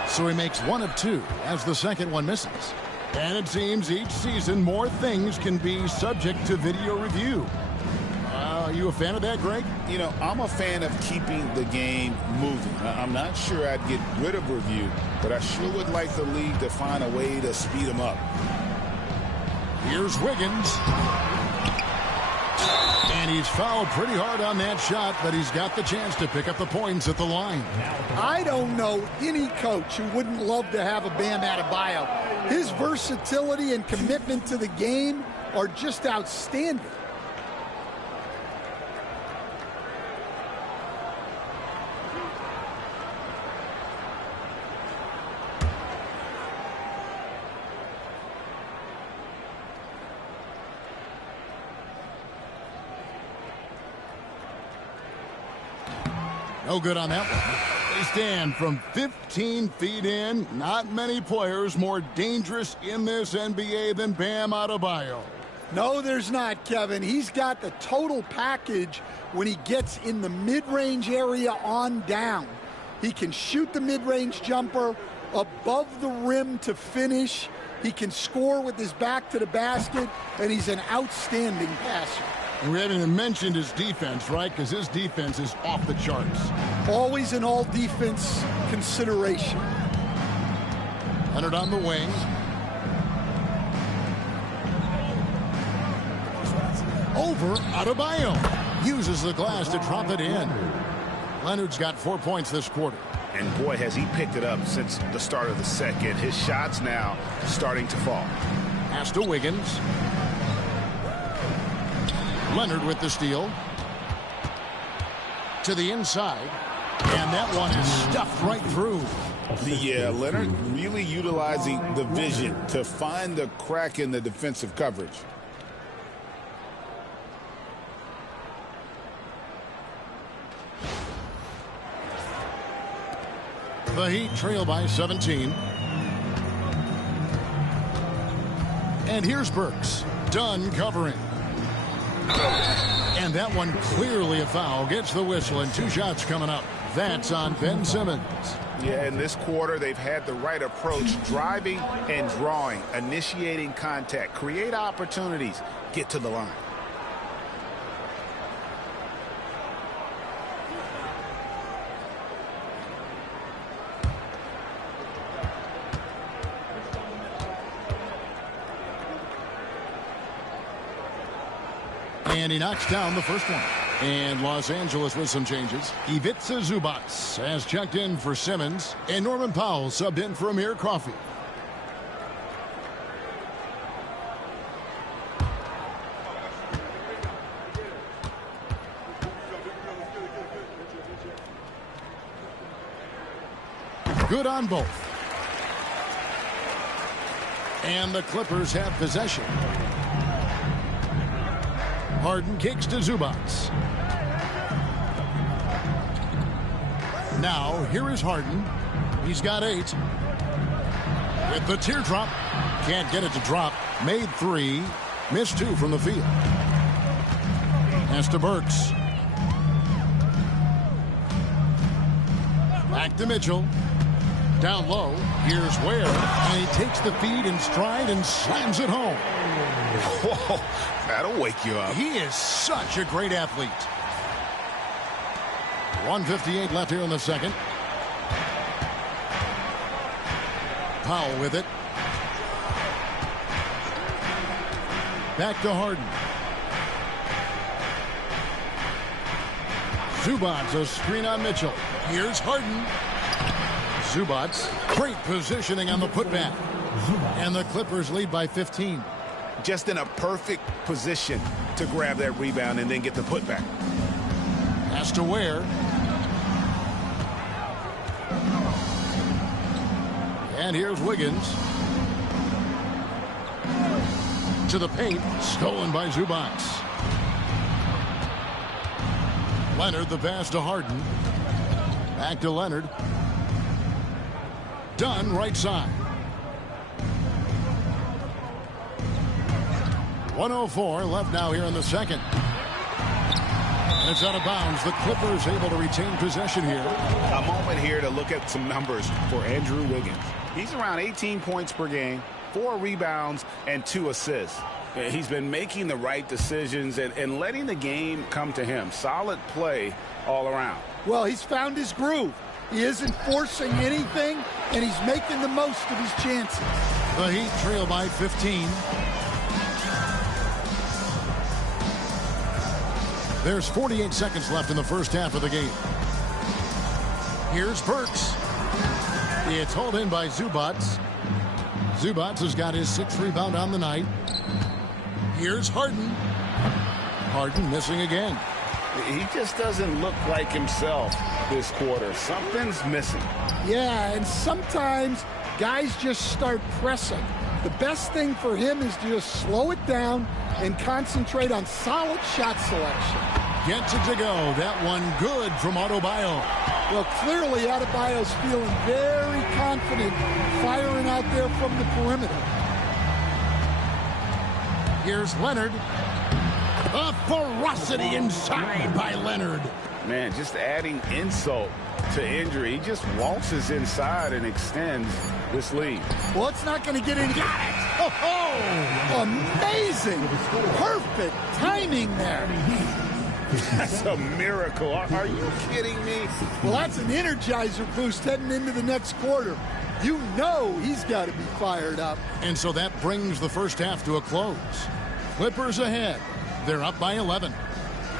So he makes 1 of 2 as the second one misses. And it seems each season more things can be subject to video review. Are you a fan of that, Greg? You know, I'm a fan of keeping the game moving. I'm not sure I'd get rid of review, but I sure would like the league to find a way to speed them up. Here's Wiggins. And he's fouled pretty hard on that shot, but he's got the chance to pick up the points at the line. I don't know any coach who wouldn't love to have a Bam Adebayo. His versatility and commitment to the game are just outstanding. No good on that one. They stand from 15 feet in. Not many players more dangerous in this NBA than Bam Adebayo. No, there's not, Kevin. He's got the total package when he gets in the mid-range area on down. He can shoot the mid-range jumper above the rim to finish. He can score with his back to the basket, and he's an outstanding passer. We haven't even mentioned his defense, right? Because his defense is off the charts. Always an all-defense consideration. Leonard on the wing. Over Adebayo. Uses the glass to drop it in. Leonard's got 4 points this quarter. And boy, has he picked it up since the start of the second. His shots now starting to fall. Pass to Wiggins. Leonard with the steal. To the inside. And that one is stuffed right through. Yeah, Leonard really utilizing the vision to find the crack in the defensive coverage. The Heat trail by 17. And here's Burks. Dunn covering. And that one clearly a foul. Gets the whistle and 2 shots coming up. That's on Ben Simmons. Yeah, in this quarter, they've had the right approach. Driving and drawing. Initiating contact. Create opportunities. Get to the line. And he knocks down the first one. And Los Angeles with some changes. Ivica Zubac has checked in for Simmons. And Norman Powell subbed in for Amir Coffey. Good on both. And the Clippers have possession. Harden kicks to Zubac. Now, here is Harden. He's got 8. With the teardrop. Can't get it to drop. Made 3. Missed 2 from the field. Pass to Burks. Back to Mitchell. Down low, here's Ware, and he takes the feed in stride and slams it home. Whoa, that'll wake you up. He is such a great athlete. 1:58 left here in the second. Powell with it. Back to Harden. Zubac, a screen on Mitchell. Here's Harden. Zubac, great positioning on the putback. And the Clippers lead by 15. Just in a perfect position to grab that rebound and then get the putback. Has to Ware. And here's Wiggins. To the paint, stolen by Zubac. Leonard, the pass to Harden. Back to Leonard. Dunn, right side. 1:04 left now here in the second. And it's out of bounds. The Clippers able to retain possession here. A moment here to look at some numbers for Andrew Wiggins. He's around 18 points per game, 4 rebounds, and 2 assists. He's been making the right decisions and letting the game come to him. Solid play all around. Well, he's found his groove. He isn't forcing anything, and he's making the most of his chances. The Heat trail by 15. There's 48 seconds left in the first half of the game. Here's Burks. It's hauled in by Zubac. Zubac has got his 6th rebound on the night. Here's Harden. Harden missing again. He just doesn't look like himself this quarter. Something's missing. Yeah, and sometimes guys just start pressing. The best thing for him is to just slow it down and concentrate on solid shot selection. Gets it to go. That one good from Adebayo. Well, clearly Adebayo's feeling very confident firing out there from the perimeter. Here's Leonard. A ferocity inside by Leonard. Man, just adding insult to injury. He just waltzes inside and extends this lead. Well, it's not going to get any. Got it! Oh! Amazing! Perfect timing there. That's a miracle. Are you kidding me? Well, that's an energizer boost heading into the next quarter. You know he's got to be fired up. And so that brings the first half to a close. Clippers ahead. They're up by 11.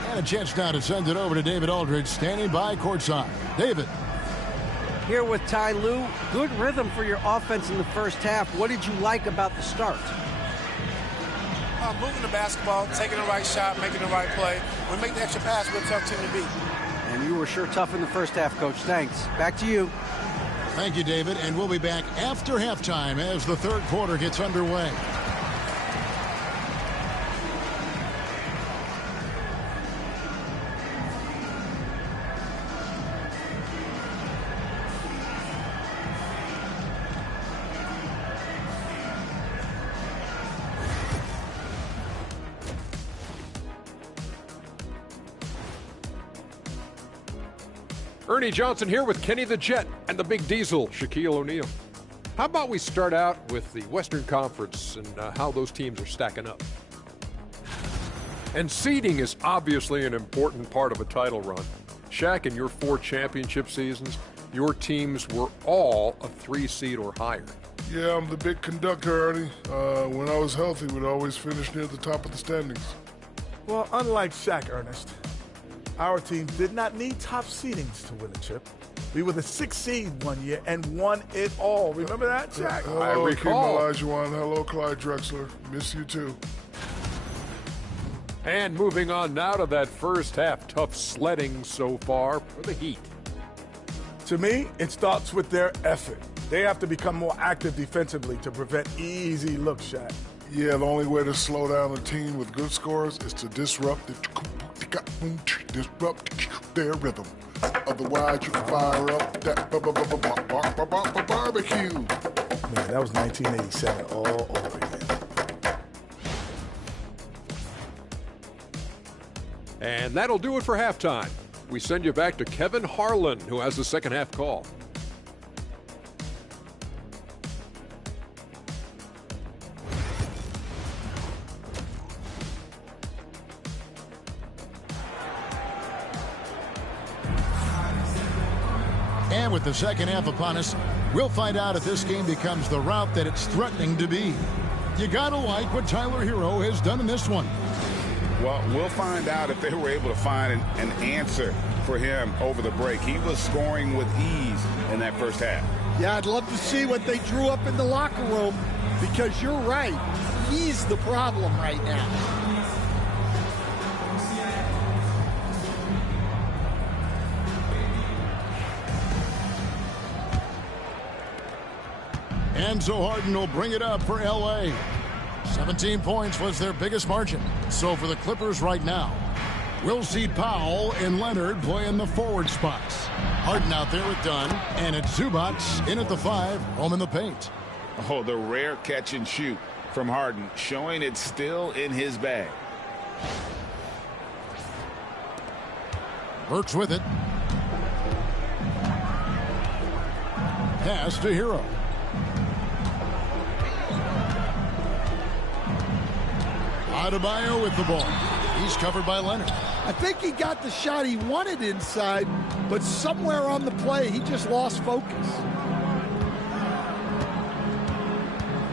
And a chance now to send it over to David Aldridge, standing by courtside. David. Here with Ty Lue. Good rhythm for your offense in the first half. What did you like about the start? Moving the basketball, taking the right shot, making the right play. We make the extra pass, we're a tough team to beat. And you were sure tough in the first half, Coach. Thanks. Back to you. Thank you, David. And we'll be back after halftime as the third quarter gets underway. Ernie Johnson here with Kenny the Jet and the Big Diesel, Shaquille O'Neal. How about we start out with the Western Conference and how those teams are stacking up? And seeding is obviously an important part of a title run. Shaq, in your 4 championship seasons, your teams were all a 3 seed or higher. Yeah, I'm the big conductor, Ernie. When I was healthy, we'd always finish near the top of the standings. Well, unlike Shaq, Ernest, our team did not need top seedings to win a chip. We were the 6th seed one year and won it all. Remember that, Shaq? I recall. Olajuwon. Hello, Clyde Drexler. Miss you too. And moving on now to that first half, tough sledding so far for the Heat. To me, it starts with their effort. They have to become more active defensively to prevent easy looks, Shaq. Yeah, the only way to slow down a team with good scores is to disrupt their rhythm. Otherwise, you can fire up that barbecue. Man, that was 1987 all over again. And that'll do it for halftime. We send you back to Kevin Harlan, who has the second half call. And with the second half upon us, we'll find out if this game becomes the route that it's threatening to be. You gotta like what Tyler Hero has done in this one. Well, we'll find out if they were able to find an answer for him over the break. He was scoring with ease in that first half. Yeah, I'd love to see what they drew up in the locker room, because you're right. He's the problem right now. And so Harden will bring it up for L.A. 17 points was their biggest margin. So for the Clippers right now, we'll see Powell and Leonard play in the forward spots. Harden out there with Dunn, and it's Zubac in at the 5, home in the paint. Oh, the rare catch and shoot from Harden, showing it's still in his bag. Burks with it. Pass to Hero. Adebayo with the ball. He's covered by Leonard. I think he got the shot he wanted inside, but somewhere on the play, he just lost focus.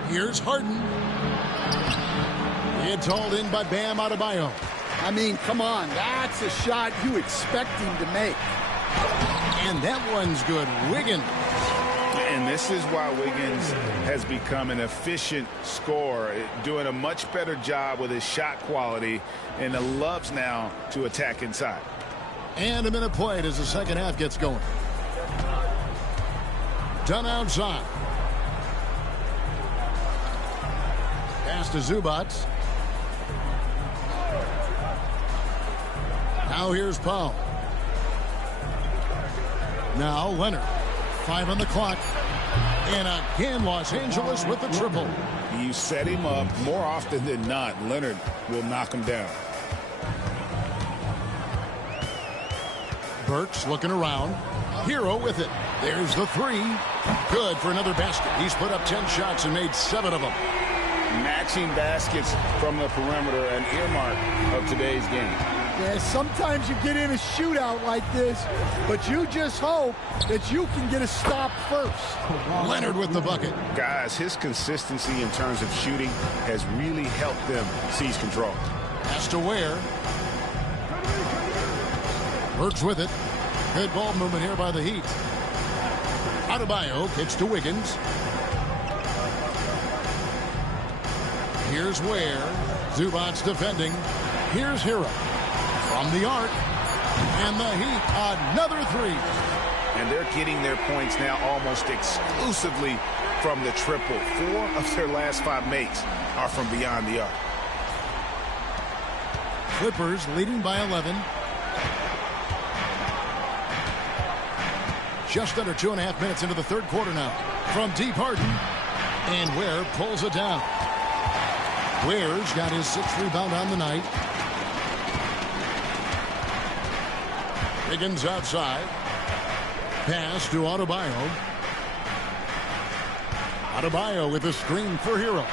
Here's Harden. It's hauled in by Bam Adebayo. I mean, come on. That's a shot you expect him to make. And that one's good. Wiggins. And this is why Wiggins has become an efficient scorer, doing a much better job with his shot quality, and loves now to attack inside. And a minute played as the second half gets going. Done outside. Pass to Zubac. Now here's Powell. Now Leonard. 5 on the clock. And again, Los Angeles with the triple. You set him up more often than not. Leonard will knock him down. Burks looking around. Hero with it. There's the 3. Good for another basket. He's put up 10 shots and made 7 of them. Matching baskets from the perimeter, an earmark of today's game. Yeah, sometimes you get in a shootout like this, but you just hope that you can get a stop first. Leonard with the bucket. Guys, his consistency in terms of shooting has really helped them seize control. Pass to Ware. Burks with it. Good ball movement here by the Heat. Adebayo kicks to Wiggins. Here's Ware. Zubac defending. Here's Hero. From the arc. And the Heat, another 3. And they're getting their points now almost exclusively from the triple. 4 of their last 5 makes are from beyond the arc. Clippers leading by 11. Just under 2.5 minutes into the third quarter now. From deep, Harden. And Ware pulls it down. Ware's got his 6th rebound on the night. Wiggins outside. Pass to Adebayo. Adebayo with a screen for Hero.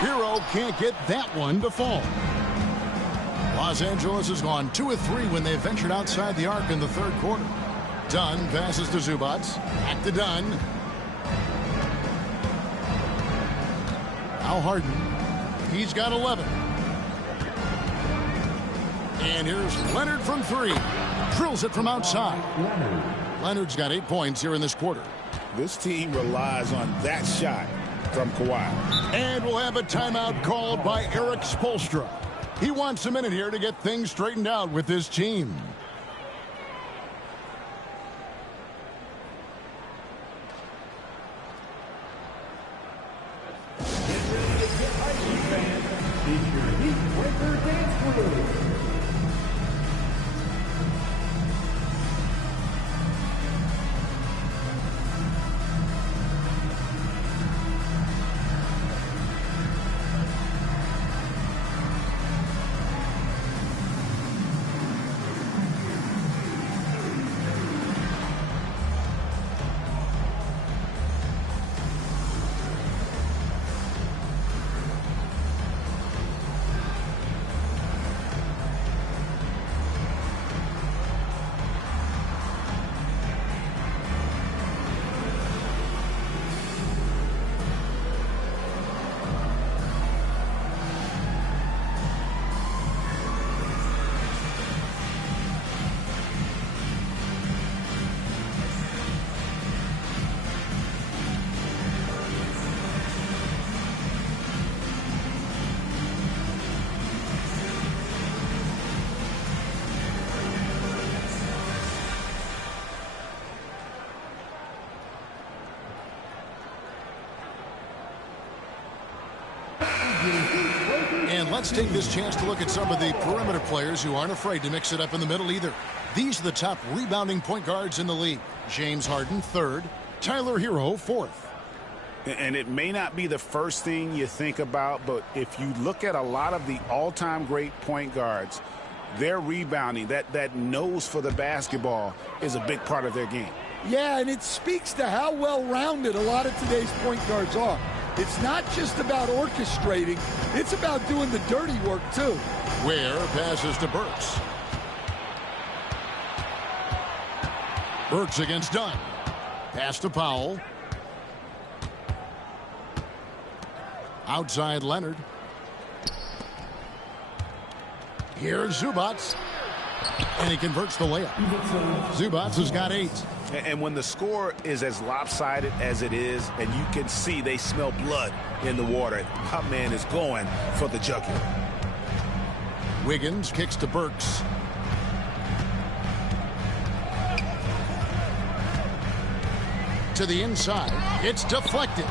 Hero can't get that one to fall. Los Angeles has gone 2 of 3 when they ventured outside the arc in the third quarter. Dunn passes to Zubac. Back to Dunn. Now Harden. He's got 11. And here's Leonard from 3. Drills it from outside. Leonard's got 8 points here in this quarter. This team relies on that shot from Kawhi. And we'll have a timeout called by Eric Spoelstra. He wants a minute here to get things straightened out with his team. And let's take this chance to look at some of the perimeter players who aren't afraid to mix it up in the middle either. These are the top rebounding point guards in the league. James Harden, 3rd. Tyler Hero, 4th. And it may not be the first thing you think about, but if you look at a lot of the all-time great point guards, their rebounding, that nose for the basketball is a big part of their game. Yeah, and it speaks to how well-rounded a lot of today's point guards are. It's not just about orchestrating, it's about doing the dirty work, too. Ware passes to Burks. Burks against Dunn. Pass to Powell. Outside Leonard. Here's Zubats. And he converts the layup. Zubats has got 8. And when the score is as lopsided as it is, and you can see they smell blood in the water, my man is going for the jugular. Wiggins kicks to Burks. To the inside. It's deflected.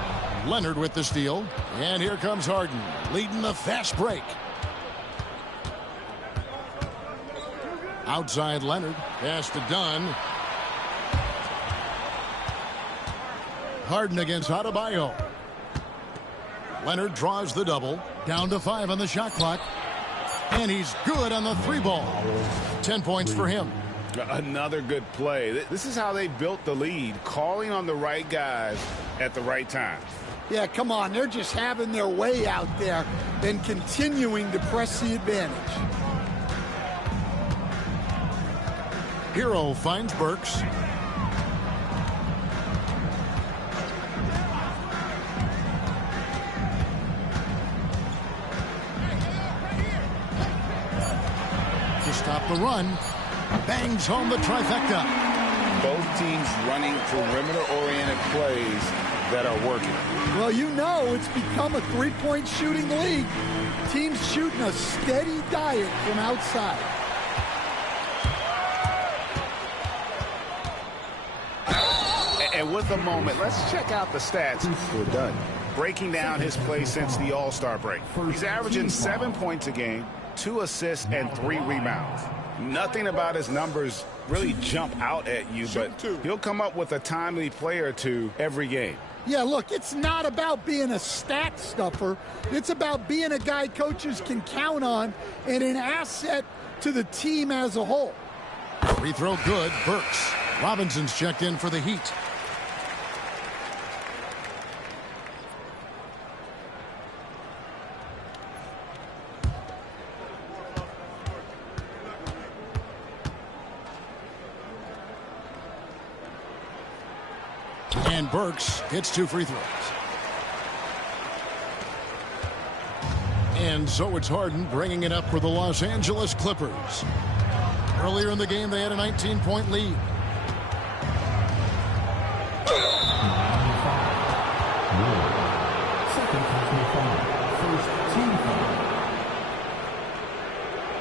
Leonard with the steal. And here comes Harden, leading the fast break. Outside Leonard. Pass to Dunn. Harden against Adebayo. Leonard draws the double. Down to 5 on the shot clock. And he's good on the 3-ball. 10 points for him. Another good play. This is how they built the lead, calling on the right guys at the right time. Yeah, come on. They're just having their way out there and continuing to press the advantage. Hero finds Burks. To stop the run. Bangs home the trifecta. Both teams running perimeter-oriented plays that are working. Well, you know it's become a three-point shooting league. Teams shooting a steady diet from outside. And with a moment, let's check out the stats. We're done. Breaking down his play since the All-Star break. He's averaging 7 points a game, 2 assists, and 3 rebounds. Nothing about his numbers really jump out at you, but he'll come up with a timely play or two every game. Yeah, look, it's not about being a stat stuffer. It's about being a guy coaches can count on and an asset to the team as a whole. Free throw good. Burks. Robinson's checked in for the Heat. And Burks hits 2 free throws. And so it's Harden bringing it up for the Los Angeles Clippers. Earlier in the game, they had a 19-point lead.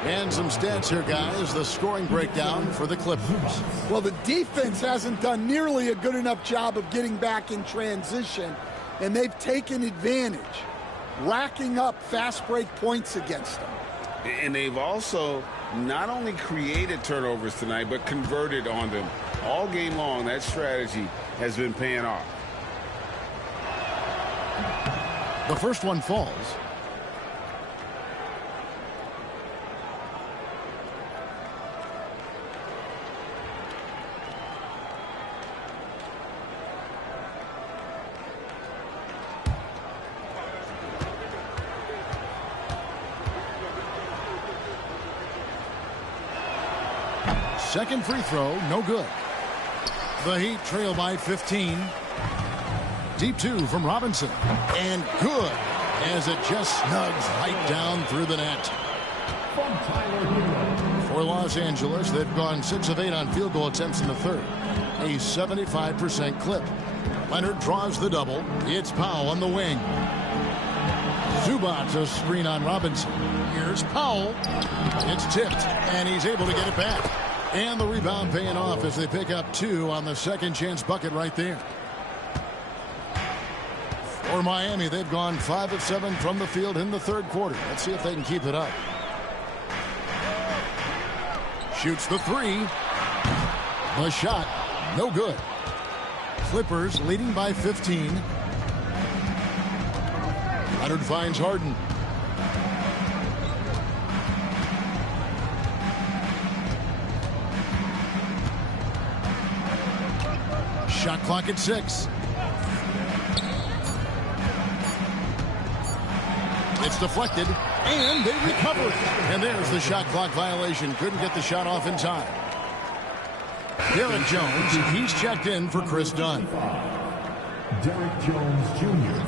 And some stats here, guys. The scoring breakdown for the Clippers. Well, the defense hasn't done nearly a good enough job of getting back in transition, and they've taken advantage, racking up fast break points against them. And they've also not only created turnovers tonight, but converted on them. All game long, that strategy has been paying off. The first one falls. Second free throw, no good. The Heat trail by 15. Deep 2 from Robinson. And good as it just snugs right down through the net. For Los Angeles, they've gone 6 of 8 on field goal attempts in the third. A 75% clip. Leonard draws the double. It's Powell on the wing. Zubats a screen on Robinson. Here's Powell. It's tipped, and he's able to get it back. And the rebound paying off as they pick up 2 on the second chance bucket right there. For Miami, they've gone 5 of 7 from the field in the third quarter. Let's see if they can keep it up. Shoots the three. The shot, no good. Clippers leading by 15. Leonard finds Harden. Shot clock at 6. It's deflected, and they recover it. And there's the shot clock violation. Couldn't get the shot off in time. Derek Jones, he's checked in for Chris Dunn. Derek Jones Jr.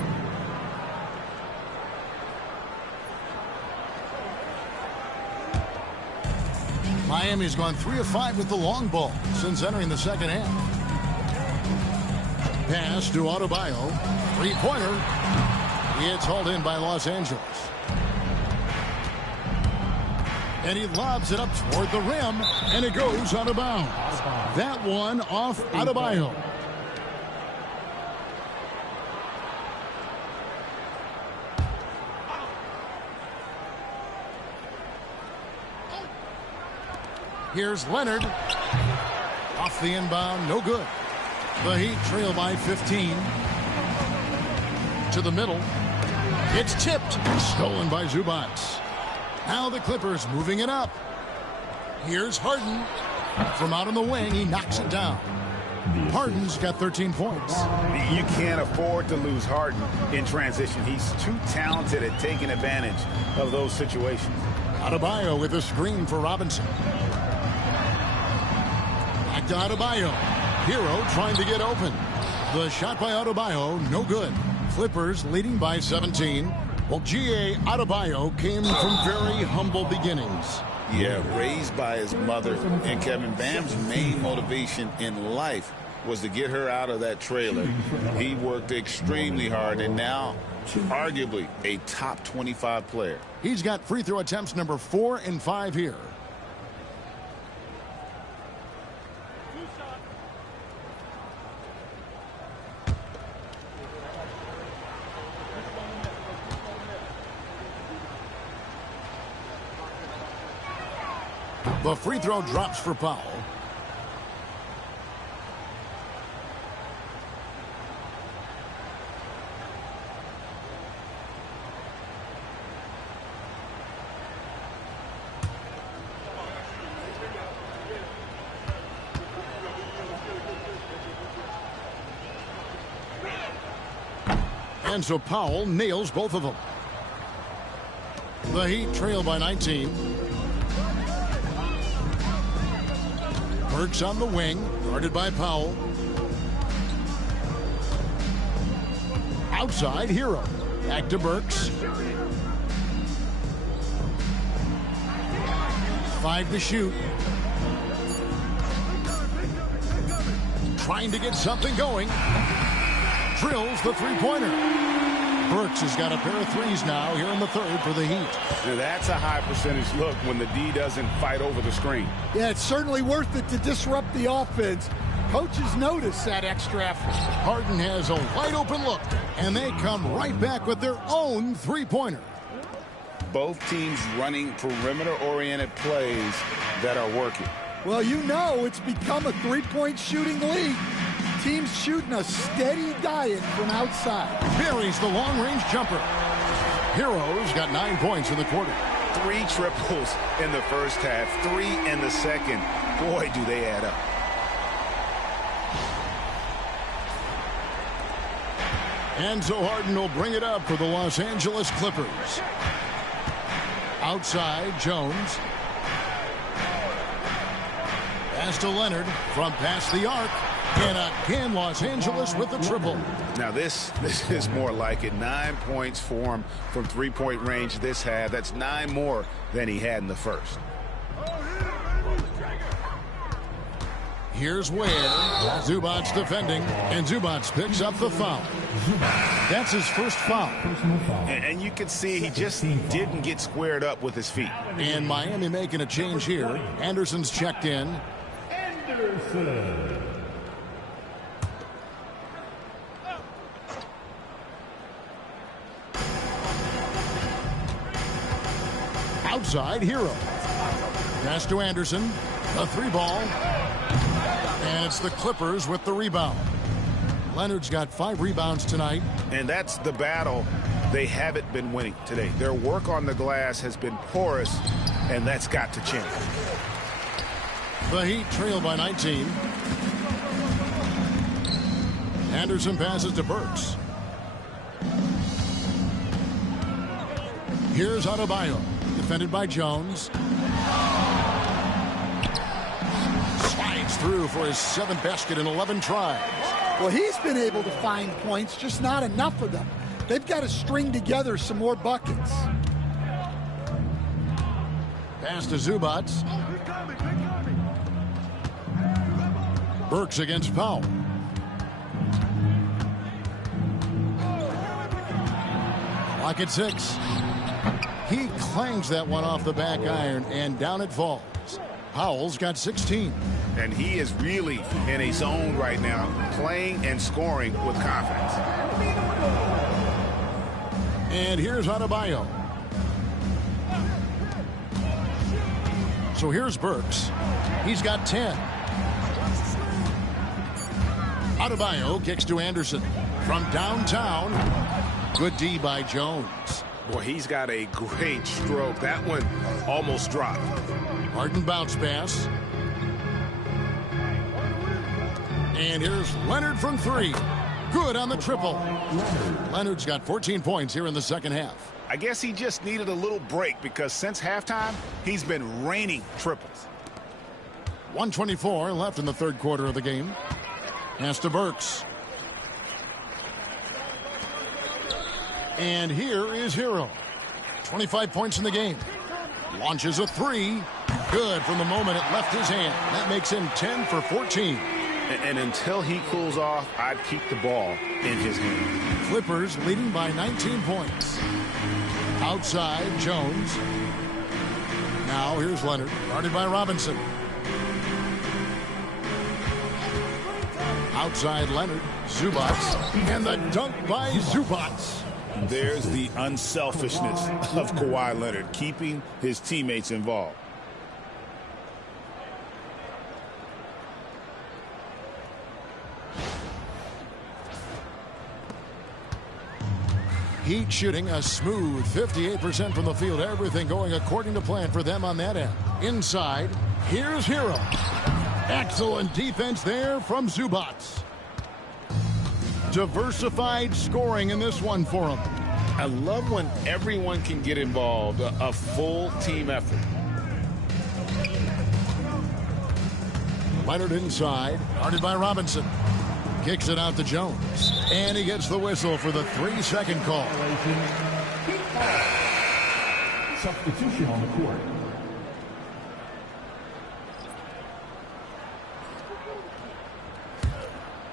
Miami's gone 3 of 5 with the long ball since entering the second half. Pass to Adebayo. Three-pointer. It's hauled in by Los Angeles. And he lobs it up toward the rim, and it goes out of bounds. That one off Adebayo. Here's Leonard. Off the inbound, no good. The Heat trail by 15. To the middle. It's tipped. Stolen by Zubac. Now the Clippers moving it up. Here's Harden. From out on the wing, he knocks it down. Harden's got 13 points. You can't afford to lose Harden in transition. He's too talented at taking advantage of those situations. Adebayo with a screen for Robinson. Back to Adebayo. Hero trying to get open. The shot by Adebayo, no good. Clippers leading by 17. Well, G.A. Adebayo came from very humble beginnings. Yeah, raised by his mother. And Kevin, Bam's main motivation in life was to get her out of that trailer. He worked extremely hard, and now arguably a top 25 player. He's got free throw attempts number 4 and 5 here. The free throw drops for Powell. And so Powell nails both of them. The Heat trail by 19. Burks on the wing, guarded by Powell. Outside, Hero. Back to Burks. 5 to shoot. Trying to get something going. Drills the three-pointer. Burks has got a pair of threes now here in the third for the Heat. Now that's a high percentage look when the D doesn't fight over the screen. Yeah, it's certainly worth it to disrupt the offense. Coaches notice that extra effort. Harden has a wide open look, and they come right back with their own three-pointer. Both teams running perimeter-oriented plays that are working. Well, you know it's become a three-point shooting league. Teams shooting a steady diet from outside. Buries the long-range jumper. Hero's got 9 points in the quarter. 3 triples in the first half, 3 in the second. Boy, do they add up. And so Harden will bring it up for the Los Angeles Clippers. Outside, Jones. Pass to Leonard from past the arc. And again, Los Angeles with the triple. Now this is more like it. 9 points for him from three-point range this half. That's 9 more than he had in the first. Here's Ware. Zubac defending, and Zubac picks up the foul. That's his first foul. And you can see he just didn't get squared up with his feet. And Miami making a change here. Anderson's checked in. Anderson. Outside, Hero. Pass to Anderson. A 3-ball. And it's the Clippers with the rebound. Leonard's got 5 rebounds tonight. And that's the battle they haven't been winning today. Their work on the glass has been porous, and that's got to change. The Heat trail by 19. Anderson passes to Burks. Here's Adebayo, defended by Jones. Slides through for his 7th basket in 11 tries. Well, he's been able to find points, just not enough of them. They've got to string together some more buckets. Pass to Zubac. Burks against Powell. Clock at 6. He clangs that one off the back iron, and down it falls. Powell's got 16. And he is really in a zone right now, playing and scoring with confidence. And here's Adebayo. So here's Burks. He's got 10. Adebayo kicks to Anderson. From downtown, good D by Jones. Boy, he's got a great stroke. That one almost dropped. Harden bounce pass. And here's Leonard from 3. Good on the triple. Leonard's got 14 points here in the second half. I guess he just needed a little break because since halftime, he's been raining triples. 1:24 left in the third quarter of the game. Pass to Burks. And here is Hero. 25 points in the game. Launches a 3. Good from the moment it left his hand. That makes him 10 for 14. And until he cools off, I'd keep the ball in his hand. Clippers leading by 19 points. Outside, Jones. Now here's Leonard, guarded by Robinson. Outside Leonard, Zubac, and the dunk by Zubac. There's the unselfishness of Kawhi Leonard, keeping his teammates involved. Heat shooting a smooth 58% from the field. Everything going according to plan for them on that end. Inside, here's Hero. Excellent defense there from Zubac. Diversified scoring in this one for him. I love when everyone can get involved, a full team effort. Leonard inside, guarded by Robinson. Kicks it out to Jones. And he gets the whistle for the 3-second call. Substitution on the court.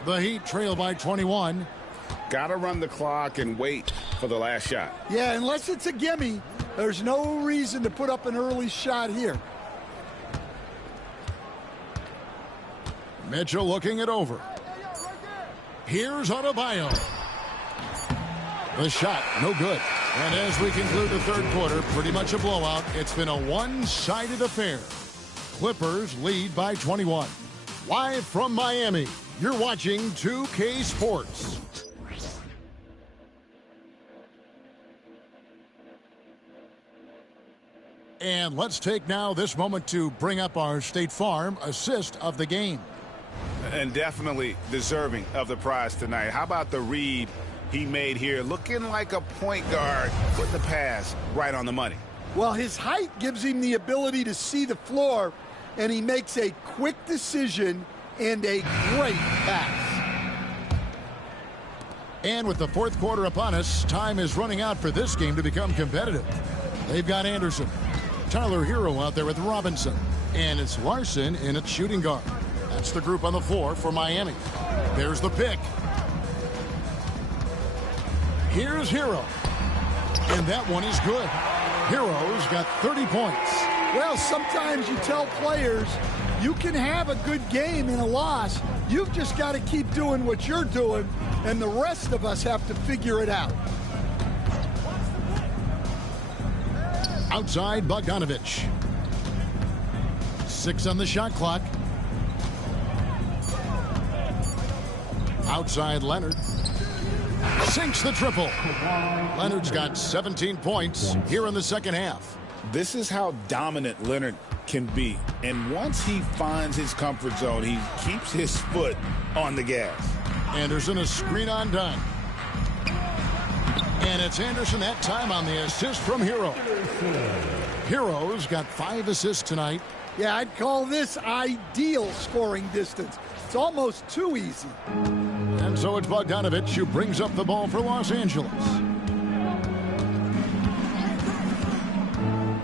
The Heat trail by 21. Got to run the clock and wait for the last shot. Yeah, unless it's a gimme, there's no reason to put up an early shot here. Mitchell looking it over. Here's Adebayo. The shot, no good. And as we conclude the third quarter, pretty much a blowout. It's been a one-sided affair. Clippers lead by 21. Live from Miami, you're watching 2K Sports. And let's take now this moment to bring up our State Farm assist of the game. And definitely deserving of the prize tonight. How about the read he made here? Looking like a point guard. Put the pass right on the money. Well, his height gives him the ability to see the floor, and he makes a quick decision and a great pass. And with the fourth quarter upon us, time is running out for this game to become competitive. They've got Anderson, Tyler Hero out there with Robinson, and it's Larson in at shooting guard. That's the group on the floor for Miami. There's the pick. Here's Hero. And that one is good. Hero's got 30 points. Well, sometimes you tell players you can have a good game in a loss. You've just got to keep doing what you're doing, and the rest of us have to figure it out. Outside Bogdanovich. 6 on the shot clock. Outside Leonard. Sinks the triple. Leonard's got 17 points here in the second half. This is how dominant Leonard can be. And once he finds his comfort zone, he keeps his foot on the gas. Anderson, a screen on Dunn. And it's Anderson that time on the assist from Hero. Hero's got 5 assists tonight. Yeah, I'd call this ideal scoring distance. It's almost too easy. And so it's Bogdanovich who brings up the ball for Los Angeles.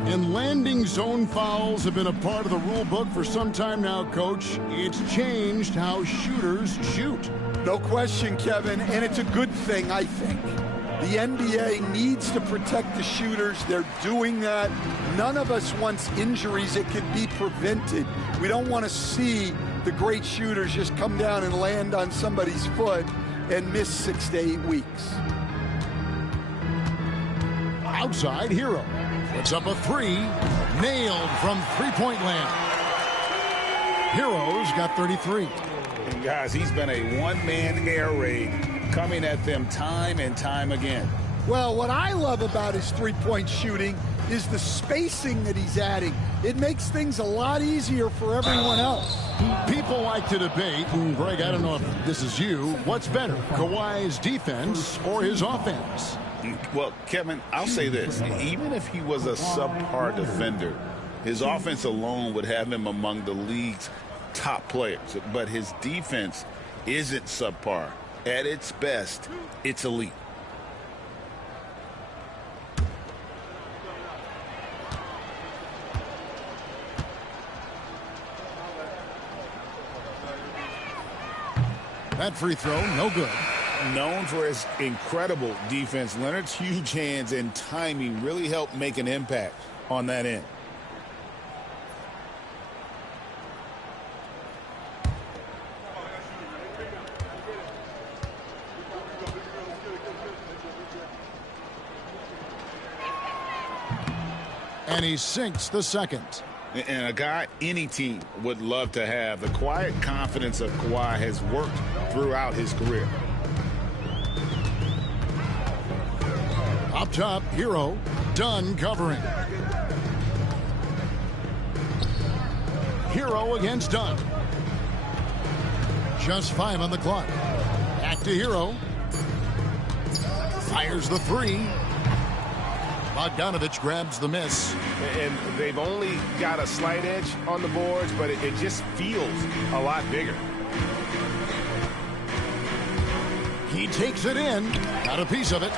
And landing zone fouls have been a part of the rule book for some time now, Coach. It's changed how shooters shoot. No question, Kevin, and it's a good thing, I think. The NBA needs to protect the shooters. They're doing that. None of us wants injuries that could be prevented. We don't want to see the great shooters just come down and land on somebody's foot and miss 6 to 8 weeks. Outside Hero. Puts up a 3. Nailed from three-point land. Hero's got 33. And guys, he's been a one-man air raid coming at them time and time again. Well, what I love about his three-point shooting is the spacing that he's adding. It makes things a lot easier for everyone else. People like to debate, and Greg, I don't know if this is you, what's better, Kawhi's defense or his offense? Well, Kevin, I'll say this. Even if he was a subpar defender, his offense alone would have him among the league's top players. But his defense isn't subpar. At its best, it's elite. That free throw, no good. Known for his incredible defense, Leonard's huge hands and timing really helped make an impact on that end. And he sinks the second. And a guy any team would love to have. The quiet confidence of Kawhi has worked throughout his career. Up top, Hero. Dunn covering. Hero against Dunn. Just 5 on the clock. Back to Hero. Fires the 3. Bogdanovich grabs the miss. And they've only got a slight edge on the boards, but it just feels a lot bigger. He takes it in. Got a piece of it.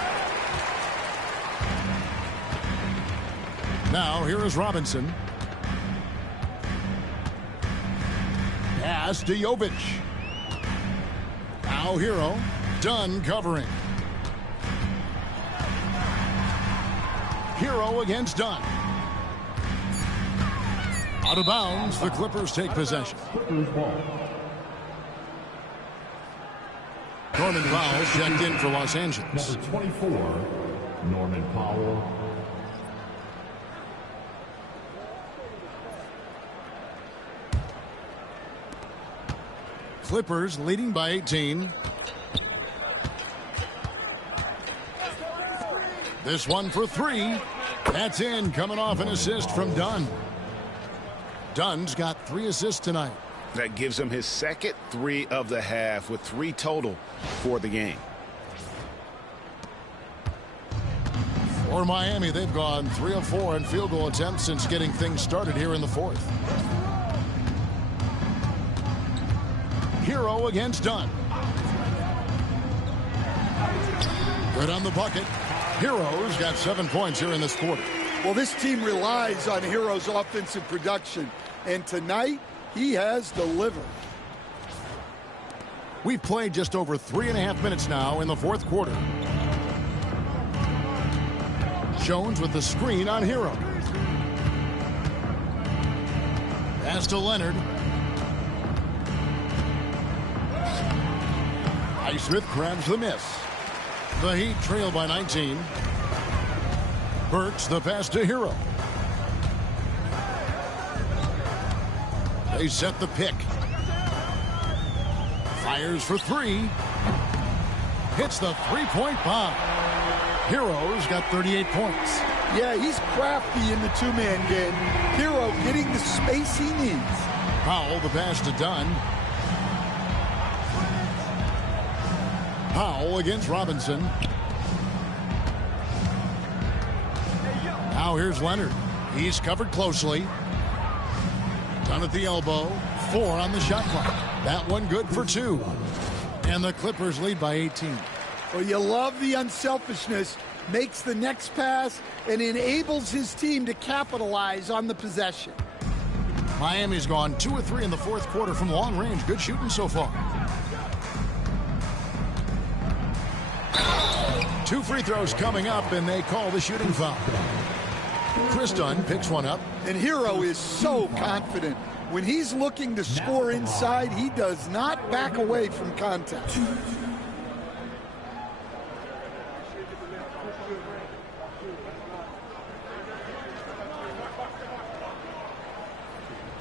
Now here is Robinson. Pass to Jovic. Now Hero. Dunn covering. Hero against Dunn. Out of bounds, the Clippers take possession. Norman Powell checked in for Los Angeles. Number 24, Norman Powell. Clippers leading by 18. This one for 3. That's in, coming off an assist from Dunn. Dunn's got 3 assists tonight. That gives him his second 3 of the half with 3 total for the game. For Miami, they've gone 3 of 4 in field goal attempts since getting things started here in the 4th. Hero against Dunn. Good on the bucket. Hero's got 7 points here in this quarter. Well, this team relies on Hero's offensive production, and tonight he has delivered. We've played just over 3.5 minutes now in the 4th quarter. Jones with the screen on Hero. Pass to Leonard. Highsmith grabs the miss. The Heat trail by 19. Burks the pass to Hero. They set the pick. Fires for three. Hits the three-point bomb. Hero's got 38 points. Yeah, he's crafty in the two-man game. Hero getting the space he needs. Powell, the pass to Dunn. Powell against Robinson. Now here's Leonard. He's covered closely. Dunn at the elbow. 4 on the shot clock. That one good for 2. And the Clippers lead by 18. Well, you love the unselfishness. Makes the next pass and enables his team to capitalize on the possession. Miami's gone 2 of 3 in the fourth quarter from long range. Good shooting so far. 2 free throws coming up, and they call the shooting foul. Chris Dunn picks one up. And Hero is so confident. When he's looking to score inside, he does not back away from contact.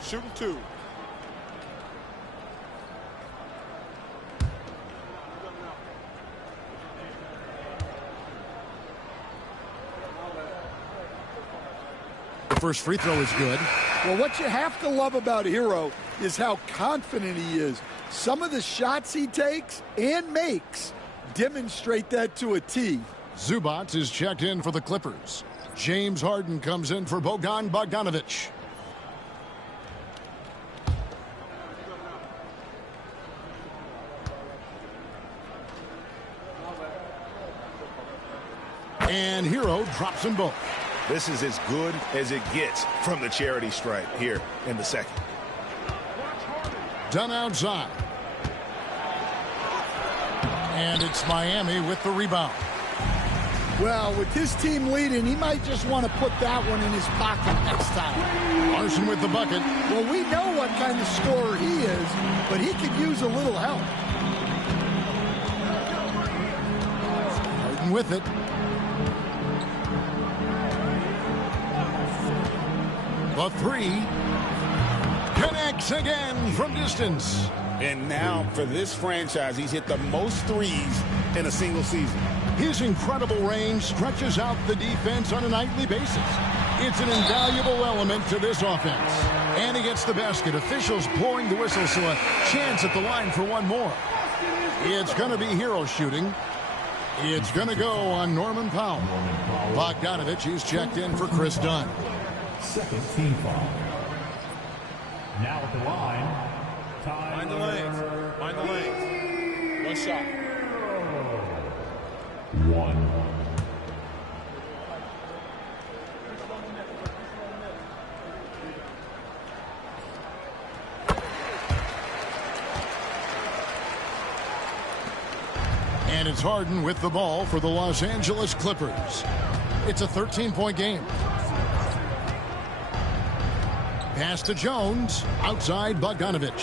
Shooting 2. The first free throw is good. Well, what you have to love about Hero is how confident he is. Some of the shots he takes and makes demonstrate that to a T. Zubac is checked in for the Clippers. James Harden comes in for Bogdan Bogdanovic. And Hero drops them both. This is as good as it gets from the charity stripe here in the second. Done outside. And it's Miami with the rebound. Well, with his team leading, he might just want to put that one in his pocket next time. Larson with the bucket. Well, we know what kind of scorer he is, but he could use a little help. Harden with it. The three connects again from distance. And now for this franchise, he's hit the most threes in a single season. His incredible range stretches out the defense on a nightly basis. It's an invaluable element to this offense. And he gets the basket. Officials blowing the whistle, so a chance at the line for one more. It's going to be Hero shooting. It's going to go on Norman Powell. Bogdanovic is checked in for Chris Dunn. Second team foul. Now at the line, Mind the lanes. Mind the lanes. One shot. 1. And it's Harden with the ball for the Los Angeles Clippers. It's a 13-point game. Pass to Jones. Outside Bogdanovic.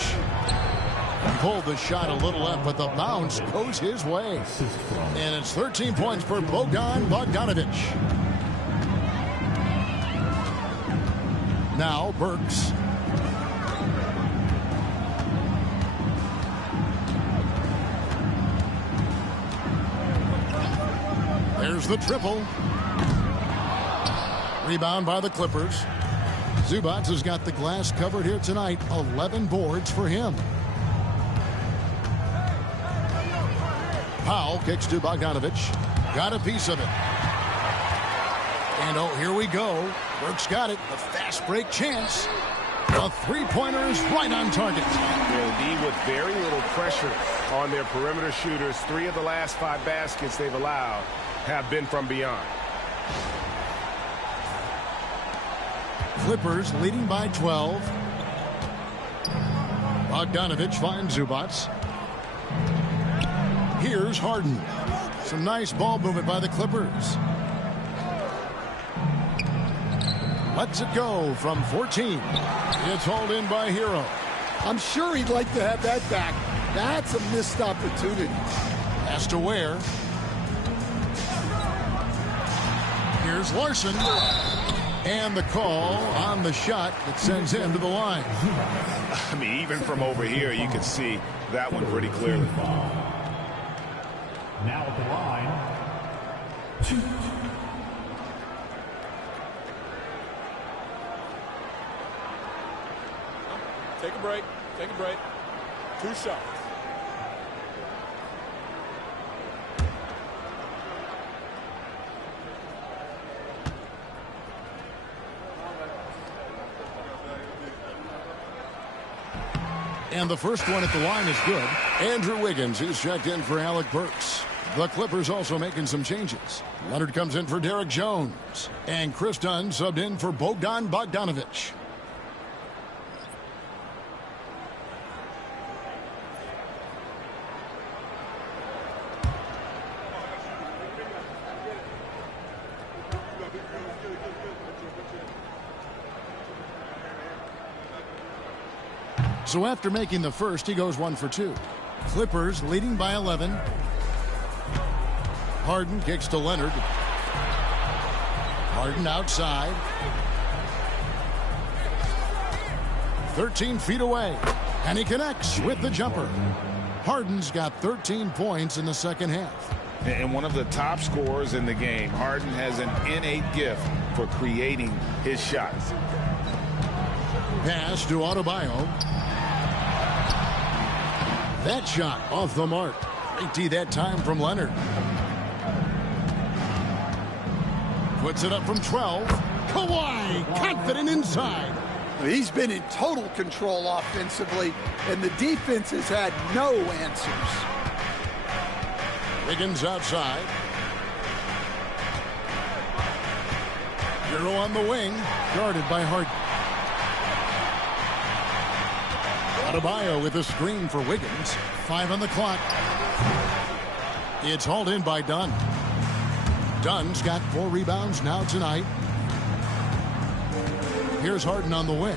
Pulled the shot a little left, but the bounce goes his way. And it's 13 points for Bogdan Bogdanovic. Now Burks. There's the triple. Rebound by the Clippers. Zubac has got the glass covered here tonight. 11 boards for him. Powell kicks to Bogdanovic. Got a piece of it. And oh, here we go. Burks got it. A fast break chance. A three-pointer is right on target. They'll be with very little pressure on their perimeter shooters. 3 of the last 5 baskets they've allowed have been from beyond. Clippers leading by 12. Bogdanovic finds Zubac. Here's Harden. Some nice ball movement by the Clippers. Lets it go from 14. It's hauled in by Hero. I'm sure he'd like to have that back. That's a missed opportunity. Has to wear. Here's Larson. And the call on the shot that sends him to the line. I mean, even from over here, you can see that one pretty clearly. Now at the line, 2. Take a break. Take a break. 2 shots. And the first one at the line is good. Andrew Wiggins is checked in for Alec Burks. The Clippers also making some changes. Leonard comes in for Derek Jones. And Chris Dunn subbed in for Bogdan Bogdanovic. So after making the first, he goes 1 for 2. Clippers leading by 11. Harden kicks to Leonard. Harden outside. 13 feet away. And he connects with the jumper. Harden's got 13 points in the second half. And one of the top scorers in the game, Harden has an innate gift for creating his shots. Pass to Adebayo. That shot off the mark. Great D that time from Leonard. Puts it up from 12. Kawhi, confident inside. He's been in total control offensively, and the defense has had no answers. Wiggins outside. Hero on the wing, guarded by Harden. Adebayo with a screen for Wiggins. 5 on the clock. It's hauled in by Dunn. Dunn's got 4 rebounds now tonight. Here's Harden on the wing.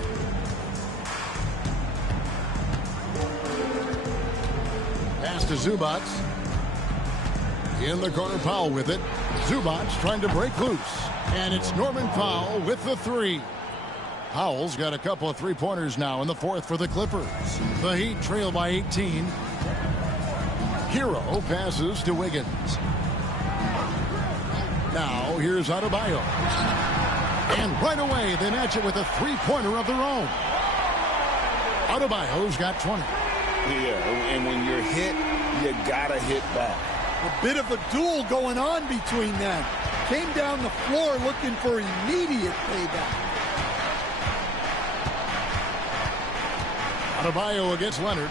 Pass to Zubac. In the corner, Powell with it. Zubac trying to break loose. And it's Norman Powell with the 3. Powell's got a couple of 3-pointers now in the 4th for the Clippers. The Heat trail by 18. Hero passes to Wiggins. Now here's Adebayo. And right away they match it with a 3-pointer of their own. Adebayo's got 20. Yeah, and when you're hit, you gotta hit back. A bit of a duel going on between them. Came down the floor looking for immediate payback. Adebayo against Leonard.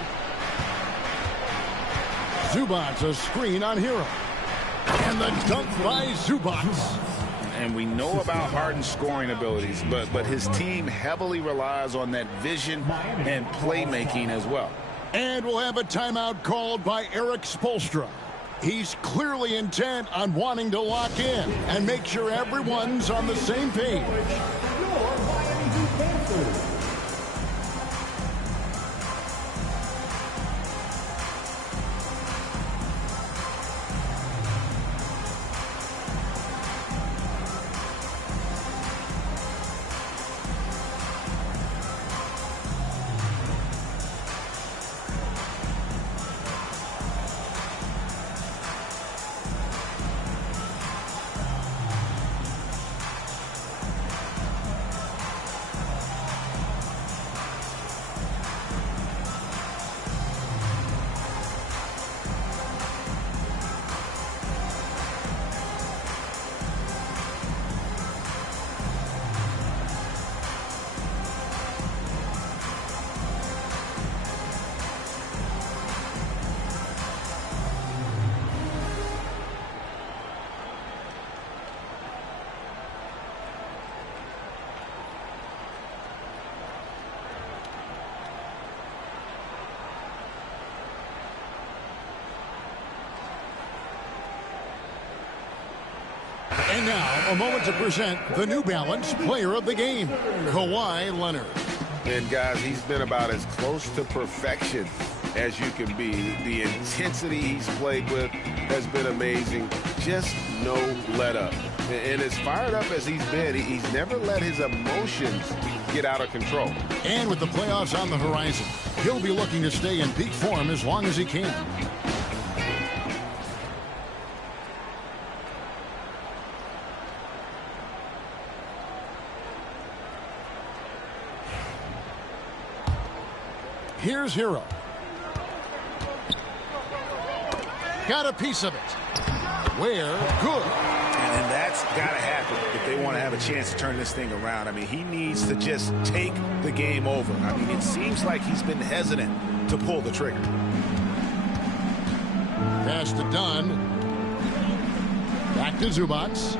Zubac a screen on Hero. And the dunk by Zubac. And we know about Harden's scoring abilities, but his team heavily relies on that vision and playmaking as well. And we'll have a timeout called by Eric Spoelstra. He's clearly intent on wanting to lock in and make sure everyone's on the same page. And now, a moment to present the New Balance Player of the Game, Kawhi Leonard. And guys, he's been about as close to perfection as you can be. The intensity he's played with has been amazing. Just no let up. And as fired up as he's been, he's never let his emotions get out of control. And with the playoffs on the horizon, he'll be looking to stay in peak form as long as he can. Here's Hero. Got a piece of it. Where? Good. And that's got to happen if they want to have a chance to turn this thing around. I mean, he needs to just take the game over. I mean, it seems like he's been hesitant to pull the trigger. Pass to Dunn. Back to Zubats.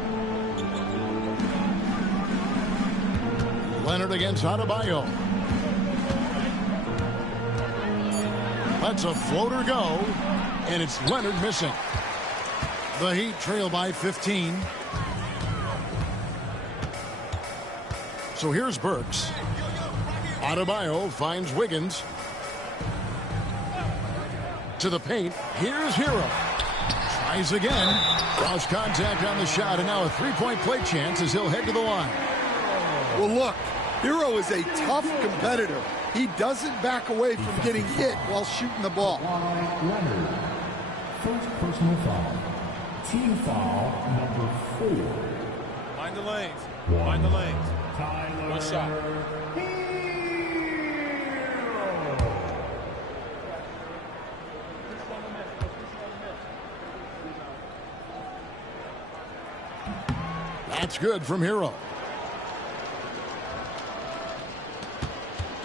Leonard against Adebayo. Lets a floater go, and it's Leonard missing. The Heat trail by 15. So here's Burks. Adebayo finds Wiggins. To the paint. Here's Hero. Tries again. Cross contact on the shot, and now a three-point play chance as he'll head to the line. Well, look, Hero is a tough competitor. He doesn't back away from getting hit while shooting the ball. Leonard, first personal foul. Team foul number 4. Mind the lanes. Mind the lanes. One shot. That's good from Hero.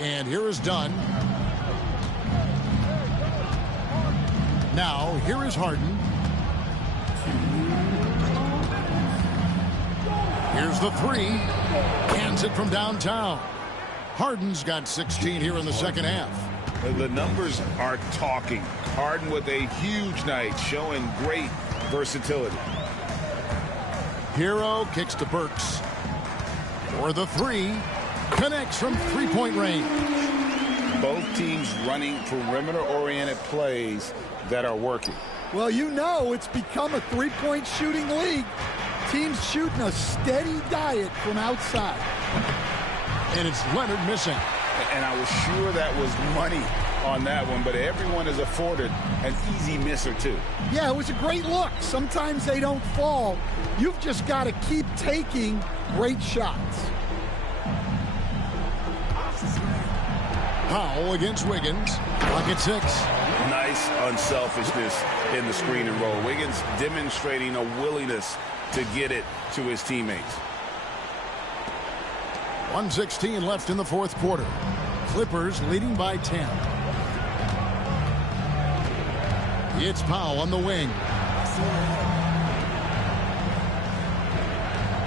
And here is Dunn. Now, here is Harden. Here's the three. Cans it from downtown. Harden's got 16 here in the second half. The numbers are talking. Harden with a huge night, showing great versatility. Hero kicks to Burks. For the three. Connects from three-point range. Both teams running perimeter-oriented plays that are working. Well, you know it's become a three-point shooting league. Teams shooting a steady diet from outside. And it's Leonard missing. And I was sure that was money on that one, but everyone is afforded an easy miss or two. Yeah, it was a great look. Sometimes they don't fall. You've just got to keep taking great shots. Powell against Wiggins. Bucket 6. Nice unselfishness in the screen and roll. Wiggins demonstrating a willingness to get it to his teammates. 1:16 left in the fourth quarter. Clippers leading by 10. It's Powell on the wing.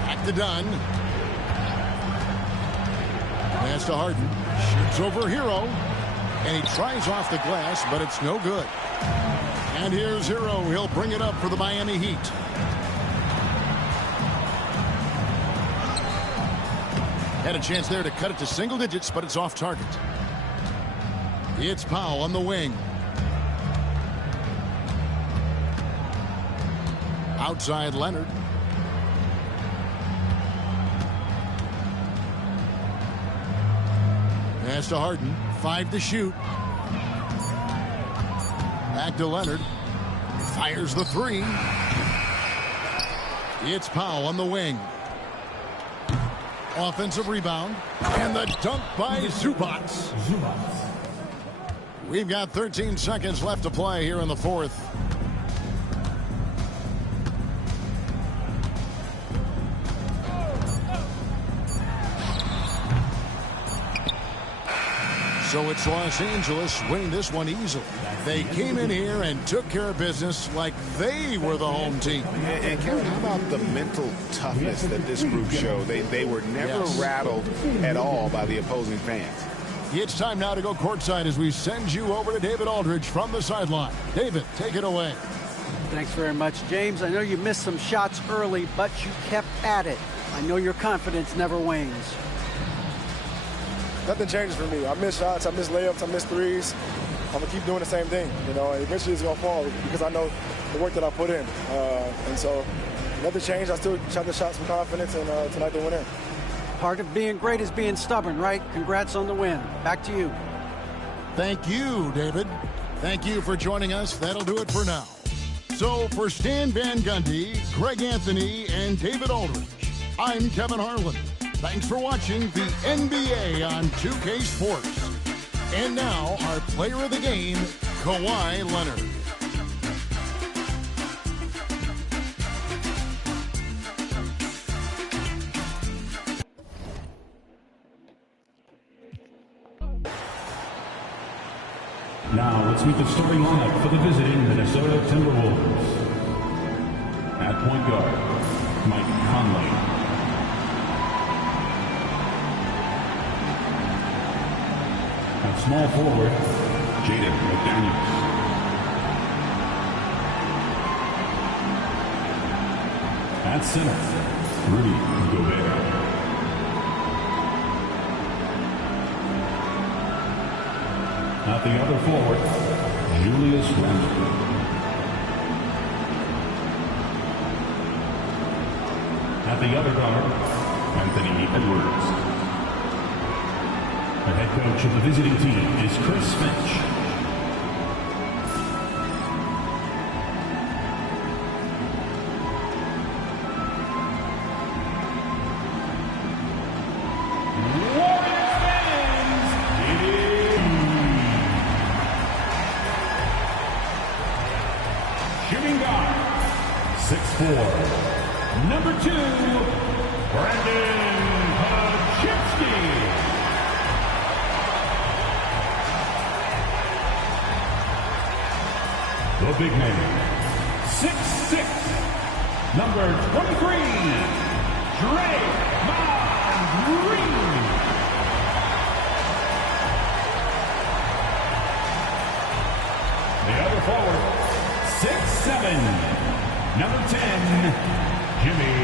Back to Dunn. Pass to Harden. Shoots over Hero. And he tries off the glass, but it's no good. And here's Hero. He'll bring it up for the Miami Heat. Had a chance there to cut it to single digits, but it's off target. It's Powell on the wing. Outside Leonard. Pass to Harden. 5 to shoot. Back to Leonard. Fires the three. It's Powell on the wing. Offensive rebound. And the dunk by Zubats. We've got 13 seconds left to play here in the fourth. So it's Los Angeles winning this one easily. They came in here and took care of business like they were the home team. And Kevin, how about the mental toughness that this group showed? They were never rattled at all by the opposing fans. It's time now to go courtside as we send you over to David Aldridge from the sideline. David, take it away. Thanks very much, James. I know you missed some shots early, but you kept at it. I know your confidence never wanes. Nothing changes for me. I miss shots, I miss layups, I miss threes. I'm going to keep doing the same thing. You know, eventually it's going to fall because I know the work that I put in. And so nothing changed. I still shot the shots with confidence, and tonight they went in. Part of being great is being stubborn, right? Congrats on the win. Back to you. Thank you, David. Thank you for joining us. That'll do it for now. So for Stan Van Gundy, Greg Anthony, and David Aldridge, I'm Kevin Harlan. Thanks for watching the NBA on 2K Sports. And now, our player of the game, Kawhi Leonard. Now let's meet the starting lineup for the visiting Minnesota Timberwolves. At point guard, Mike Conley. At small forward, Jaden McDaniels. At center, Rudy Gobert. At the other forward, Julius Randle. At the other guard, Anthony Edwards. The head coach of the visiting team is Chris Finch. Shooting guard, 6'4", number 2, Brandon Podchipsky. The big man, 6'6", number 23, Draymond Green. The other forward, 6'7", number 10, Jimmy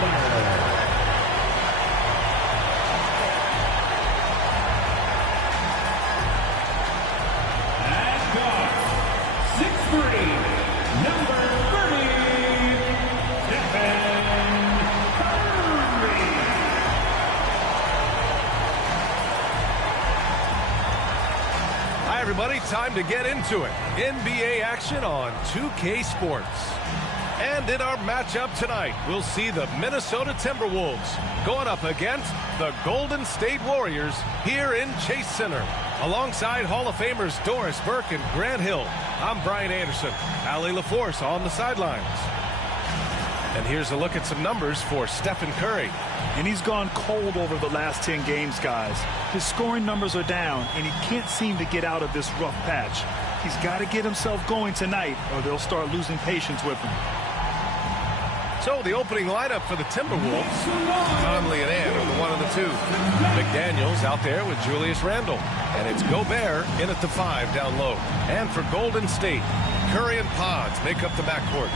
Butler. At guard, 6'3", number 30, Stephen Curry. Hi, everybody. Time to get into it. NBA action on 2K Sports. And in our matchup tonight, we'll see the Minnesota Timberwolves going up against the Golden State Warriors here in Chase Center. Alongside Hall of Famers Doris Burke and Grant Hill, I'm Brian Anderson. Allie LaForce on the sidelines. And here's a look at some numbers for Stephen Curry. And he's gone cold over the last 10 games, guys. His scoring numbers are down, and he can't seem to get out of this rough patch. He's got to get himself going tonight, or they'll start losing patience with him. So the opening lineup for the Timberwolves, Conley and Ant are the 1 and the 2. McDaniels out there with Julius Randle. And it's Gobert in at the 5 down low. And for Golden State, Curry and Pods make up the backcourt.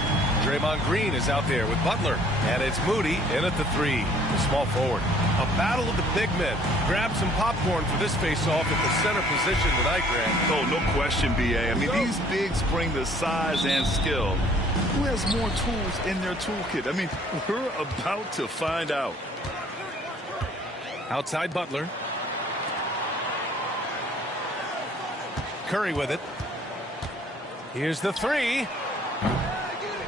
Draymond Green is out there with Butler. And it's Moody in at the 3, the small forward. A battle of the big men. Grab some popcorn for this face-off at the center position tonight, Grant. Oh, no question, B.A. I mean, these bigs bring the size and skill. Who has more tools in their toolkit? I mean, we're about to find out. Outside Butler. Curry with it. Here's the 3.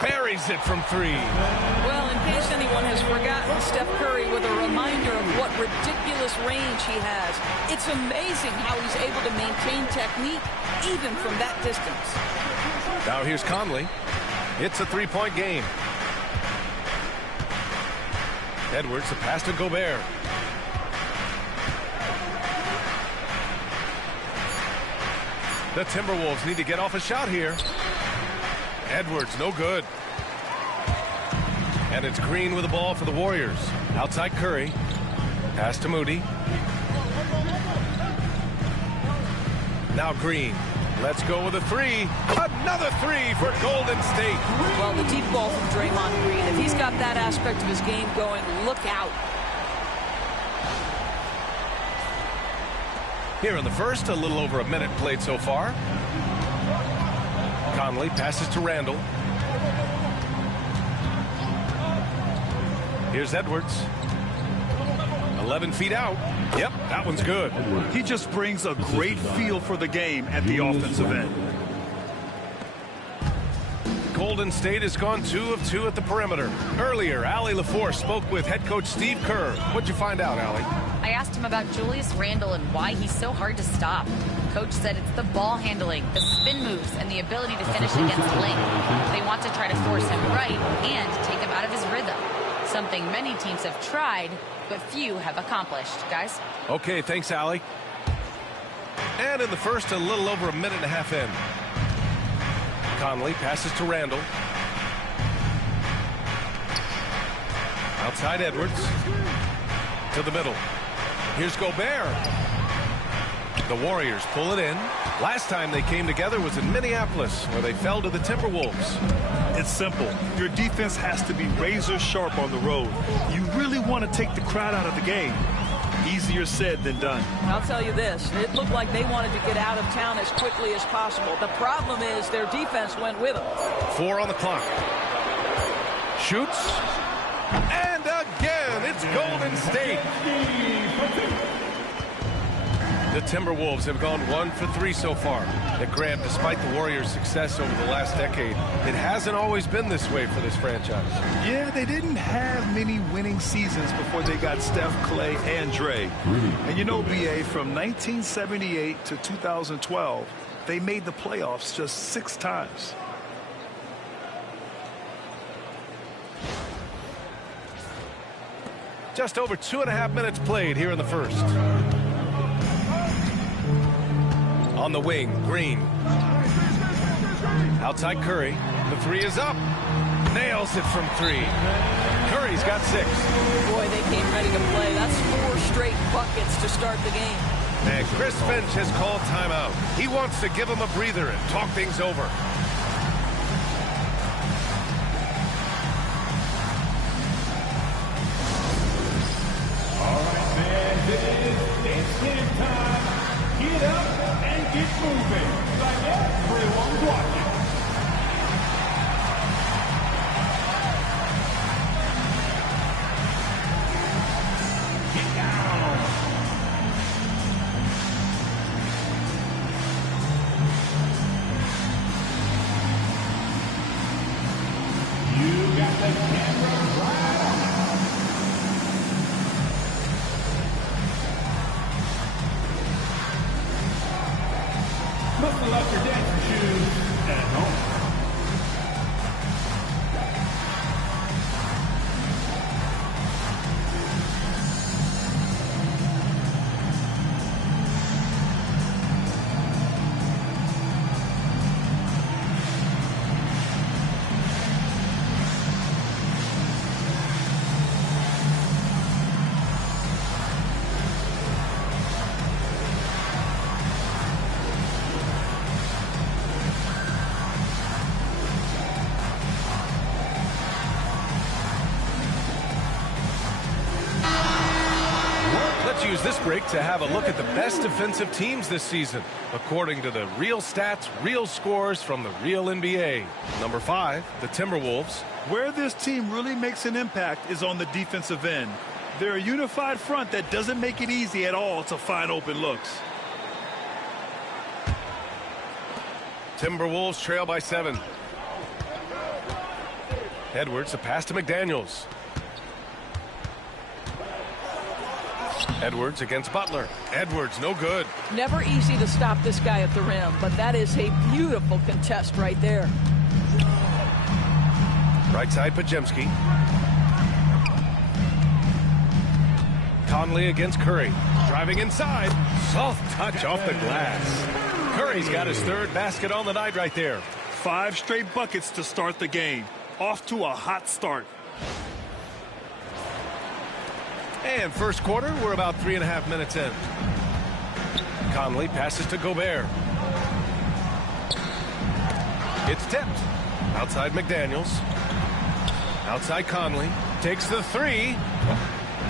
Buries it from 3. Well, in case anyone has forgotten, Steph Curry with a reminder of what ridiculous range he has. It's amazing how he's able to maintain technique even from that distance. Now here's Conley. It's a 3-point game. Edwards, the pass to Gobert. The Timberwolves need to get off a shot here. Edwards, no good. And it's Green with the ball for the Warriors. Outside Curry. Pass to Moody. Now Green. Let's go with a 3. Another 3 for Golden State. Well, the deep ball from Draymond Green. If he's got that aspect of his game going, look out. Here in the first, a little over a minute played so far. Conley passes to Randle. Here's Edwards. 11 feet out. Yep, that one's good. He just brings a great feel for the game at the offensive end. Golden State has gone 2 of 2 at the perimeter. Earlier, Allie LaForce spoke with head coach Steve Kerr. What'd you find out, Allie? I asked him about Julius Randle and why he's so hard to stop. Coach said it's the ball handling, the spin moves, and the ability to finish against length. They want to try to force him right and take him out of his rhythm. Something many teams have tried, but few have accomplished. Guys? Okay, thanks, Allie. And in the first, a little over a minute and a half in. Conley passes to Randle. Outside Edwards. To the middle. Here's Gobert. The Warriors pull it in. Last time they came together was in Minneapolis, where they fell to the Timberwolves. It's simple. Your defense has to be razor sharp on the road. You really want to take the crowd out of the game. Easier said than done. I'll tell you this, it looked like they wanted to get out of town as quickly as possible. The problem is their defense went with them. 4 on the clock. Shoots. And again, it's Golden State. The Timberwolves have gone 1 for 3 so far. At Grant, despite the Warriors' success over the last decade, it hasn't always been this way for this franchise. Yeah, they didn't have many winning seasons before they got Steph, Clay, and Dre. And you know, BA, from 1978 to 2012, they made the playoffs just 6 times. Just over 2.5 minutes played here in the first. On the wing, Green. Outside Curry. The 3 is up. Nails it from 3. Curry's got 6. Boy, they came ready to play. That's 4 straight buckets to start the game. And Chris Finch has called timeout. He wants to give him a breather and talk things over. All right, man, it's game time. Get up and get moving like everyone's watching. Get down. You got the camera right on. Buckle up your dancing shoes at home. Let's use this break to have a look at the best defensive teams this season, according to the real stats, real scores from the real NBA. Number 5, the Timberwolves. Where this team really makes an impact is on the defensive end. They're a unified front that doesn't make it easy at all to find open looks. Timberwolves trail by 7. Edwards, a pass to McDaniels. Edwards against Butler. Edwards, no good. Never easy to stop this guy at the rim, but that is a beautiful contest right there. Right side, Pajemski. Conley against Curry. Driving inside. Soft touch off the glass. Curry's got his 3rd basket on the night right there. 5 straight buckets to start the game. Off to a hot start. And first quarter, we're about 3.5 minutes in. Conley passes to Gobert. It's tipped. Outside McDaniels. Outside Conley. Takes the 3.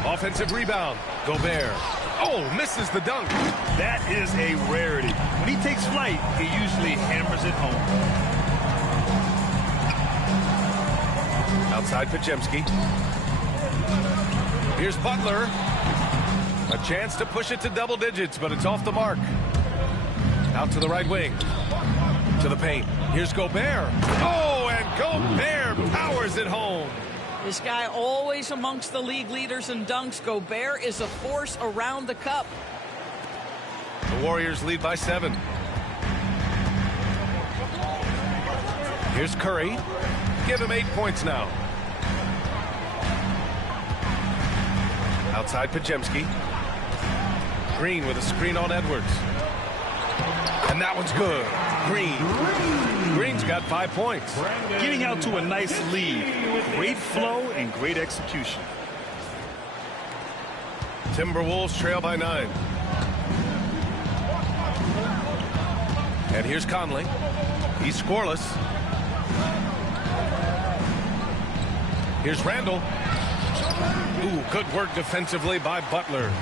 Offensive rebound. Gobert. Oh, misses the dunk. That is a rarity. When he takes flight, he usually hammers it home. Outside Pajemski. Here's Butler. A chance to push it to double digits, but it's off the mark. Out to the right wing. To the paint. Here's Gobert. Oh, and Gobert powers it home. This guy always amongst the league leaders in dunks. Gobert is a force around the cup. The Warriors lead by 7. Here's Curry. Give him 8 points now. Outside Pajemski. Green with a screen on Edwards. And that one's good. Green's got 5 points. Getting out to a nice lead. Great flow and great execution. Timberwolves trail by 9. And here's Conley. He's scoreless. Here's Randall. Ooh, good work defensively by Butler.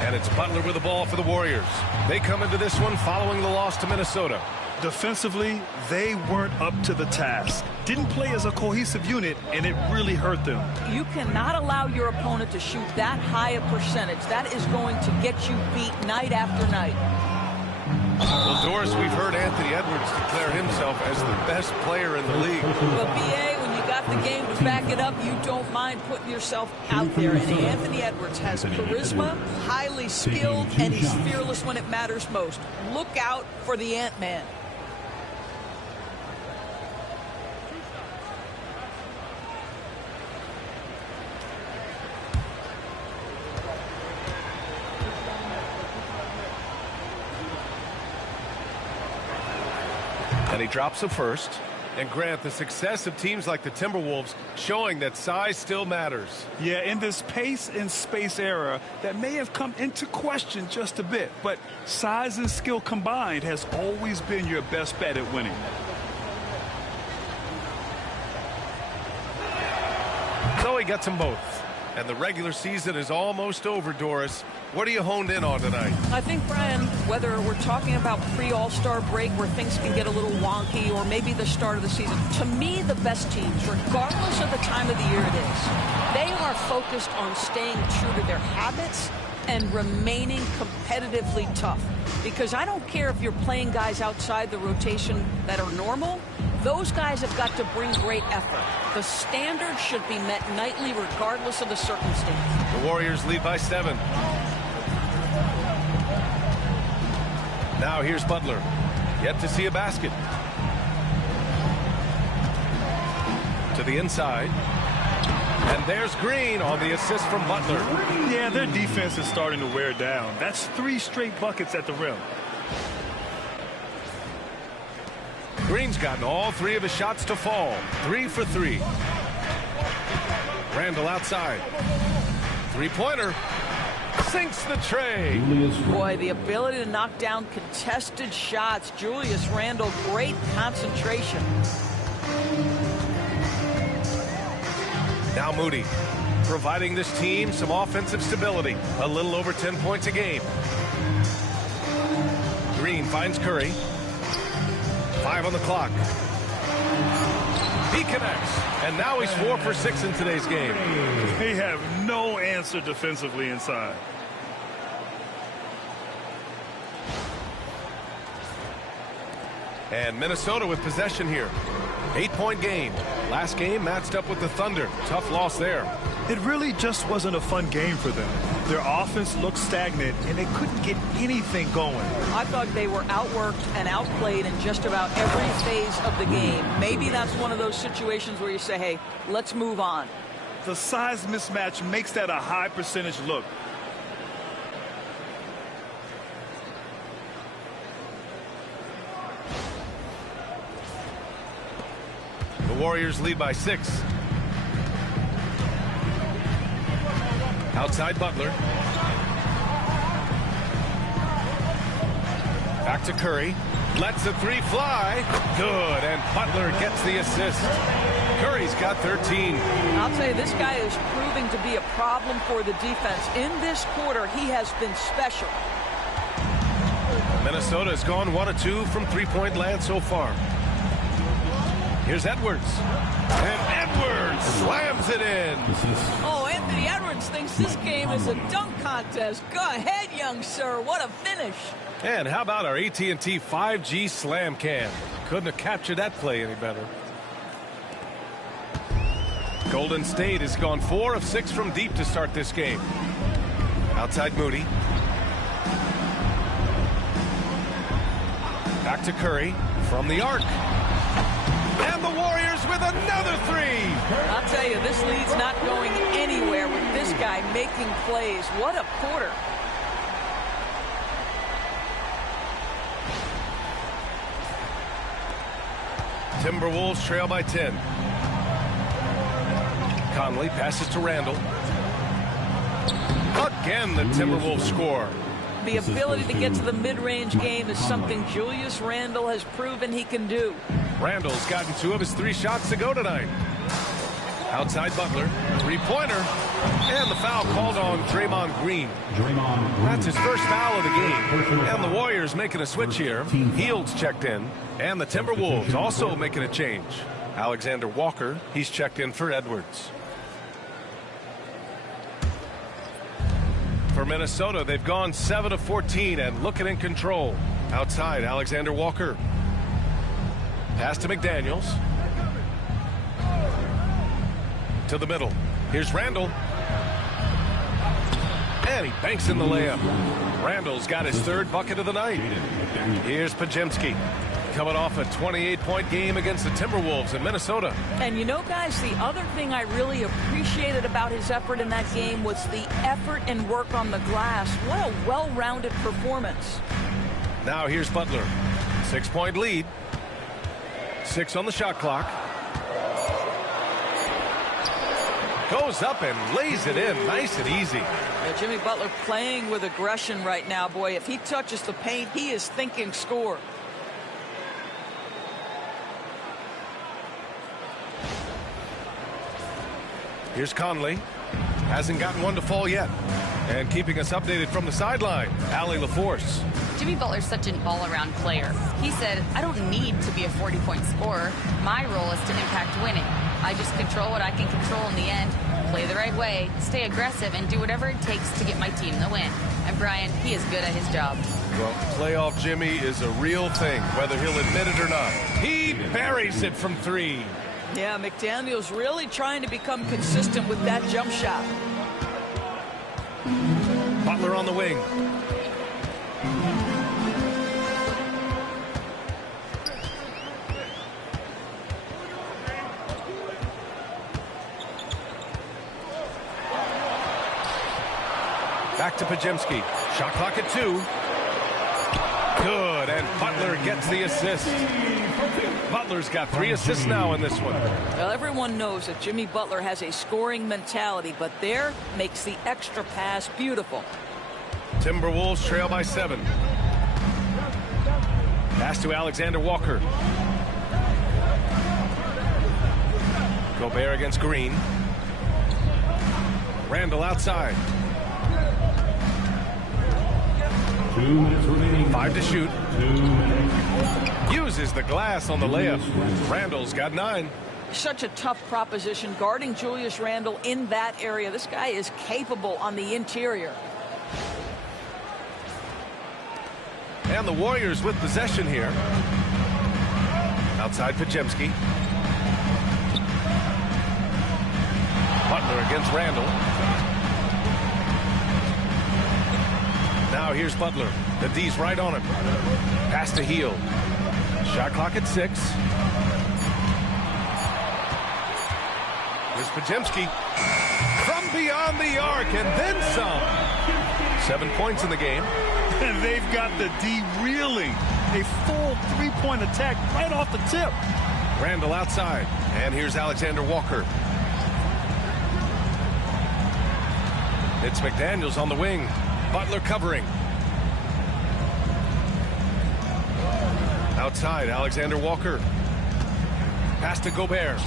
And it's Butler with the ball for the Warriors. They come into this one following the loss to Minnesota. Defensively, they weren't up to the task. Didn't play as a cohesive unit, and it really hurt them. You cannot allow your opponent to shoot that high a percentage. That is going to get you beat night after night. Well, Doris, we've heard Anthony Edwards declare himself as the best player in the league. But, B.A., when you got the game to back it up, you don't mind putting yourself out there. And Anthony Edwards has charisma, highly skilled, and he's fearless when it matters most. Look out for the Ant-Man. And he drops a first. And Grant, the success of teams like the Timberwolves showing that size still matters. Yeah, in this pace and space era, that may have come into question just a bit. But size and skill combined has always been your best bet at winning. So he gets them both. And the regular season is almost over, Doris. What are you honed in on tonight? I think, Brian, whether we're talking about pre-All-Star break where things can get a little wonky or maybe the start of the season, to me, the best teams, regardless of the time of the year it is, they are focused on staying true to their habits and remaining competitively tough. Because I don't care if you're playing guys outside the rotation that are normal. Those guys have got to bring great effort. The standard should be met nightly regardless of the circumstance. The Warriors lead by 7. Now here's Butler. Yet to see a basket. To the inside. And there's Green on the assist from Butler. Yeah, their defense is starting to wear down. That's 3 straight buckets at the rim. Green's gotten all 3 of his shots to fall. 3 for 3. Randall outside. 3-pointer. Sinks the tray. Boy, the ability to knock down contested shots. Julius Randle, great concentration. Now Moody, providing this team some offensive stability. A little over 10 points a game. Green finds Curry. 5 on the clock. He connects. And now he's 4 for 6 in today's game. They have no answer defensively inside. And Minnesota with possession here. 8-point game. Last game matched up with the Thunder. Tough loss there. It really just wasn't a fun game for them. Their offense looked stagnant, and they couldn't get anything going. I thought they were outworked and outplayed in just about every phase of the game. Maybe that's one of those situations where you say, hey, let's move on. The size mismatch makes that a high percentage look. The Warriors lead by 6. Outside Butler. Back to Curry. Lets the 3 fly. Good. And Butler gets the assist. Curry's got 13. I'll tell you, this guy is proving to be a problem for the defense. In this quarter, he has been special. Minnesota has gone 1 of 2 from 3-point land so far. Here's Edwards. And Edwards slams it in. Oh, Anthony Edwards thinks this game is a dunk contest. Go ahead, young sir. What a finish. And how about our AT&T 5G slam cam? Couldn't have captured that play any better. Golden State has gone 4 of 6 from deep to start this game. Outside Moody. Back to Curry from the arc. And the Warriors with another three. I'll tell you, this lead's not going anywhere with this guy making plays. What a quarter. Timberwolves trail by 10. Conley passes to Randall. Again, the Timberwolves score. The ability to get to the mid-range game is something Julius Randle has proven he can do. Randall's gotten 2 of his 3 shots to go tonight. Outside Butler, three-pointer, and the foul called on Draymond Green. That's his first foul of the game. And the Warriors making a switch here. Hield's checked in, and the Timberwolves also making a change. Alexander Walker, he's checked in for Edwards. For Minnesota, they've gone 7 of 14 and looking in control. Outside, Alexander Walker. Pass to McDaniels. To the middle. Here's Randall. And he banks in the layup. Randall's got his 3rd bucket of the night. Here's Podziemski. Coming off a 28-point game against the Timberwolves in Minnesota. And you know, guys, the other thing I really appreciated about his effort in that game was the effort and work on the glass. What a well-rounded performance. Now here's Butler. 6-point lead. 6 on the shot clock. Goes up and lays it in nice and easy. Yeah, Jimmy Butler playing with aggression right now. Boy, if he touches the paint, he is thinking score. Here's Conley. Hasn't gotten one to fall yet. And keeping us updated from the sideline, Allie LaForce. Jimmy Butler's such an all-around player. He said, I don't need to be a 40-point scorer. My role is to impact winning. I just control what I can control in the end, play the right way, stay aggressive, and do whatever it takes to get my team the win. And Brian, he is good at his job. Well, playoff Jimmy is a real thing, whether he'll admit it or not. He buries it from 3. Yeah, McDaniel's really trying to become consistent with that jump shot. Butler on the wing. Back to Podziemski. Shot clock at 2. Good, and Butler gets the assist. Butler's got 3 assists now in this one. Well, everyone knows that Jimmy Butler has a scoring mentality, but there makes the extra pass beautiful. Timberwolves trail by 7. Pass to Alexander Walker. Gobert against Green. Randall outside. 2 minutes remaining. 5 to shoot. 2 minutes. Uses the glass on the layup. Randall's got 9. Such a tough proposition guarding Julius Randle in that area. This guy is capable on the interior. And the Warriors with possession here. Outside Podziemski. Butler against Randall. Now here's Butler. The D's right on him. Pass to Hield. Shot clock at 6. Here's Podziemski. From beyond the arc and then some. 7 points in the game. And they've got the D reeling. A full 3-point attack right off the tip. Randall outside. And here's Alexander Walker. It's McDaniels on the wing. Butler covering. Outside, Alexander Walker. Pass to Gobert.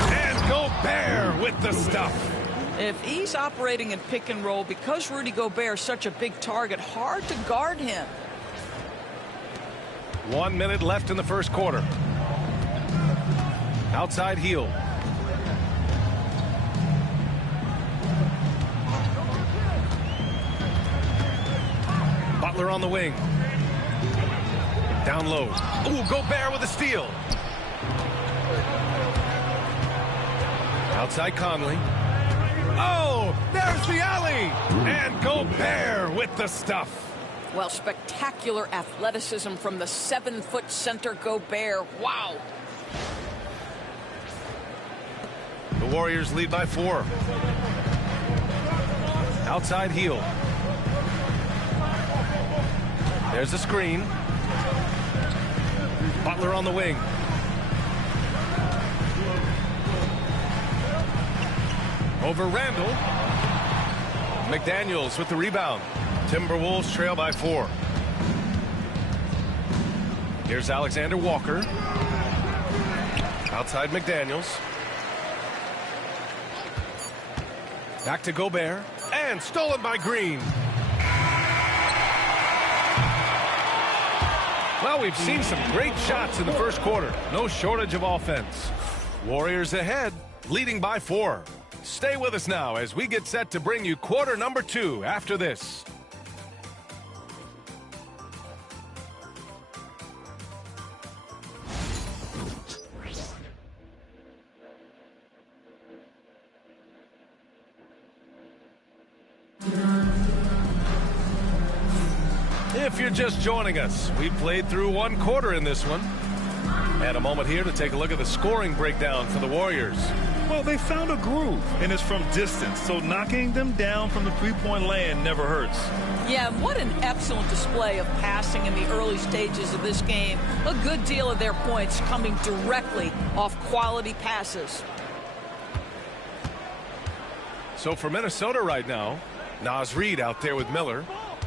And Gobert with the stuff. If he's operating in pick and roll, because Rudy Gobert is such a big target, hard to guard him. 1 minute left in the first quarter. Outside Hield. Butler on the wing. Down low. Ooh, Gobert with a steal. Outside Conley. Oh, there's the alley. And Gobert with the stuff. Well, spectacular athleticism from the 7-foot center Gobert. Wow. The Warriors lead by 4. Outside heel. There's the screen. Butler on the wing. Over Randall. McDaniels with the rebound. Timberwolves trail by 4. Here's Alexander Walker. Outside McDaniels. Back to Gobert. And stolen by Green. Well, we've seen some great shots in the first quarter. No shortage of offense. Warriors ahead, leading by 4. Stay with us now as we get set to bring you quarter number 2 after this. If you're just joining us, we played through 1 quarter in this one. And a moment here to take a look at the scoring breakdown for the Warriors. Well, they found a groove, and it's from distance, so knocking them down from the three-point land never hurts. Yeah, what an excellent display of passing in the early stages of this game. A good deal of their points coming directly off quality passes. So for Minnesota right now, Naz Reid out there with Miller.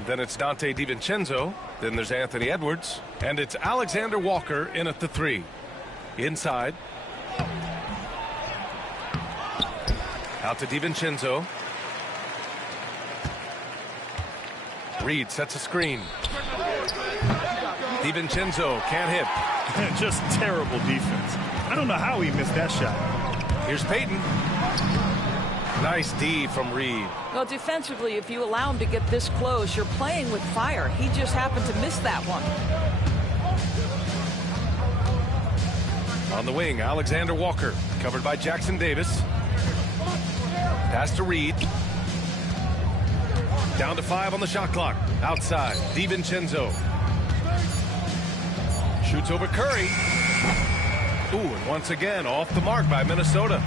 Then it's Dante DiVincenzo. Then there's Anthony Edwards. And it's Alexander Walker in at the 3. Inside. Out to DiVincenzo. Reid sets a screen. DiVincenzo can't hit. Just terrible defense. I don't know how he missed that shot. Here's Payton. Nice D from Reid. Well, defensively, if you allow him to get this close, you're playing with fire. He just happened to miss that one. On the wing, Alexander Walker, covered by Jackson Davis. Pass to Reid. Down to 5 on the shot clock. Outside, DiVincenzo. Shoots over Curry. Ooh, and once again, off the mark by Minnesota.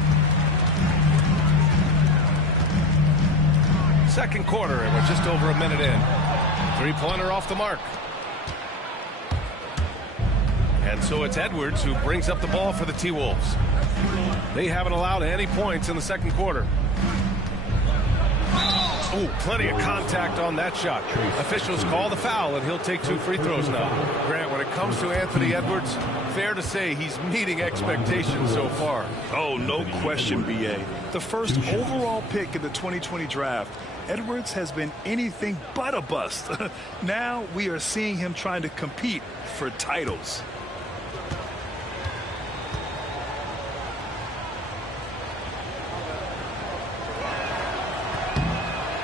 Second quarter, and we're just over a minute in. 3-pointer off the mark. And so it's Edwards who brings up the ball for the T-Wolves. They haven't allowed any points in the second quarter. Oh, plenty of contact on that shot. Officials call the foul, and he'll take 2 free throws now. Grant, when it comes to Anthony Edwards, fair to say he's meeting expectations so far. Oh, no question, B.A. The first overall pick in the 2020 draft, Edwards has been anything but a bust. Now we are seeing him trying to compete for titles.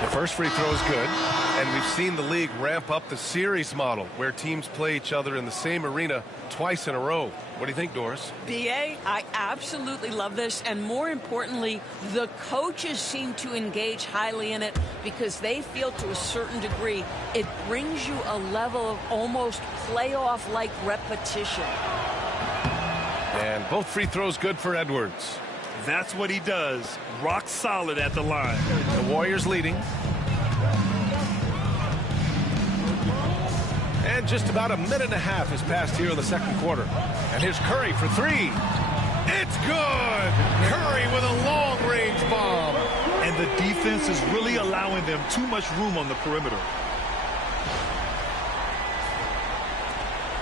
The first free throw is good, and we've seen the league ramp up the series model where teams play each other in the same arena twice in a row. What do you think, Doris? B.A., I absolutely love this, and more importantly, the coaches seem to engage highly in it because they feel to a certain degree it brings you a level of almost playoff-like repetition. And both free throws good for Edwards. That's what he does. Rock solid at the line. The Warriors leading. And just about a minute and a half has passed here in the second quarter. And here's Curry for 3. It's good! Curry with a long-range bomb. And the defense is really allowing them too much room on the perimeter.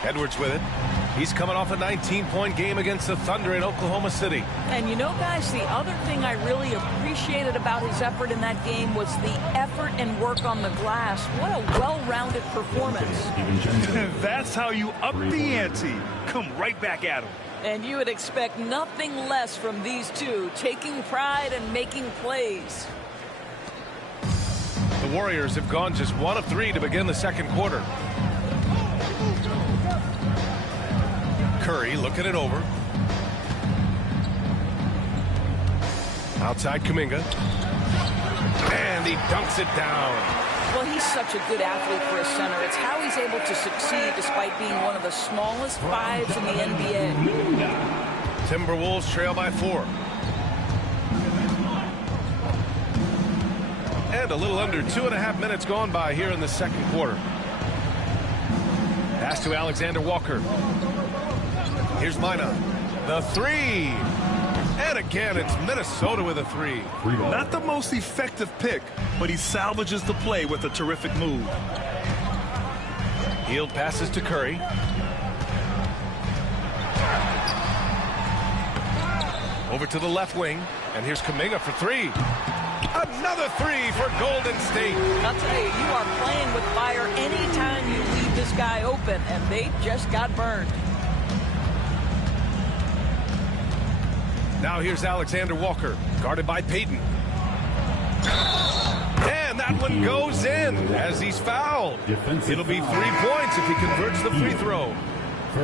Edwards with it. He's coming off a 19-point game against the Thunder in Oklahoma City. And you know, guys, the other thing I really appreciated about his effort in that game was the effort and work on the glass. What a well-rounded performance. That's how you up the ante. Come right back at him. And you would expect nothing less from these two, taking pride and making plays. The Warriors have gone just 1 of 3 to begin the second quarter. Curry looking it over. Outside Kuminga. And he dunks it down. Well, he's such a good athlete for a center. It's how he's able to succeed despite being one of the smallest fives in the NBA. Timberwolves trail by 4. And a little under 2.5 minutes gone by here in the second quarter. Pass to Alexander Walker. Here's Mina. The 3. And again, it's Minnesota with a 3. Not the most effective pick, but he salvages the play with a terrific move. Hield passes to Curry. Over to the left wing. And here's Kuminga for 3. Another 3 for Golden State. I'll tell you, you are playing with fire anytime you leave this guy open, and they just got burned. Now here's Alexander Walker, guarded by Payton. And that one goes in as he's fouled. It'll be 3 points if he converts the free throw.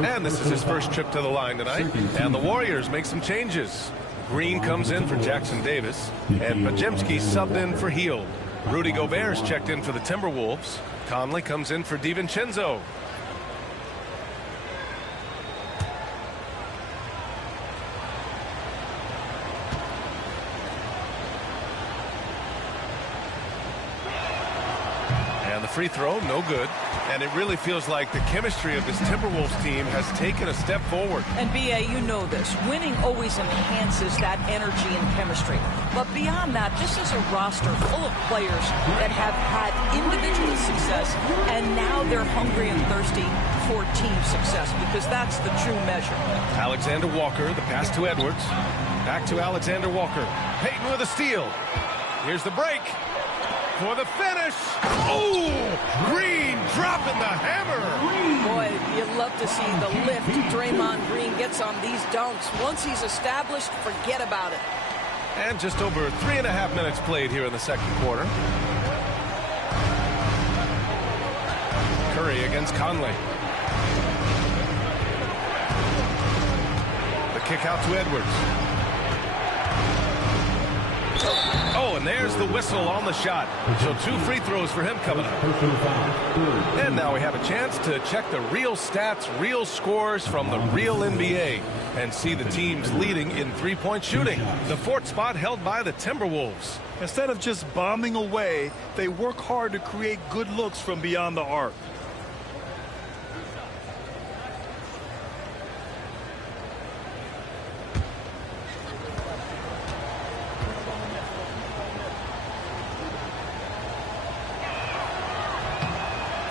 And this is his first trip to the line tonight. And the Warriors make some changes. Green comes in for Jackson Davis. And Pajemski subbed in for Hield. Rudy Gobert's checked in for the Timberwolves. Conley comes in for DiVincenzo. And the free throw, no good. And it really feels like the chemistry of this Timberwolves team has taken a step forward. And B.A., you know this. Winning always enhances that energy and chemistry. But beyond that, this is a roster full of players that have had individual success, and now they're hungry and thirsty for team success, because that's the true measure. Alexander Walker, the pass to Edwards. Back to Alexander Walker. Payton with a steal. Here's the break. For the finish. Oh, Green dropping the hammer. Boy, you'd love to see the lift Draymond Green gets on these dunks. Once he's established, forget about it. And just over 3.5 minutes played here in the second quarter. Curry against Conley. The kick out to Edwards. Oh, and there's the whistle on the shot. So 2 free throws for him coming up. And now we have a chance to check the real stats, real scores from the real NBA and see the teams leading in three-point shooting. The 4th spot held by the Timberwolves. Instead of just bombing away, they work hard to create good looks from beyond the arc.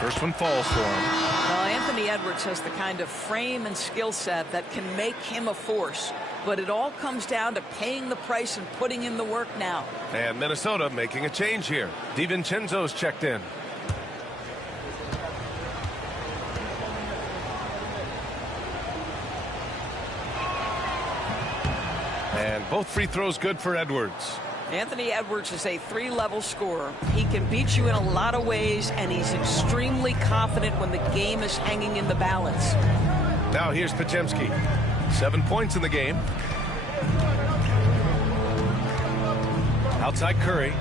First one falls for him. Well, Anthony Edwards has the kind of frame and skill set that can make him a force. But it all comes down to paying the price and putting in the work now. And Minnesota making a change here. DiVincenzo's checked in. And both free throws good for Edwards. Anthony Edwards is a 3-level scorer. He can beat you in a lot of ways, and he's extremely confident when the game is hanging in the balance. Now here's Pajemski. 7 points in the game. Outside Curry.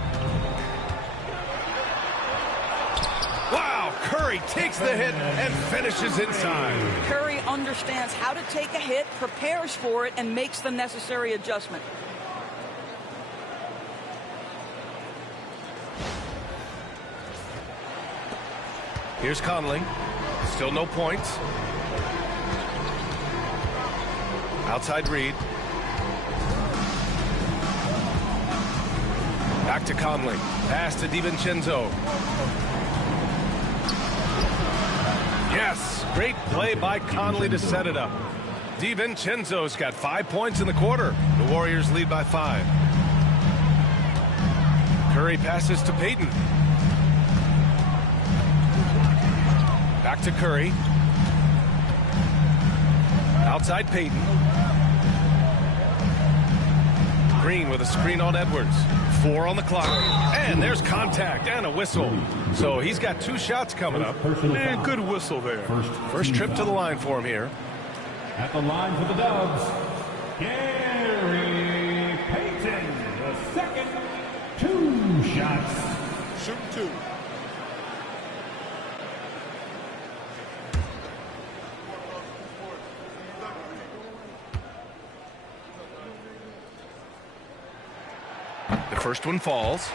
Wow, Curry takes the hit and finishes inside. Curry understands how to take a hit, prepares for it, and makes the necessary adjustment. Here's Conley. Still no points. Outside Reed. Back to Conley. Pass to DiVincenzo. Yes, great play by Conley to set it up. DiVincenzo's got 5 points in the quarter. The Warriors lead by 5. Curry passes to Payton. Back to Curry. Outside Payton. Green with a screen on Edwards. 4 on the clock. And there's contact and a whistle. So he's got 2 shots coming up. Man, good whistle there. First trip to the line for him here. At the line for the Dubs, Gary Payton, the second, 2 shots. Shoot 2. The first one falls.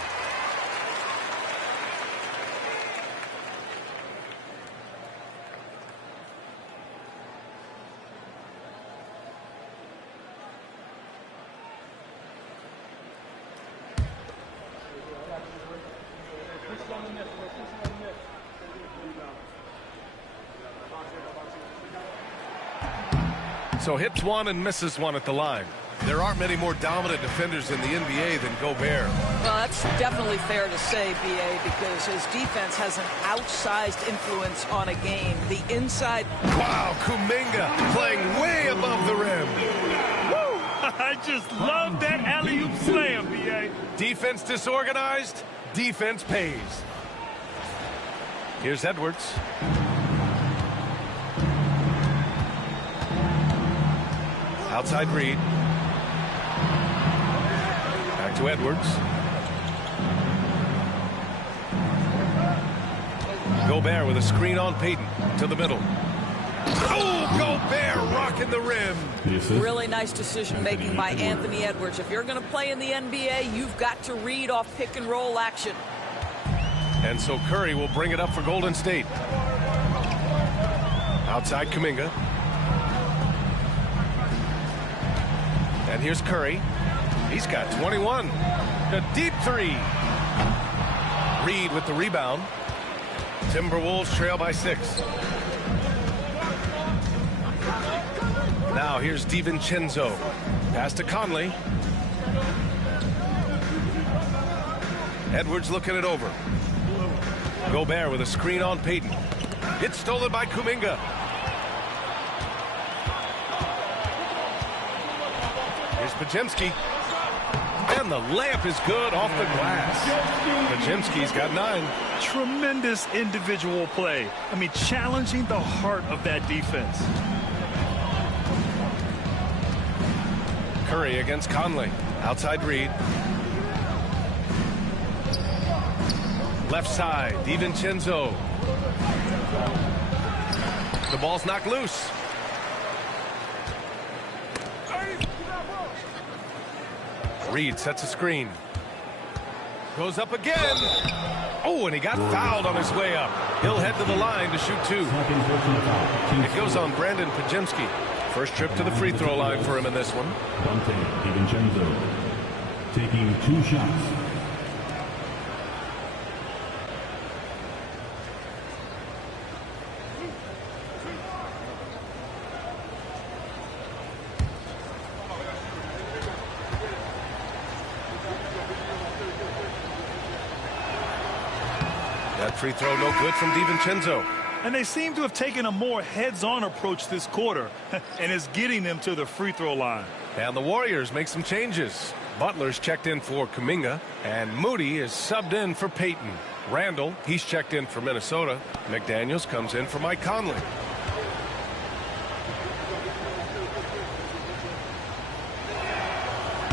So hits 1 and misses 1 at the line. There aren't many more dominant defenders in the NBA than Gobert. Well, that's definitely fair to say, B.A., because his defense has an outsized influence on a game. The inside... Wow, Kuminga playing way above the rim. Woo! I just love that alley-oop slam, B.A. Defense disorganized, defense pays. Here's Edwards. Outside Reed. Back to Edwards. Gobert with a screen on Payton to the middle. Oh, Gobert rocking the rim. Really nice decision making by Anthony Edwards. If you're going to play in the NBA, you've got to read off pick and roll action. And so Curry will bring it up for Golden State. Outside Kuminga. And here's Curry. He's got 21. A deep 3. Reed with the rebound. Timberwolves trail by 6. Now here's DiVincenzo. Pass to Conley. Edwards looking it over. Gobert with a screen on Payton. It's stolen by Kuminga. Here's Podziemski. And the layup is good off the glass. Podziemski's got 9. Tremendous individual play. I mean, challenging the heart of that defense. Curry against Conley. Outside Reed. Left side, DiVincenzo. The ball's knocked loose. Reed sets a screen. Goes up again. Oh, and he got fouled on his way up. He'll head to the line to shoot 2. It goes on Brandon Podziemski. First trip to the free throw line for him in this one. Dante DiVincenzo taking 2 shots. That free throw no good from DiVincenzo. And they seem to have taken a more heads-on approach this quarter, and it's getting them to the free throw line. And the Warriors make some changes. Butler's checked in for Kuminga, and Moody is subbed in for Payton. Randall, he's checked in for Minnesota. McDaniels comes in for Mike Conley.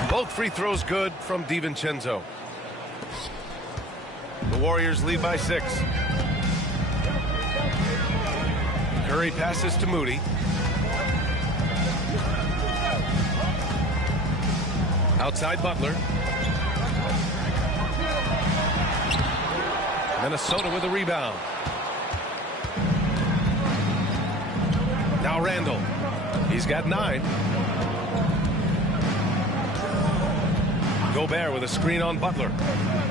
Both free throws good from DiVincenzo. The Warriors lead by 6. Curry passes to Moody. Outside Butler. Minnesota with a rebound. Now Randall. He's got 9. Gobert with a screen on Butler.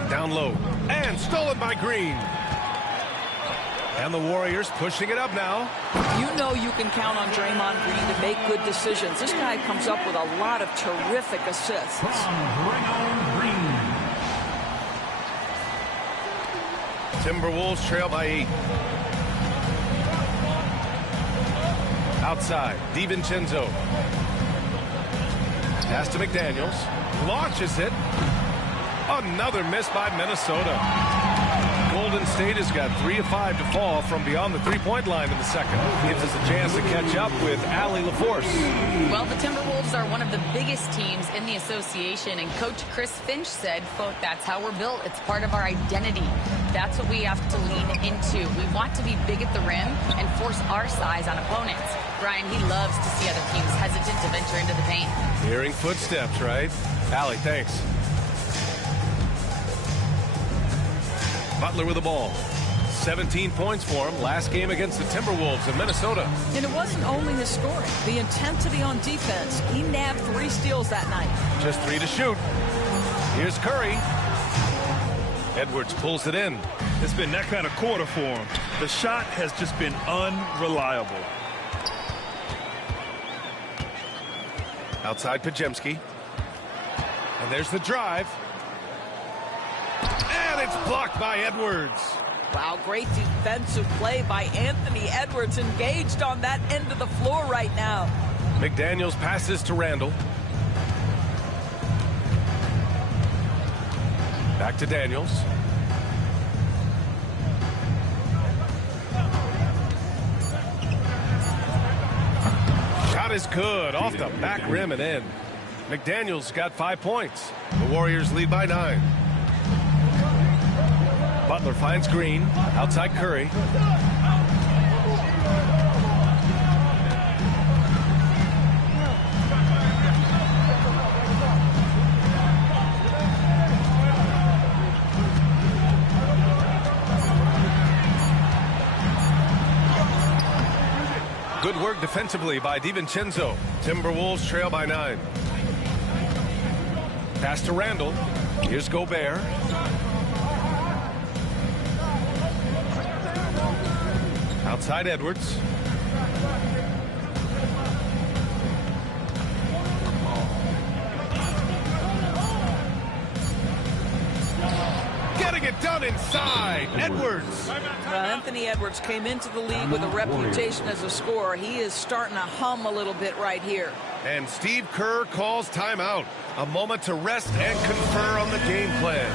Down low. And stolen by Green. And the Warriors pushing it up now. You know you can count on Draymond Green to make good decisions. This guy comes up with a lot of terrific assists. Timberwolves trail by 8. Outside, DiVincenzo. Pass to McDaniels. Launches it. Another miss by Minnesota. Golden State has got 3 of 5 to fall from beyond the three-point line in the second. Gives us a chance to catch up with Allie LaForce. Well, the Timberwolves are one of the biggest teams in the association, and Coach Chris Finch said, quote, "That's how we're built. It's part of our identity. That's what we have to lean into. We want to be big at the rim and force our size on opponents." Brian, he loves to see other teams hesitant to venture into the paint. Hearing footsteps, right? Allie, thanks. Butler with the ball. 17 points for him last game against the Timberwolves in Minnesota. And it wasn't only his scoring. The intensity on defense. He nabbed 3 steals that night. Just 3 to shoot. Here's Curry. Edwards pulls it in. It's been that kind of quarter for him. The shot has just been unreliable. Outside Pajemski. And there's the drive. And it's blocked by Edwards. Wow, great defensive play by Anthony Edwards, engaged on that end of the floor right now. McDaniels passes to Randall. Back to Daniels. Shot is good. Off the back rim and in. McDaniels got 5 points. The Warriors lead by 9. Butler finds Green. Outside Curry. Good work defensively by DiVincenzo. Timberwolves trail by 9. Pass to Randall. Here's Gobert. Outside Edwards. Getting it done inside. Edwards. Anthony Edwards came into the league with a reputation as a scorer. He is starting to hum a little bit right here. And Steve Kerr calls timeout. A moment to rest and confer on the game plan.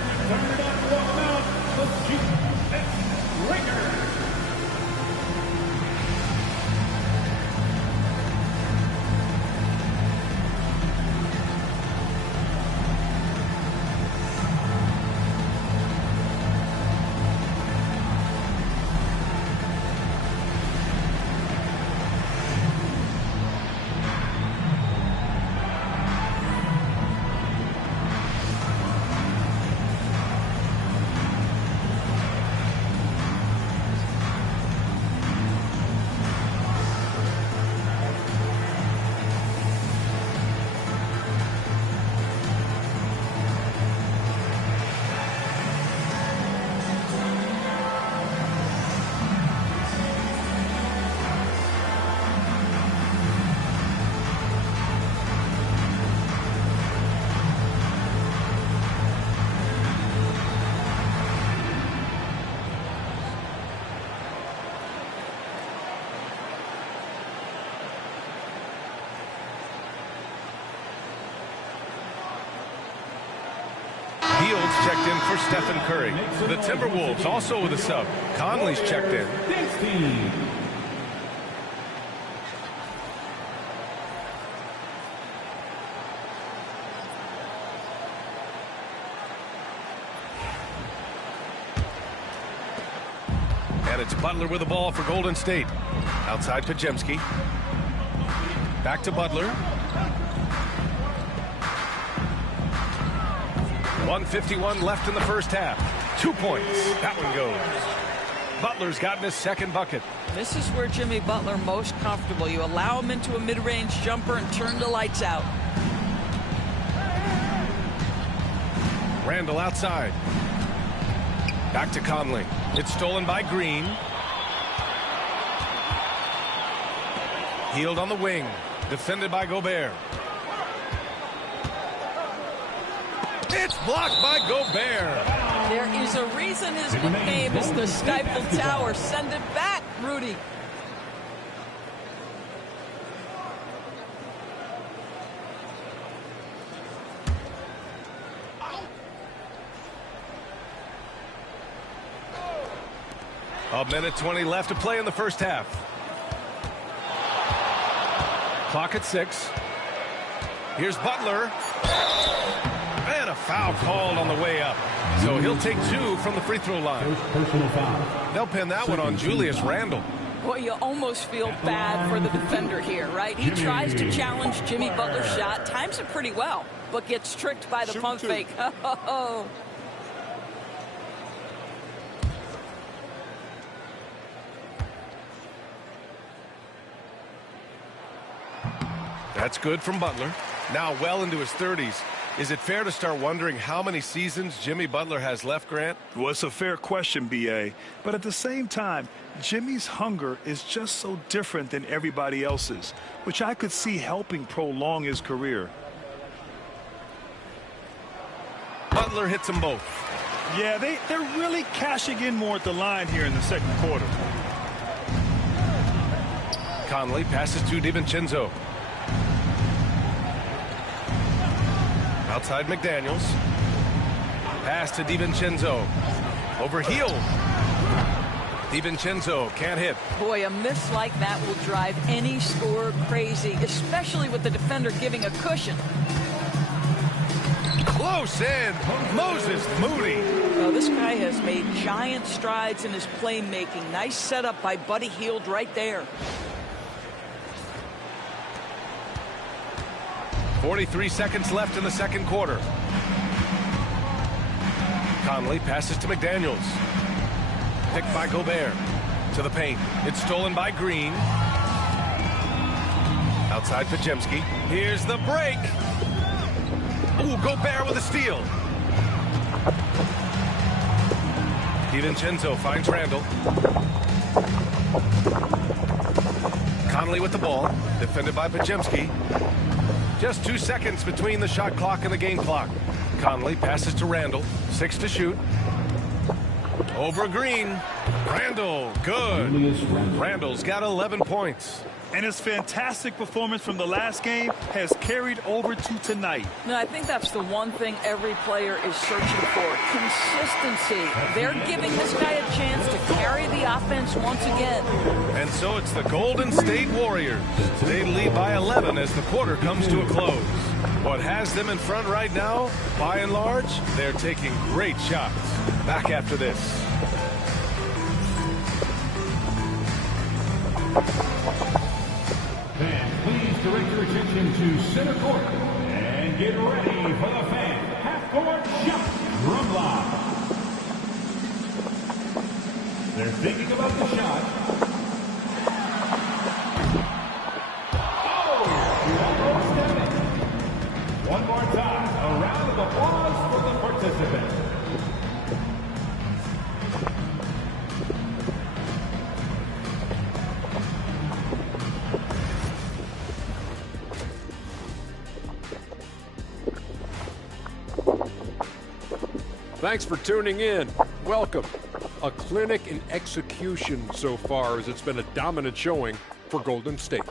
Fields checked in for Stephen Curry. The Timberwolves also with a sub. Conley's checked in. And it's Butler with the ball for Golden State. Outside Pajemski. Back to Butler. 1:51 left in the first half. 2 points. That one goes. Butler's gotten his second bucket. This is where Jimmy Butler most comfortable. You allow him into a mid-range jumper and turn the lights out. Randall outside. Back to Conley. It's stolen by Green. Healed on the wing. Defended by Gobert. It's blocked by Gobert. There is a reason his nickname is the Stifle Tower. Send it back, Rudy. A minute 20 left to play in the first half. Clock at 6. Here's Butler. And a foul called on the way up. So he'll take 2 from the free throw line. They'll pin that one on Julius Randle. Boy, you almost feel bad for the defender here, right? He tries to challenge Jimmy Butler's shot, times it pretty well, but gets tricked by the pump fake. That's good from Butler. Now well into his 30s. Is it fair to start wondering how many seasons Jimmy Butler has left, Grant? Well, it's a fair question, B.A. But at the same time, Jimmy's hunger is just so different than everybody else's, which I could see helping prolong his career. Butler hits them both. Yeah, they're really cashing in more at the line here in the second quarter. Conley passes to DiVincenzo. Outside McDaniels. Pass to DiVincenzo. Over heel. DiVincenzo can't hit. Boy, a miss like that will drive any scorer crazy, especially with the defender giving a cushion. Close in. Moses Moody. Well, this guy has made giant strides in his playmaking. Nice setup by Buddy Hield right there. 43 seconds left in the second quarter. Conley passes to McDaniels. Picked by Gobert. To the paint. It's stolen by Green. Outside Pajemski. Here's the break. Ooh, Gobert with a steal. DiVincenzo finds Randle. Conley with the ball. Defended by Pajemski. Just 2 seconds between the shot clock and the game clock. Conley passes to Randle. 6 to shoot. Over Green. Randle, good. Randle's got 11 points. And his fantastic performance from the last game has carried over to tonight. No, I think that's the one thing every player is searching for. Consistency. They're giving this guy a chance to carry the offense once again. And so it's the Golden State Warriors. They lead by 11 as the quarter comes to a close. What has them in front right now, by and large, they're taking great shots. Back after this. Fans, please direct your attention to center court and get ready for the fan half-court jump drum line. They're thinking about the shot. Oh, you almost did it. One more time, a round of applause for the participants. Thanks for tuning in. Welcome. A clinic in execution so far, as it's been a dominant showing for Golden State.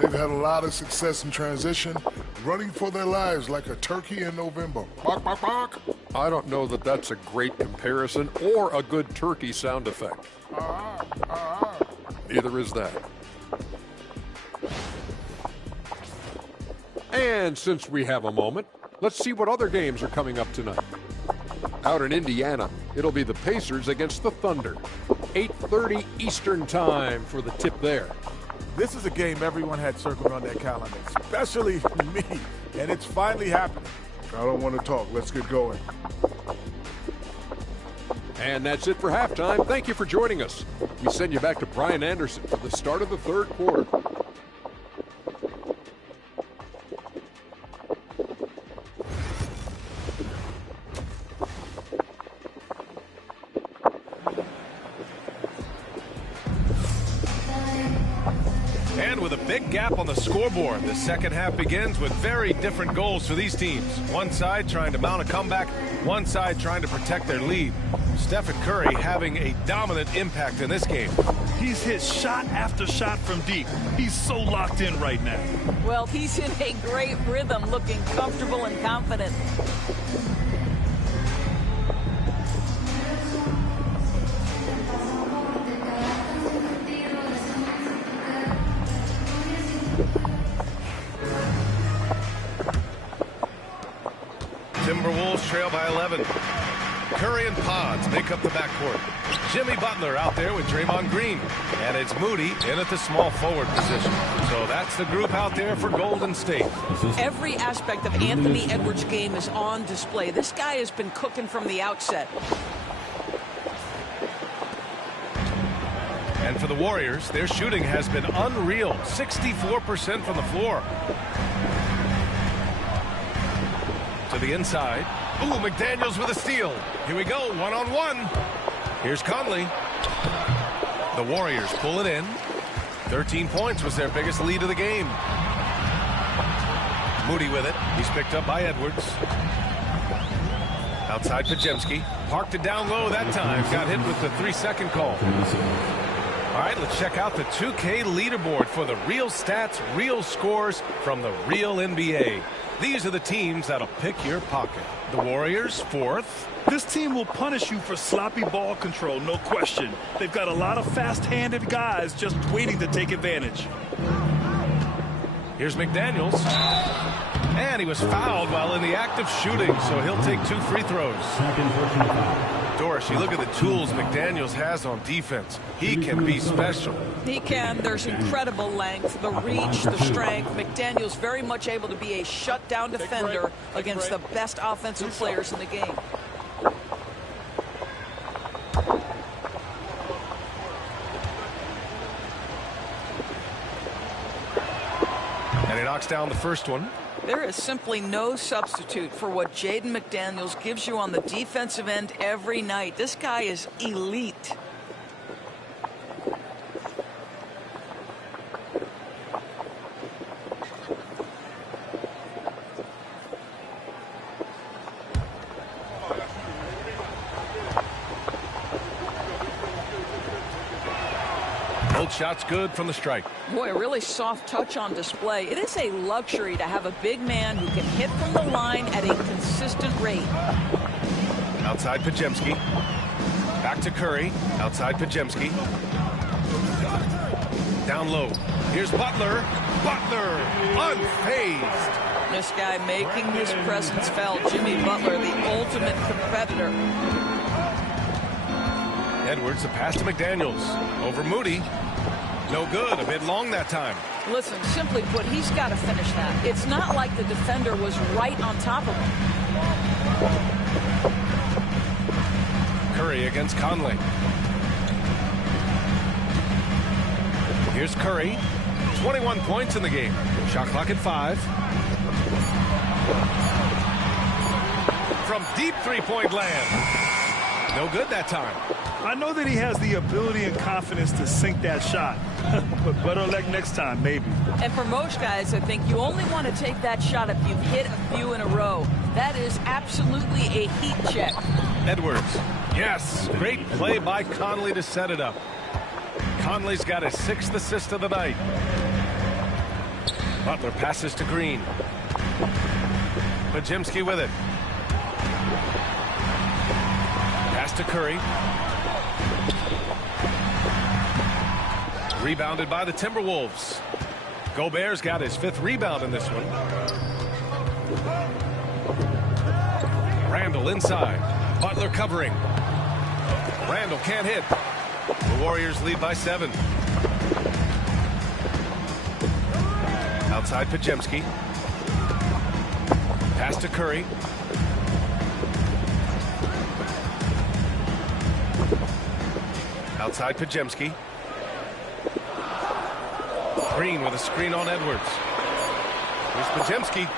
They've had a lot of success in transition, running for their lives like a turkey in November. Bark, bark, bark. I don't know that that's a great comparison or a good turkey sound effect. Neither is that. And since we have a moment, let's see what other games are coming up tonight. Out in Indiana, it'll be the Pacers against the Thunder. 8:30 Eastern time for the tip there. This is a game everyone had circled on their calendar, especially me, and it's finally happening. I don't want to talk. Let's get going. And that's it for halftime. Thank you for joining us. We send you back to Brian Anderson for the start of the third quarter. With a big gap on the scoreboard, the second half begins with very different goals for these teams. One side trying to mount a comeback, one side trying to protect their lead. Stephen Curry having a dominant impact in this game. He's hit shot after shot from deep. He's so locked in right now. Well, he's in a great rhythm, looking comfortable and confident. trail by 11. Curry and Pods make up the backcourt. Jimmy Butler out there with Draymond Green. And it's Moody in at the small forward position. So that's the group out there for Golden State. Every aspect of Anthony Edwards' game is on display. This guy has been cooking from the outset. And for the Warriors, their shooting has been unreal. 64% from the floor. To the inside. Ooh, McDaniels with a steal. Here we go, one-on-one. Here's Conley. The Warriors pull it in. 13 points was their biggest lead of the game. Moody with it. He's picked up by Edwards. Outside Podziemski. Parked it down low that time. Got hit with the 3-second call. All right, let's check out the 2K leaderboard for the real stats, real scores from the real NBA. These are the teams that'll pick your pocket. The Warriors, 4th. This team will punish you for sloppy ball control, no question. They've got a lot of fast-handed guys just waiting to take advantage. Here's McDaniels. And he was fouled while in the act of shooting, so he'll take 2 free throws. Doris, you look at the tools McDaniels has on defense. He can be special. He can. There's incredible length, the reach, the strength. McDaniels very much able to be a shutdown defender against the best offensive players in the game. And he knocks down the first one. There is simply no substitute for what Jaden McDaniels gives you on the defensive end every night. This guy is elite. Both shots good from the strike. Boy, a really soft touch on display. It is a luxury to have a big man who can hit from the line at a consistent rate. Outside Podziemski. Back to Curry. Outside Podziemski. Down low. Here's Butler. Butler unfazed. This guy making his presence felt. Jimmy Butler, the ultimate competitor. Edwards, a pass to McDaniels. Over Moody. No good. A bit long that time. Listen, simply put, he's got to finish that. It's not like the defender was right on top of him. Curry against Conley. Here's Curry. 21 points in the game. Shot clock at 5. From deep three-point land. No good that time. I know that he has the ability and confidence to sink that shot. But better luck next time, maybe. And for most guys, I think you only want to take that shot if you've hit a few in a row. That is absolutely a heat check. Edwards. Yes. Great play by Conley to set it up. Conley's got his 6th assist of the night. Butler passes to Green. Podziemski with it. Pass to Curry. Rebounded by the Timberwolves. Gobert's got his 5th rebound in this one. Randall inside. Butler covering. Randall can't hit. The Warriors lead by 7. Outside Podziemski. Pass to Curry. Outside Podziemski. Green with a screen on Edwards. Here's Podziemski.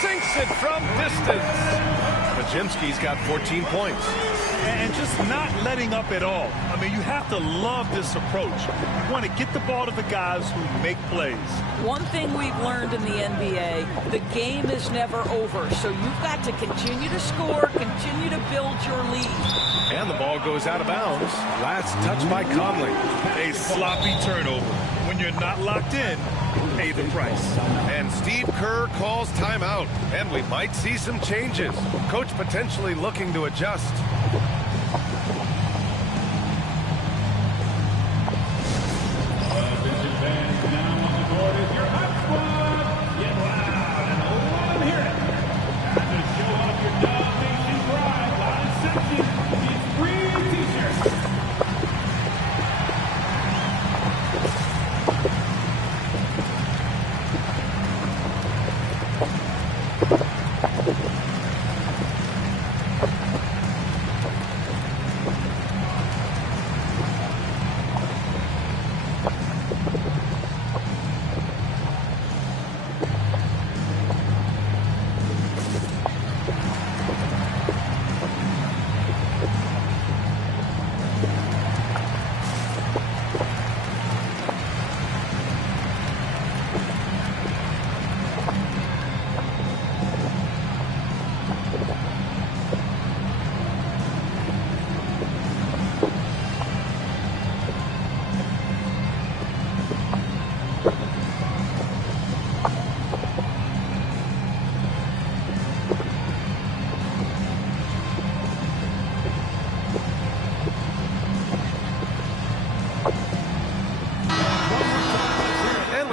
Sinks it from distance. Podziemski's got 14 points. And just not letting up at all. I mean, you have to love this approach. You want to get the ball to the guys who make plays. One thing we've learned in the NBA, the game is never over. So you've got to continue to score, continue to build your lead. And the ball goes out of bounds. Last touch by Conley. A sloppy turnover. When you're not locked in, pay the price. And Steve Kerr calls timeout. And we might see some changes. Coach potentially looking to adjust.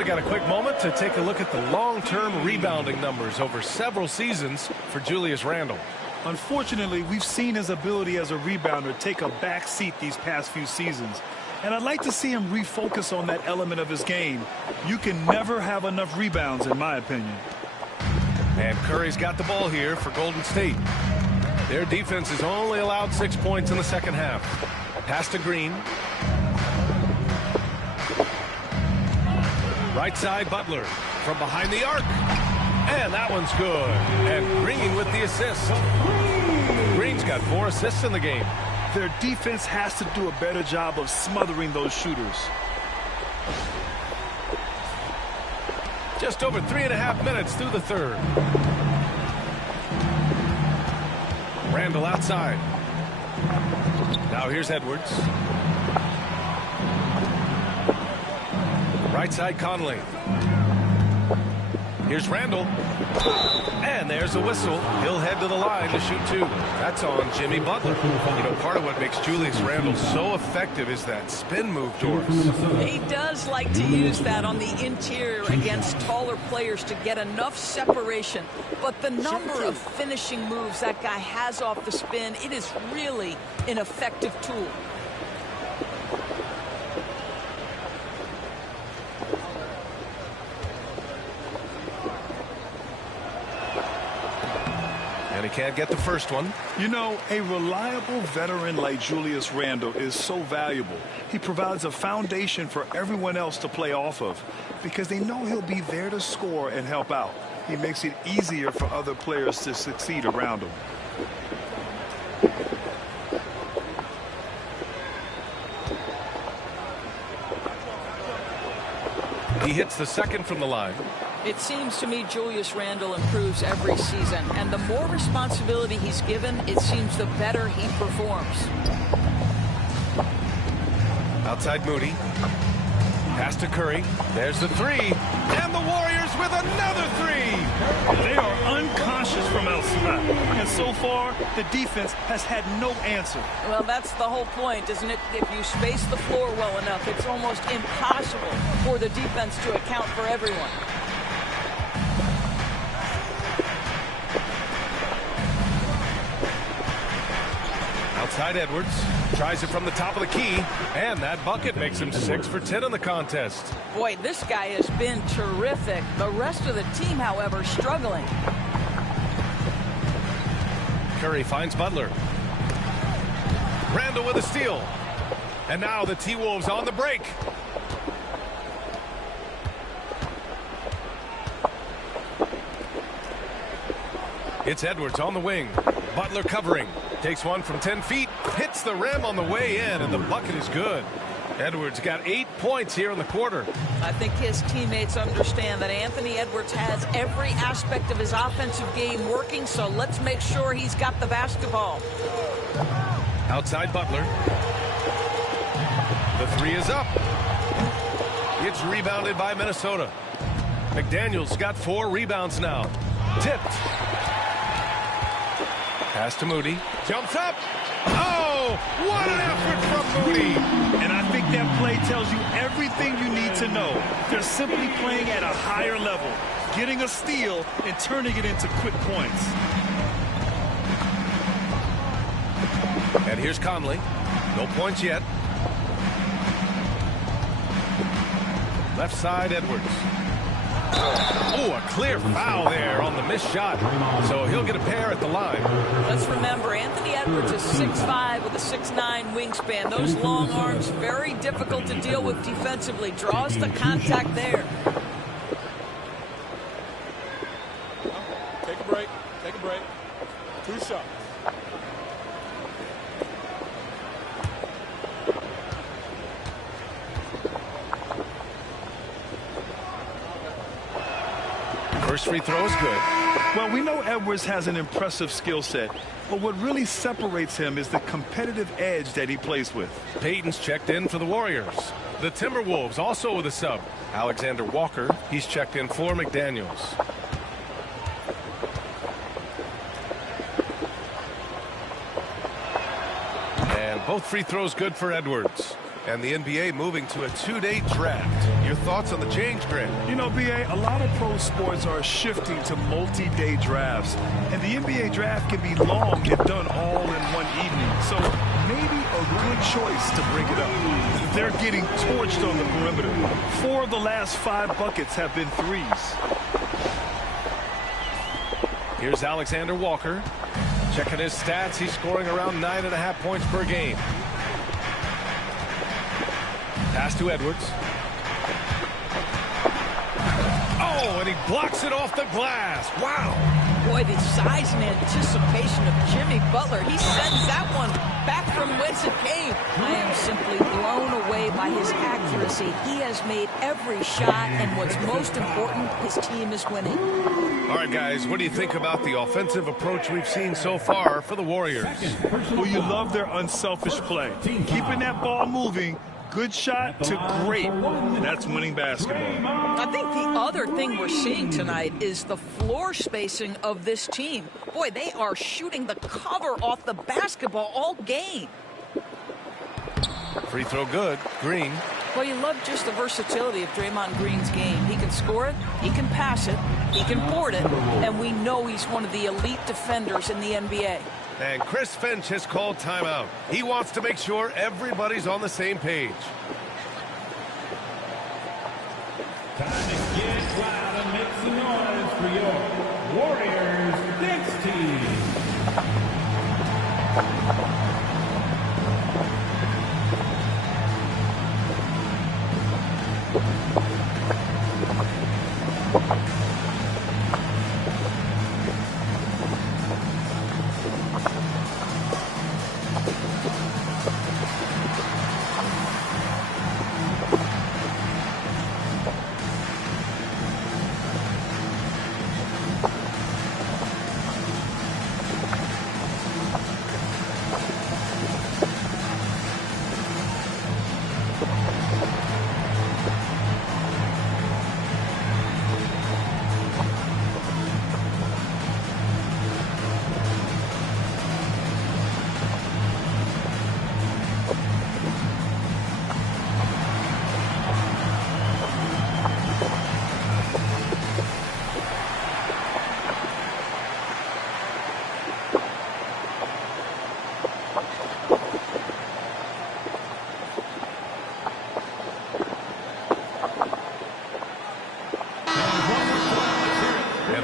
we got a quick moment to take a look at the long-term rebounding numbers over several seasons for Julius Randle. Unfortunately, we've seen his ability as a rebounder take a back seat these past few seasons. And I'd like to see him refocus on that element of his game. You can never have enough rebounds, in my opinion. And Curry's got the ball here for Golden State. Their defense has only allowed 6 points in the second half. Pass to Green. Right side, Butler from behind the arc. And that one's good. And Green with the assist. Green's got 4 assists in the game. Their defense has to do a better job of smothering those shooters. Just over 3.5 minutes through the third. Randle outside. Now here's Edwards. Right side, Conley. Here's Randle. And there's a whistle. He'll head to the line to shoot 2. That's on Jimmy Butler. You know, part of what makes Julius Randle so effective is that spin move, Doris. He does like to use that on the interior against taller players to get enough separation. But the number of finishing moves that guy has off the spin, it is really an effective tool. And he can't get the first one. You know, a reliable veteran like Julius Randle is so valuable. He provides a foundation for everyone else to play off of because they know he'll be there to score and help out. He makes it easier for other players to succeed around him. He hits the second from the line. It seems to me Julius Randle improves every season, and the more responsibility he's given, it seems the better he performs. Outside Moody. Pass to Curry. There's the 3. And the Warriors with another 3. They are unconscious from outside. And so far, the defense has had no answer. Well, that's the whole point, isn't it? If you space the floor well enough, it's almost impossible for the defense to account for everyone. Outside Edwards. Tries it from the top of the key. And that bucket makes him 6 for 10 in the contest. Boy, this guy has been terrific. The rest of the team, however, struggling. Curry finds Butler. Randle with a steal. And now the T-Wolves on the break. It's Edwards on the wing. Butler covering. Takes one from 10 feet. Hits the rim on the way in, and the bucket is good. Edwards got 8 points here in the quarter. I think his teammates understand that Anthony Edwards has every aspect of his offensive game working, so let's make sure he's got the basketball. Outside Butler. The 3 is up. It's rebounded by Minnesota. McDaniels got 4 rebounds now. Tipped. Pass to Moody. Jumps up. Oh, what an effort from Moody. And I think that play tells you everything you need to know. They're simply playing at a higher level, getting a steal and turning it into quick points. And here's Conley. No points yet. Left side, Edwards. Oh, a clear foul there on the missed shot. So he'll get a pair at the line. Let's remember, Anthony Edwards is 6'5" with a 6'9" wingspan. Those long arms, very difficult to deal with defensively. Draws the contact there. Take a break. Take a break. 2 shots. First free throw is good. Well, we know Edwards has an impressive skill set, but what really separates him is the competitive edge that he plays with. Payton's checked in for the Warriors. The Timberwolves also with a sub. Alexander Walker, he's checked in for McDaniels. And both free throws good for Edwards. And the NBA moving to a 2-day draft. Your thoughts on the change, Greg? You know, BA, a lot of pro sports are shifting to multi-day drafts. And the NBA draft can be long if done all in one evening. So maybe a good choice to break it up. They're getting torched on the perimeter. 4 of the last 5 buckets have been threes. Here's Alexander Walker. Checking his stats, he's scoring around 9.5 points per game. Pass to Edwards. Oh, and he blocks it off the glass. Wow. Boy, the size and anticipation of Jimmy Butler. He sends that one back from whence it came. I am simply blown away by his accuracy. He has made every shot, and what's most important, his team is winning. All right, guys, what do you think about the offensive approach we've seen so far for the Warriors? Well, you love their unselfish play. Keeping that ball moving. Good shot to great. That's winning basketball. I think the other thing we're seeing tonight is the floor spacing of this team. Boy, they are shooting the cover off the basketball all game. Free throw good. Green. Well, you love just the versatility of Draymond Green's game. He can score it, he can pass it, he can board it, and we know he's one of the elite defenders in the NBA. And Chris Finch has called timeout. He wants to make sure everybody's on the same page. Time to get loud and make some noise for your Warriors next team.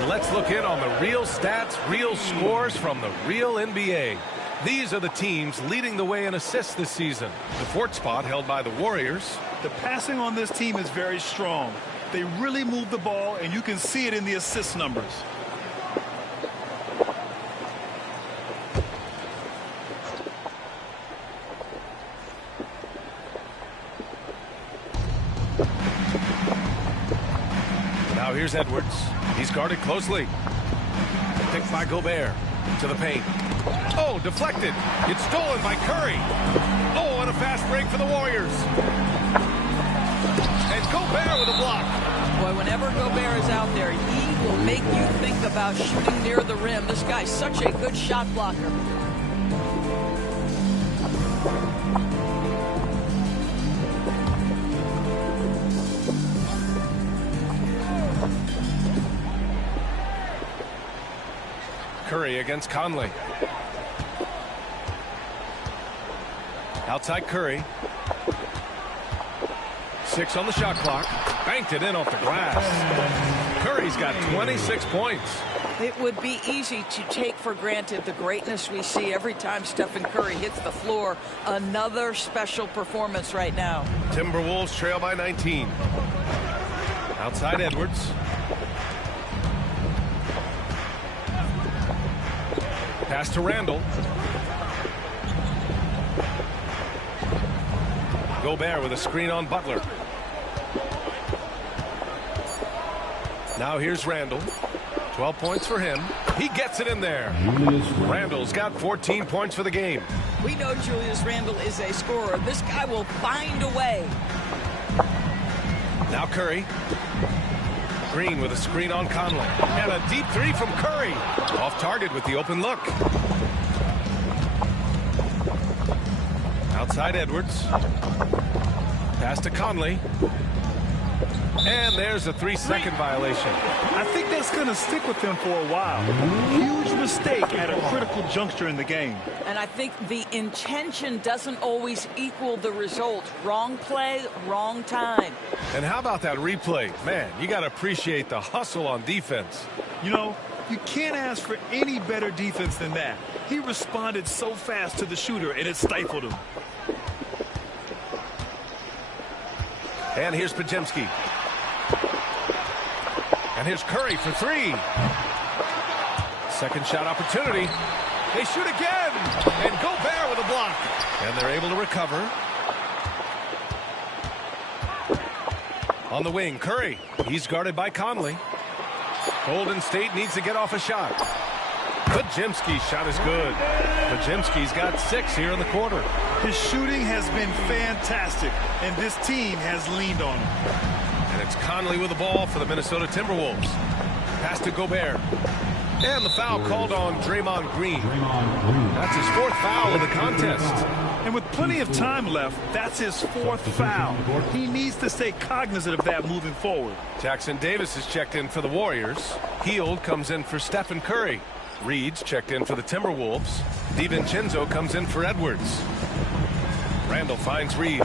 Let's look in on the real stats, real scores from the real NBA. These are the teams leading the way in assists this season. The 4th spot held by the Warriors. The passing on this team is very strong. They really move the ball, and you can see it in the assist numbers. Now here's Edwards. He's guarded closely. Picked by Gobert. To the paint. Oh, deflected. It's stolen by Curry. Oh, and a fast break for the Warriors. And Gobert with a block. Boy, whenever Gobert is out there, he will make you think about shooting near the rim. This guy's such a good shot blocker. Curry against Conley. Outside Curry. 6 on the shot clock. Banked it in off the glass. Curry's got 26 points. It would be easy to take for granted the greatness we see every time Stephen Curry hits the floor. Another special performance right now. Timberwolves trail by 19. Outside Edwards. Pass to Randall. Gobert with a screen on Butler. Now here's Randall. 12 points for him. He gets it in there. Randall's got 14 points for the game. We know Julius Randall is a scorer. This guy will find a way. Now Curry. Green with a screen on Conley. And a deep 3 from Curry. Off target with the open look. Outside Edwards. Pass to Conley. And there's a 3-second violation. I think that's going to stick with him for a while. Huge mistake at a critical juncture in the game. And I think the intention doesn't always equal the result. Wrong play, wrong time. And how about that replay? Man, you got to appreciate the hustle on defense. You know, you can't ask for any better defense than that. He responded so fast to the shooter, and it stifled him. And here's Podziemski. And here's Curry for 3. Second shot opportunity. They shoot again. And Gobert with a block. And they're able to recover. On the wing, Curry. He's guarded by Conley. Golden State needs to get off a shot. Podziemski's shot is good. Podziemski's got 6 here in the quarter. His shooting has been fantastic, and this team has leaned on him. And it's Conley with the ball for the Minnesota Timberwolves. Pass to Gobert. And the foul called on Draymond Green. That's his 4th foul of the contest. And with plenty of time left, that's his 4th foul. He needs to stay cognizant of that moving forward. Jackson Davis is checked in for the Warriors. Hield comes in for Stephen Curry. Reed's checked in for the Timberwolves. DiVincenzo comes in for Edwards. Randall finds Reed.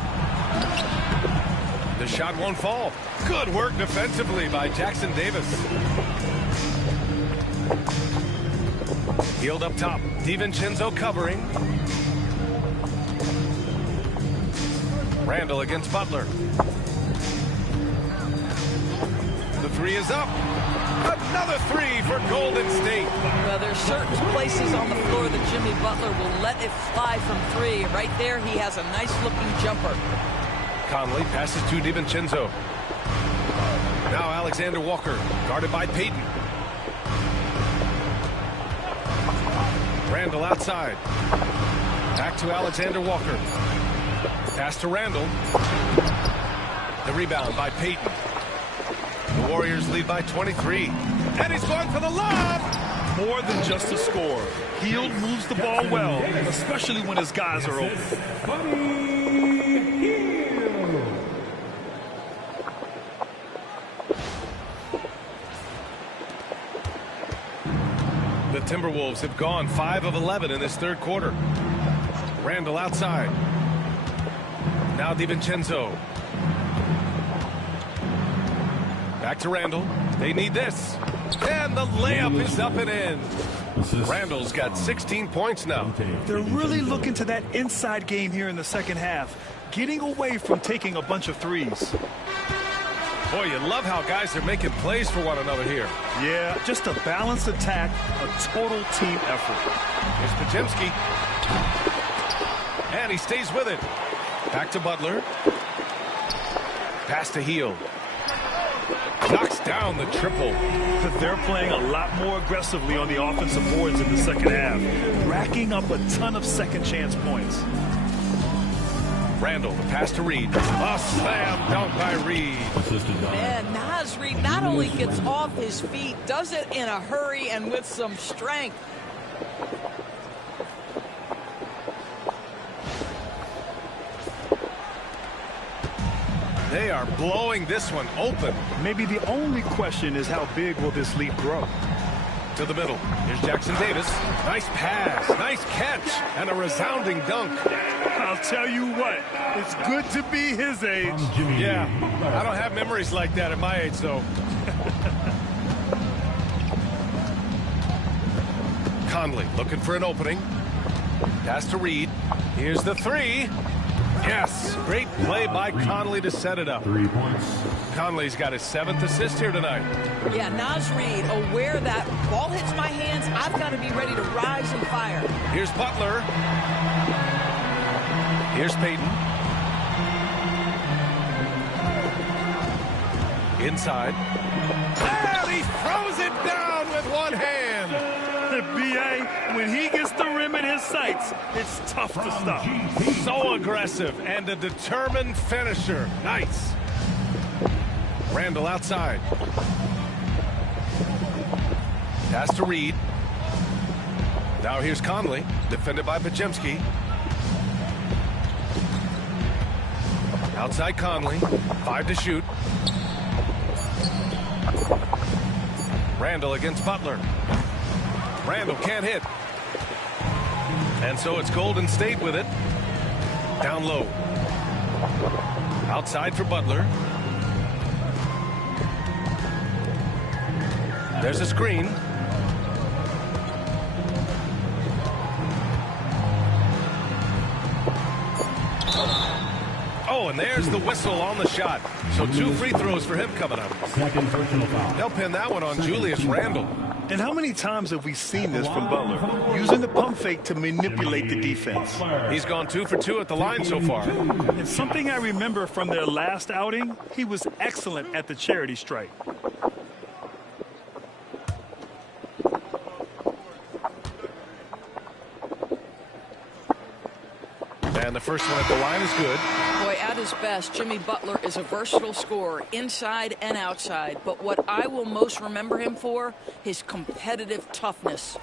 The shot won't fall. Good work defensively by Jackson Davis. Hield up top. DiVincenzo covering. Randall against Butler. The 3 is up. Another 3 for Golden State. Well, there's certain places on the floor that Jimmy Butler will let it fly from 3. Right there, he has a nice-looking jumper. Conley passes to DiVincenzo. Now Alexander Walker, guarded by Payton. Randall outside. Back to Alexander Walker. Pass to Randall. The rebound by Payton. The Warriors lead by 23. And he's going for the lob. More than just a score. Hield moves the ball well, especially when his guys are open. The Timberwolves have gone 5 of 11 in this 3rd quarter. Randall outside. Now DiVincenzo. Back to Randall. They need this. And the layup is up and in. Randall's got 16 points now. They're really looking to that inside game here in the 2nd half, getting away from taking a bunch of threes. Boy, you love how guys are making plays for one another here. Yeah, just a balanced attack, a total team effort. Here's Podziemski. And he stays with it. Back to Butler. Pass to Hield. Knocks down the triple. They're playing a lot more aggressively on the offensive boards in the 2nd half, racking up a ton of second chance points. Randall, the pass to Reed. A slam dunk by Reed. Man, Naz Reed not only gets off his feet, does it in a hurry and with some strength. They are blowing this one open. Maybe the only question is how big will this lead grow? To the middle. Here's Jackson Davis. Nice pass, nice catch, and a resounding dunk. I'll tell you what, it's good to be his age. Yeah, I don't have memories like that at my age, though. Conley looking for an opening. Pass to Reed. Here's the 3. Yes, great play by Conley to set it up. 3 points. Conley's got his 7th assist here tonight. Yeah, Naz Reed aware that ball hits my hands, I've got to be ready to rise and fire. Here's Butler. Here's Payton. Inside. And he throws it down with one hand. B.A., when he gets the rim in his sights, it's tough to stop. So aggressive and a determined finisher. Nice. Randall outside. Pass to Reed. Now here's Conley, defended by Podziemski. Outside Conley. 5 to shoot. Randall against Butler. Randall can't hit. And so it's Golden State with it. Down low. Outside for Butler. There's a screen. Oh, and there's the whistle on the shot. So 2 free throws for him coming up. Second personal foul. They'll pin that one on Julius Randle. And how many times have we seen this from Butler? Using the pump fake to manipulate the defense. He's gone 2 for 2 at the line so far. And something I remember from their last outing, he was excellent at the charity stripe. And the first one at the line is good. Boy, at his best, Jimmy Butler is a versatile scorer, inside and outside. But what I will most remember him for, his competitive toughness.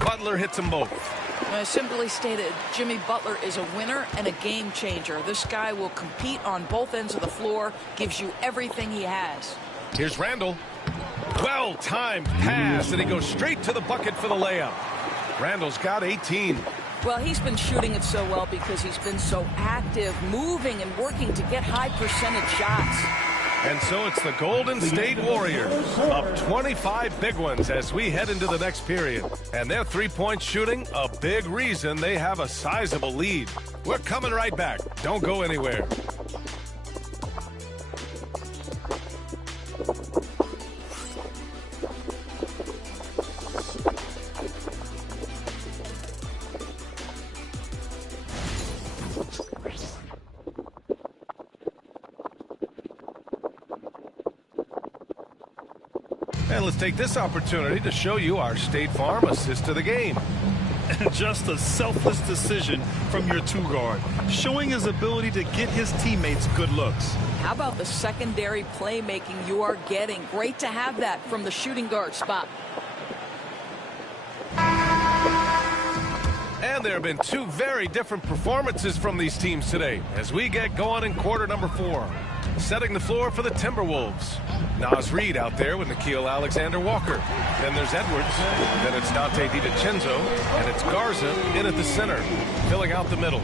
Butler hits them both. Simply stated, Jimmy Butler is a winner and a game changer. This guy will compete on both ends of the floor, gives you everything he has. Here's Randall. Well-timed pass, and he goes straight to the bucket for the layup. Randall's got 18. Well, he's been shooting it so well because he's been so active, moving and working to get high percentage shots. And so it's the Golden State Warriors up 25 big ones as we head into the next period. And their three-point shooting, a big reason they have a sizable lead. We're coming right back. Don't go anywhere. And let's take this opportunity to show you our State Farm assist to the game. Just a selfless decision from your two-guard, showing his ability to get his teammates good looks. How about the secondary playmaking you are getting? Great to have that from the shooting guard spot. And there have been two very different performances from these teams today as we get going in quarter number 4. Setting the floor for the Timberwolves. Naz Reid out there with Nickeil Alexander-Walker. Then there's Edwards. Then it's Dante DiVincenzo. And it's Garza in at the center, filling out the middle.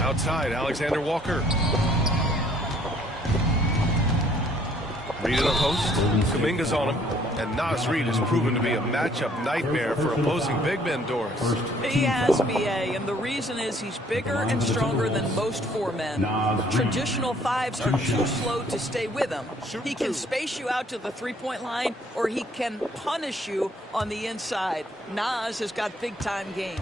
Outside, Alexander-Walker. Reid in the post. Kuminga's on him. And Naz Reid has proven to be a matchup nightmare for opposing big men, Doris. He has, B.A., and the reason is he's bigger and stronger than most 4 men. Traditional 5s are too slow to stay with him. He can space you out to the three-point line, or he can punish you on the inside. Naz has got big-time game.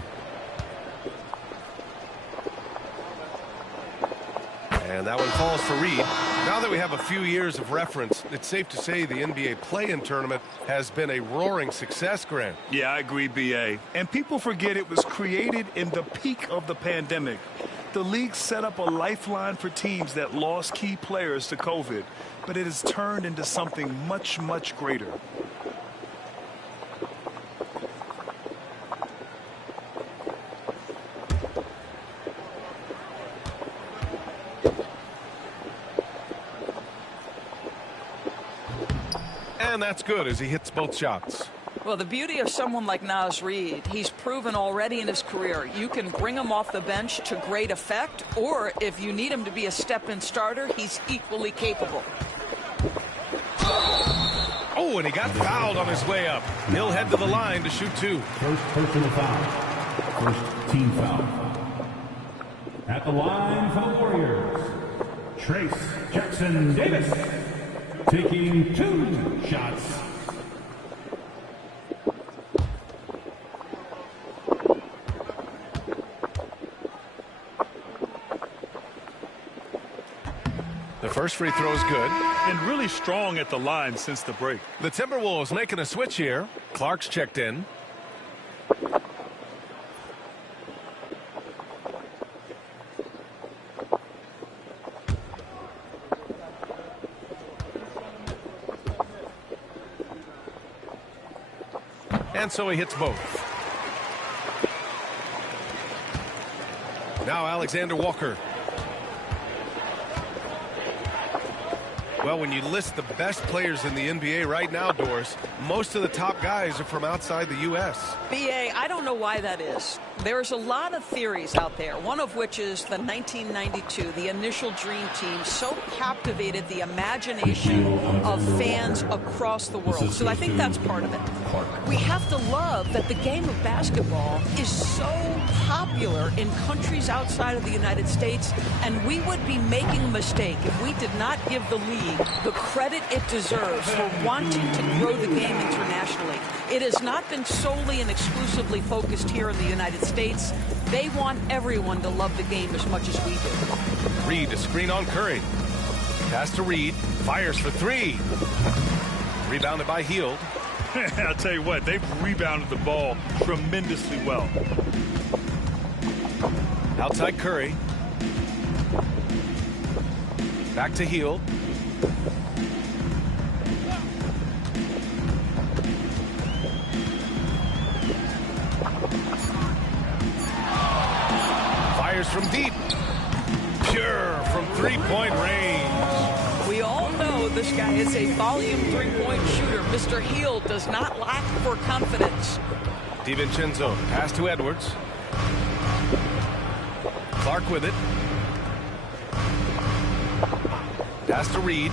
And that one falls for Reid. Now that we have a few years of reference, it's safe to say the NBA play-in tournament has been a roaring success, Grant. Yeah, I agree, B.A. And people forget it was created in the peak of the pandemic. The league set up a lifeline for teams that lost key players to COVID, but it has turned into something much, much greater. And that's good as he hits both shots. Well, the beauty of someone like Naz Reid, he's proven already in his career, you can bring him off the bench to great effect, or if you need him to be a step-in starter, he's equally capable. Oh, and he got fouled on his way up. He'll head to the line to shoot 2. First personal foul. First team foul. At the line for the Warriors, Trace Jackson Davis. Taking 2 shots. The first free throw is good. And really strong at the line since the break. The Timberwolves making a switch here. Clark's checked in. And so he hits both. Now Alexander Walker. Well, when you list the best players in the NBA right now, Doris, most of the top guys are from outside the U.S. B.A., I don't know why that is. There's a lot of theories out there, one of which is the 1992, the initial Dream Team, so captivated the imagination of fans across the world. So I think that's part of it. We have to love that the game of basketball is so popular in countries outside of the United States, and we would be making a mistake if we did not give the league the credit it deserves for wanting to grow the game internationally. It has not been solely and exclusively focused here in the United States. They want everyone to love the game as much as we do. Reed, a screen on Curry. Pass to Reed. Fires for three. Rebounded by Hield. I'll tell you what, they've rebounded the ball tremendously well. Outside Curry. Back to Hield. Fires from deep. Pure from three-point range. We all know this guy is a volume three-point shooter. Mr. Hield does not lack for confidence. DiVincenzo, pass to Edwards. Clark with it. Pass to Reed.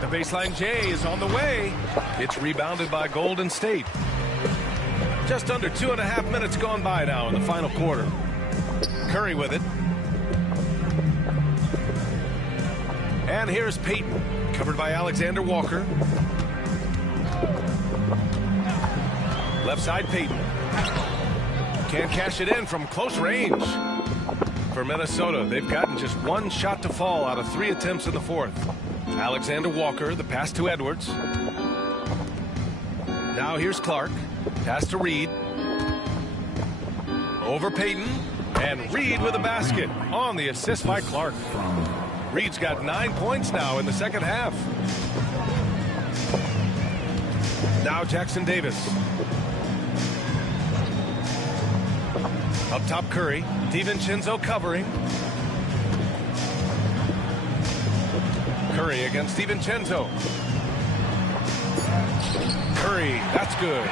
The baseline J is on the way. It's rebounded by Golden State. Just under 2.5 minutes gone by now in the final quarter. Curry with it. And here's Payton, covered by Alexander Walker. Left side Payton. Can't cash it in from close range. For Minnesota, they've gotten just one shot to fall out of 3 attempts in the fourth. Alexander Walker, the pass to Edwards. Now here's Clark. Pass to Reed. Over Payton. And Reed with a basket on the assist by Clark. Reed's got 9 points now in the second half. Now Jackson Davis. Up top Curry. DiVincenzo covering. Curry against DiVincenzo. Curry, that's good.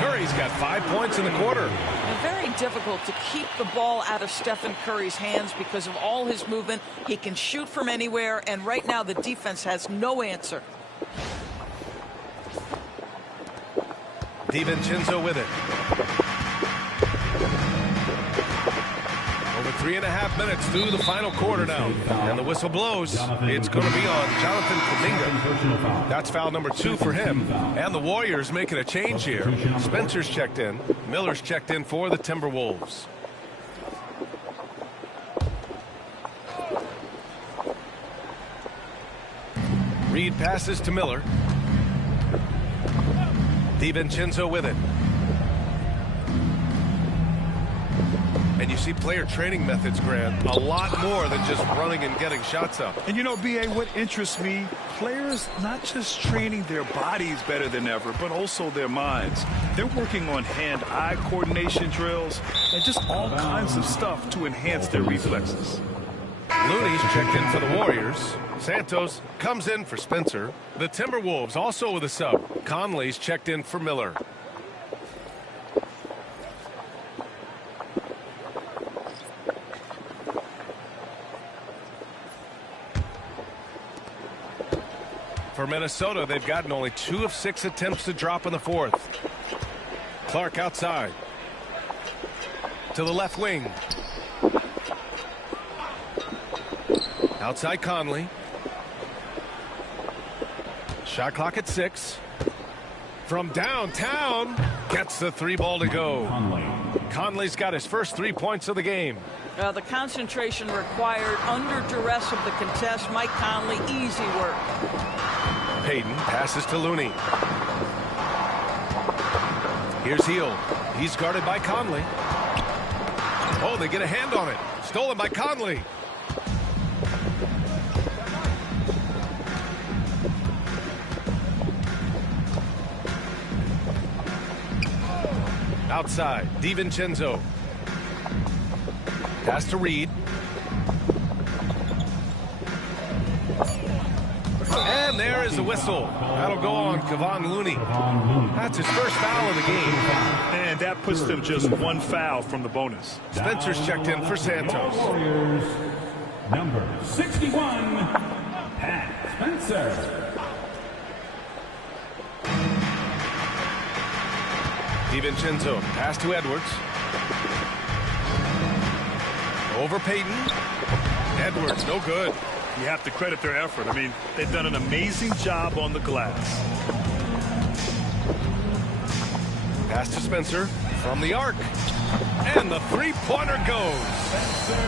Curry's got 5 points in the quarter. And very difficult to keep the ball out of Stephen Curry's hands because of all his movement. He can shoot from anywhere, and right now the defense has no answer. DiVincenzo with it. Over 3.5 minutes through the final quarter now. And the whistle blows. It's going to be on Jonathan Kuminga. That's foul number 2 for him. And the Warriors making a change here. Spencer's checked in. Miller's checked in for the Timberwolves. Reed passes to Miller. DiVincenzo with it. And you see player training methods, Grant, a lot more than just running and getting shots up. And you know, B.A., what interests me, players not just training their bodies better than ever, but also their minds. They're working on hand-eye coordination drills and just all kinds of stuff to enhance their reflexes. Looney's checked in for the Warriors. Santos comes in for Spencer. The Timberwolves also with a sub. Conley's checked in for Miller. For Minnesota, they've gotten only 2 of 6 attempts to drop in the fourth. Clark outside. To the left wing. Outside Conley. Shot clock at 6. From downtown, gets the 3 ball to go. Conley's got his first 3 points of the game. The concentration required under duress of the contest. Mike Conley, easy work. Payton passes to Looney. Here's Hield. He's guarded by Conley. Oh, they get a hand on it. Stolen by Conley. Outside, DiVincenzo. Pass to Reed. And there is the whistle. That'll go on Kevon Looney. That's his first foul of the game. And that puts them just one foul from the bonus. Spencer's checked in for Santos. Warriors, number 61, Pat Spencer. DiVincenzo, pass to Edwards. Over Payton. Edwards, no good. You have to credit their effort. I mean, they've done an amazing job on the glass. Pass to Spencer from the arc. And the three-pointer goes.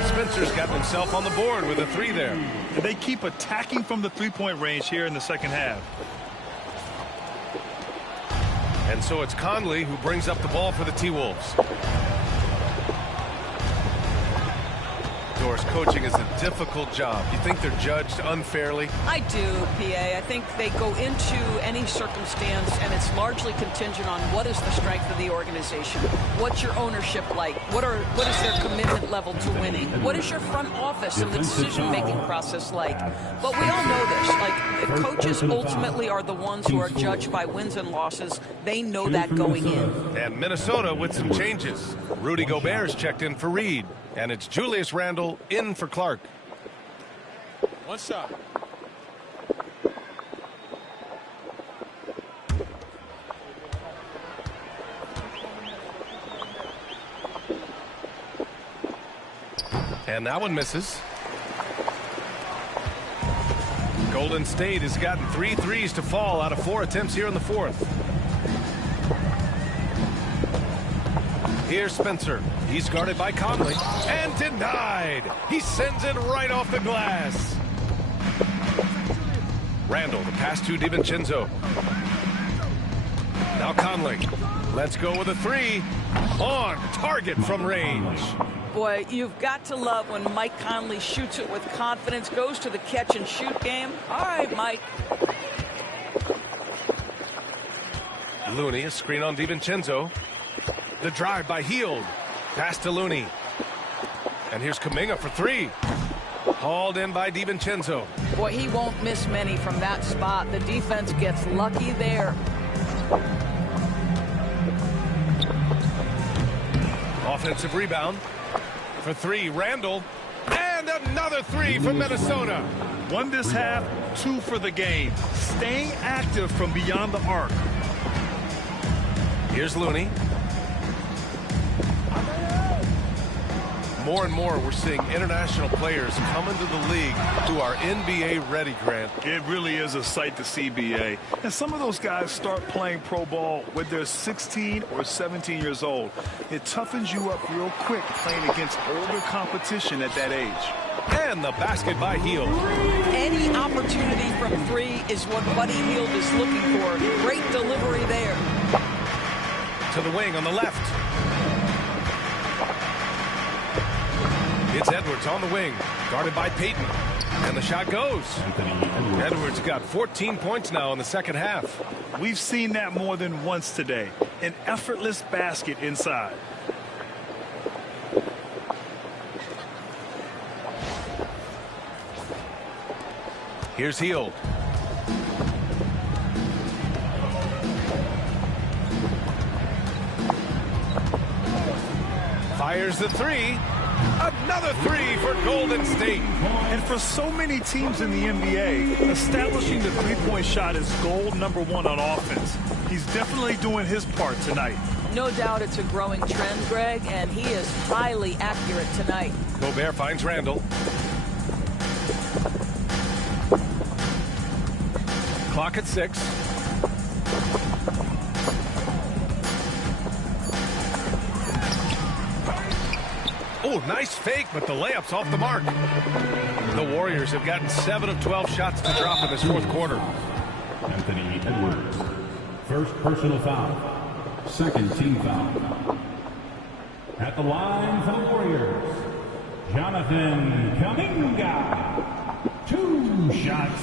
Spencer's got himself on the board with a three there. And they keep attacking from the three-point range here in the second half. And so it's Conley who brings up the ball for the T-Wolves. Doris, coaching is a difficult job. You think they're judged unfairly? I do, PA. I think they go into any circumstance, and it's largely contingent on what is the strength of the organization. What's your ownership like? What is their commitment level to winning? What is your front office and the decision-making process like? But we all know this. Like, coaches ultimately are the ones who are judged by wins and losses. They know that going in. And Minnesota with some changes. Rudy Gobert's checked in for Reed. And it's Julius Randle in for Clark. One shot. And that one misses. Golden State has gotten 3 threes to fall out of 4 attempts here in the fourth. Here's Spencer. He's guarded by Conley. And denied. He sends it right off the glass. Randle, the pass to DiVincenzo. Now Conley. Let's go with a three. On target from range. Boy, you've got to love when Mike Conley shoots it with confidence, goes to the catch and shoot game. All right, Mike. Looney, a screen on DiVincenzo. The drive by Hield. Pass to Looney. And here's Kuminga for three. Hauled in by DiVincenzo. Boy, he won't miss many from that spot. The defense gets lucky there. Offensive rebound. For three, Randle. And another three from Minnesota. One this half, 2 for the game. Staying active from beyond the arc. Here's Looney. More and more, we're seeing international players come into the league who are NBA ready, Grant. It really is a sight to see, BA. And some of those guys start playing pro ball when they're 16 or 17 years old. It toughens you up real quick playing against older competition at that age. And the basket by Hield. Any opportunity from three is what Buddy Hield is looking for. Great delivery there. To the wing on the left. It's Edwards on the wing, guarded by Payton. And the shot goes. Edwards got 14 points now in the second half. We've seen that more than once today. An effortless basket inside. Here's Hield. Fires the three. Another three for Golden State. And for so many teams in the NBA, establishing the three-point shot is goal number 1 on offense. He's definitely doing his part tonight. No doubt it's a growing trend, Greg, and he is highly accurate tonight. Gobert finds Randle. Clock at 6. Oh, nice fake, but the layup's off the mark. The Warriors have gotten 7 of 12 shots to drop in this fourth quarter. Anthony Edwards. First personal foul. Second team foul. At the line for the Warriors, Jonathan Kuminga. 2 shots.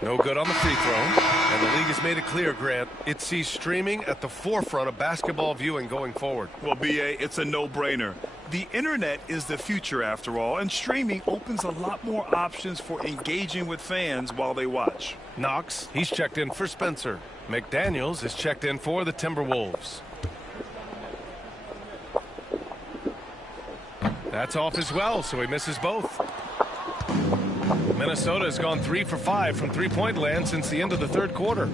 No good on the free throw. And the league has made it clear, Grant, it sees streaming at the forefront of basketball viewing going forward. Well, B.A., it's a no-brainer. The internet is the future, after all, and streaming opens a lot more options for engaging with fans while they watch. Knox, he's checked in for Spencer. McDaniels is checked in for the Timberwolves. That's off as well, so he misses both. Minnesota has gone 3 for 5 from three-point land since the end of the third quarter.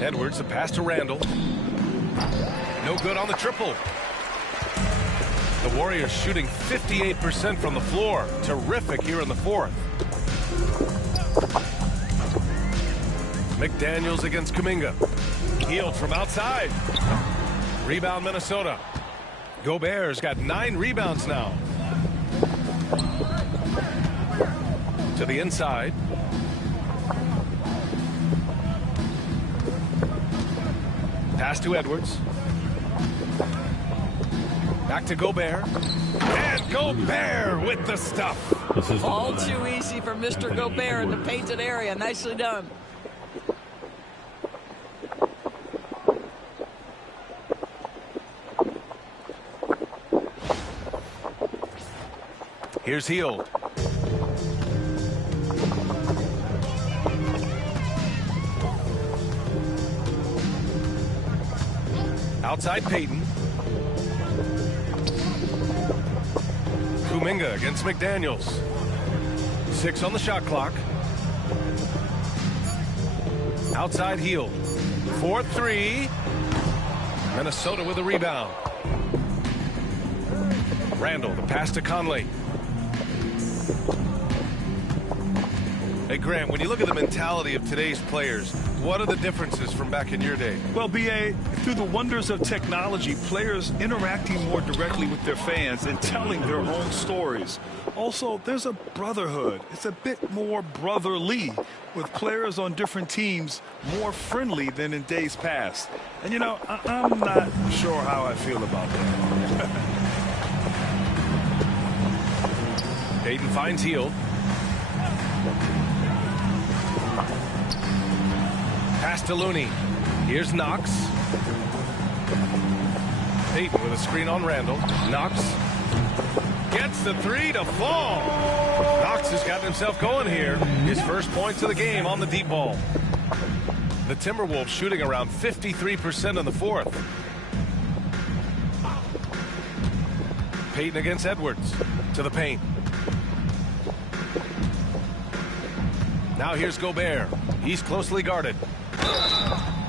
Edwards, a pass to Randall. No good on the triple. The Warriors shooting 58% from the floor. Terrific here in the fourth. McDaniels against Kuminga. Healed from outside. Rebound Minnesota. Gobert's got 9 rebounds now. To the inside. Pass to Edwards. Back to Gobert. And Gobert with the stuff. All too easy for Mr. Gobert in the painted area. Nicely done. Here's Hield. Outside Payton. Kuminga against McDaniels. 6 on the shot clock. Outside Hield. 4-3. Minnesota with a rebound. Randall, the pass to Conley. Hey, Grant, when you look at the mentality of today's players, what are the differences from back in your day? Well, B.A., through the wonders of technology, players interacting more directly with their fans and telling their own stories. Also, there's a brotherhood. It's a bit more brotherly, with players on different teams more friendly than in days past. And, you know, I'm not sure how I feel about that. Payton finds Hield. Pass to Looney. Here's Knox. Payton with a screen on Randall. Knox gets the 3 to fall. Knox has gotten himself going here. His first points of the game on the deep ball. The Timberwolves shooting around 53% in the fourth. Payton against Edwards. To the paint. Now here's Gobert. He's closely guarded.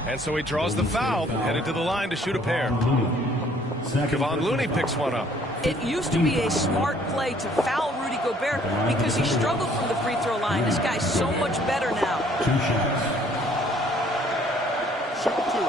And so he draws the foul, headed to the line to shoot a pair. Kevon Looney picks one up. It used to be a smart play to foul Rudy Gobert because he struggled from the free throw line. This guy's so much better now. 2 shots. Shoot 2.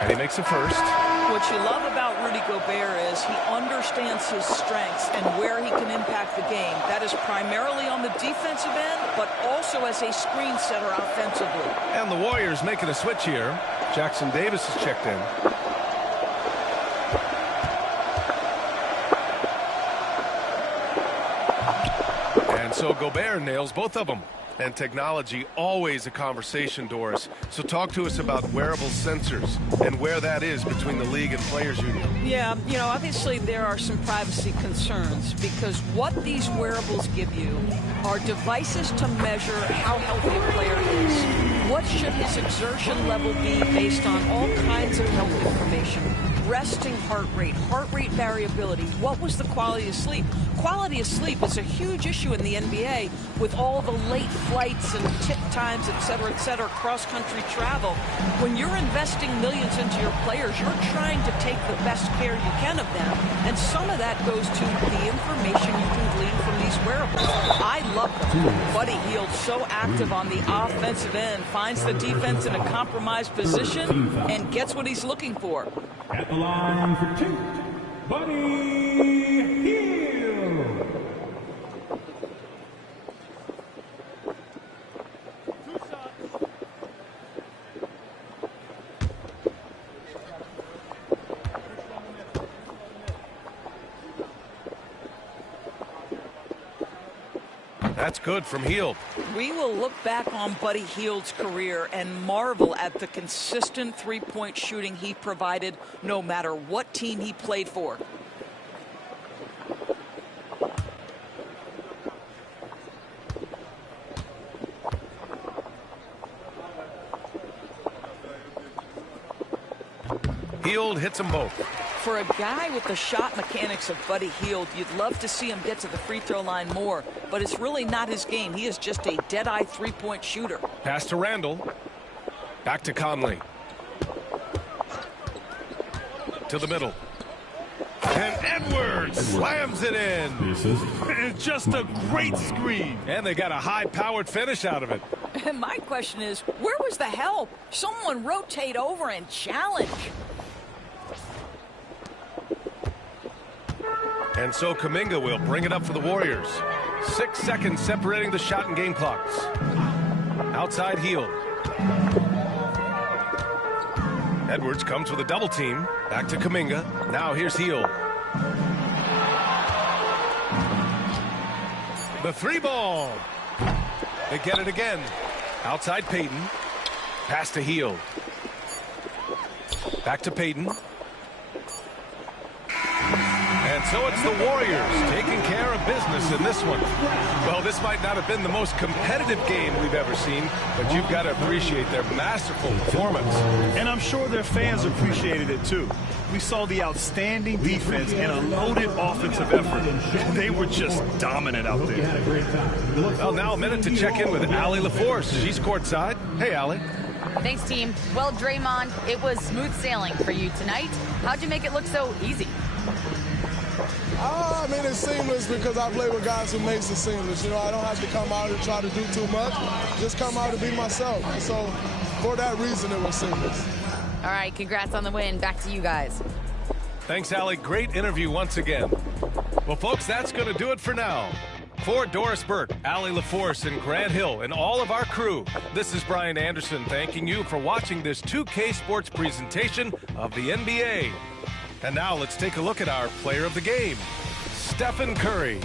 And he makes a first. What you love about Rudy Gobert is he understands his strengths and where he can impact the game. That is primarily on the defensive end, but also as a screen setter offensively. And the Warriors making a switch here. Jackson Davis is checked in. And so Gobert nails both of them. And technology, always a conversation, Doris. So talk to us about wearable sensors and where that is between the league and players union. Yeah, you know, obviously there are some privacy concerns because what these wearables give you are devices to measure how healthy a player is. What should his exertion level be based on all kinds of health information? Resting heart rate variability. What was the quality of sleep? Quality of sleep is a huge issue in the NBA with all the late flights and tip times, et cetera, cross-country travel. When you're investing millions into your players, you're trying to take the best care you can of them, and some of that goes to the information you can glean from these wearables. I love them. Buddy Hield, so active on the offensive end, finds the defense in a compromised position and gets what he's looking for. At the line for 2, Buddy Hield. That's good from Hield. We will look back on Buddy Hield's career and marvel at the consistent three-point shooting he provided no matter what team he played for. Hield hits them both. For a guy with the shot mechanics of Buddy Hield, you'd love to see him get to the free throw line more, but it's really not his game. He is just a dead-eye three-point shooter. Pass to Randall. Back to Conley. To the middle. And Edwards slams it in. It's just a great screen. And they got a high-powered finish out of it. And my question is, where was the help? Someone rotate over and challenge. And so Kuminga will bring it up for the Warriors. 6 seconds separating the shot and game clocks. Outside Hield. Edwards comes with a double team. Back to Kuminga. Now here's Hield. The three ball. They get it again. Outside Payton. Pass to Hield. Back to Payton. And so it's the Warriors taking care of business in this one. Well, this might not have been the most competitive game we've ever seen, but you've got to appreciate their masterful performance. And I'm sure their fans appreciated it too. We saw the outstanding defense and a loaded offensive effort. They were just dominant out there. Well, now a minute to check in with Allie LaForce. She's courtside. Hey, Allie. Thanks, team. Well, Draymond, it was smooth sailing for you tonight. How'd you make it look so easy? I mean, it's seamless because I play with guys who makes it seamless. You know, I don't have to come out and try to do too much. Just come out and be myself. And so, for that reason, it was seamless. All right, congrats on the win. Back to you guys. Thanks, Allie. Great interview once again. Well, folks, that's going to do it for now. For Doris Burke, Allie LaForce, and Grant Hill, and all of our crew, this is Brian Anderson thanking you for watching this 2K Sports presentation of the NBA. And now let's take a look at our player of the game, Stephen Curry.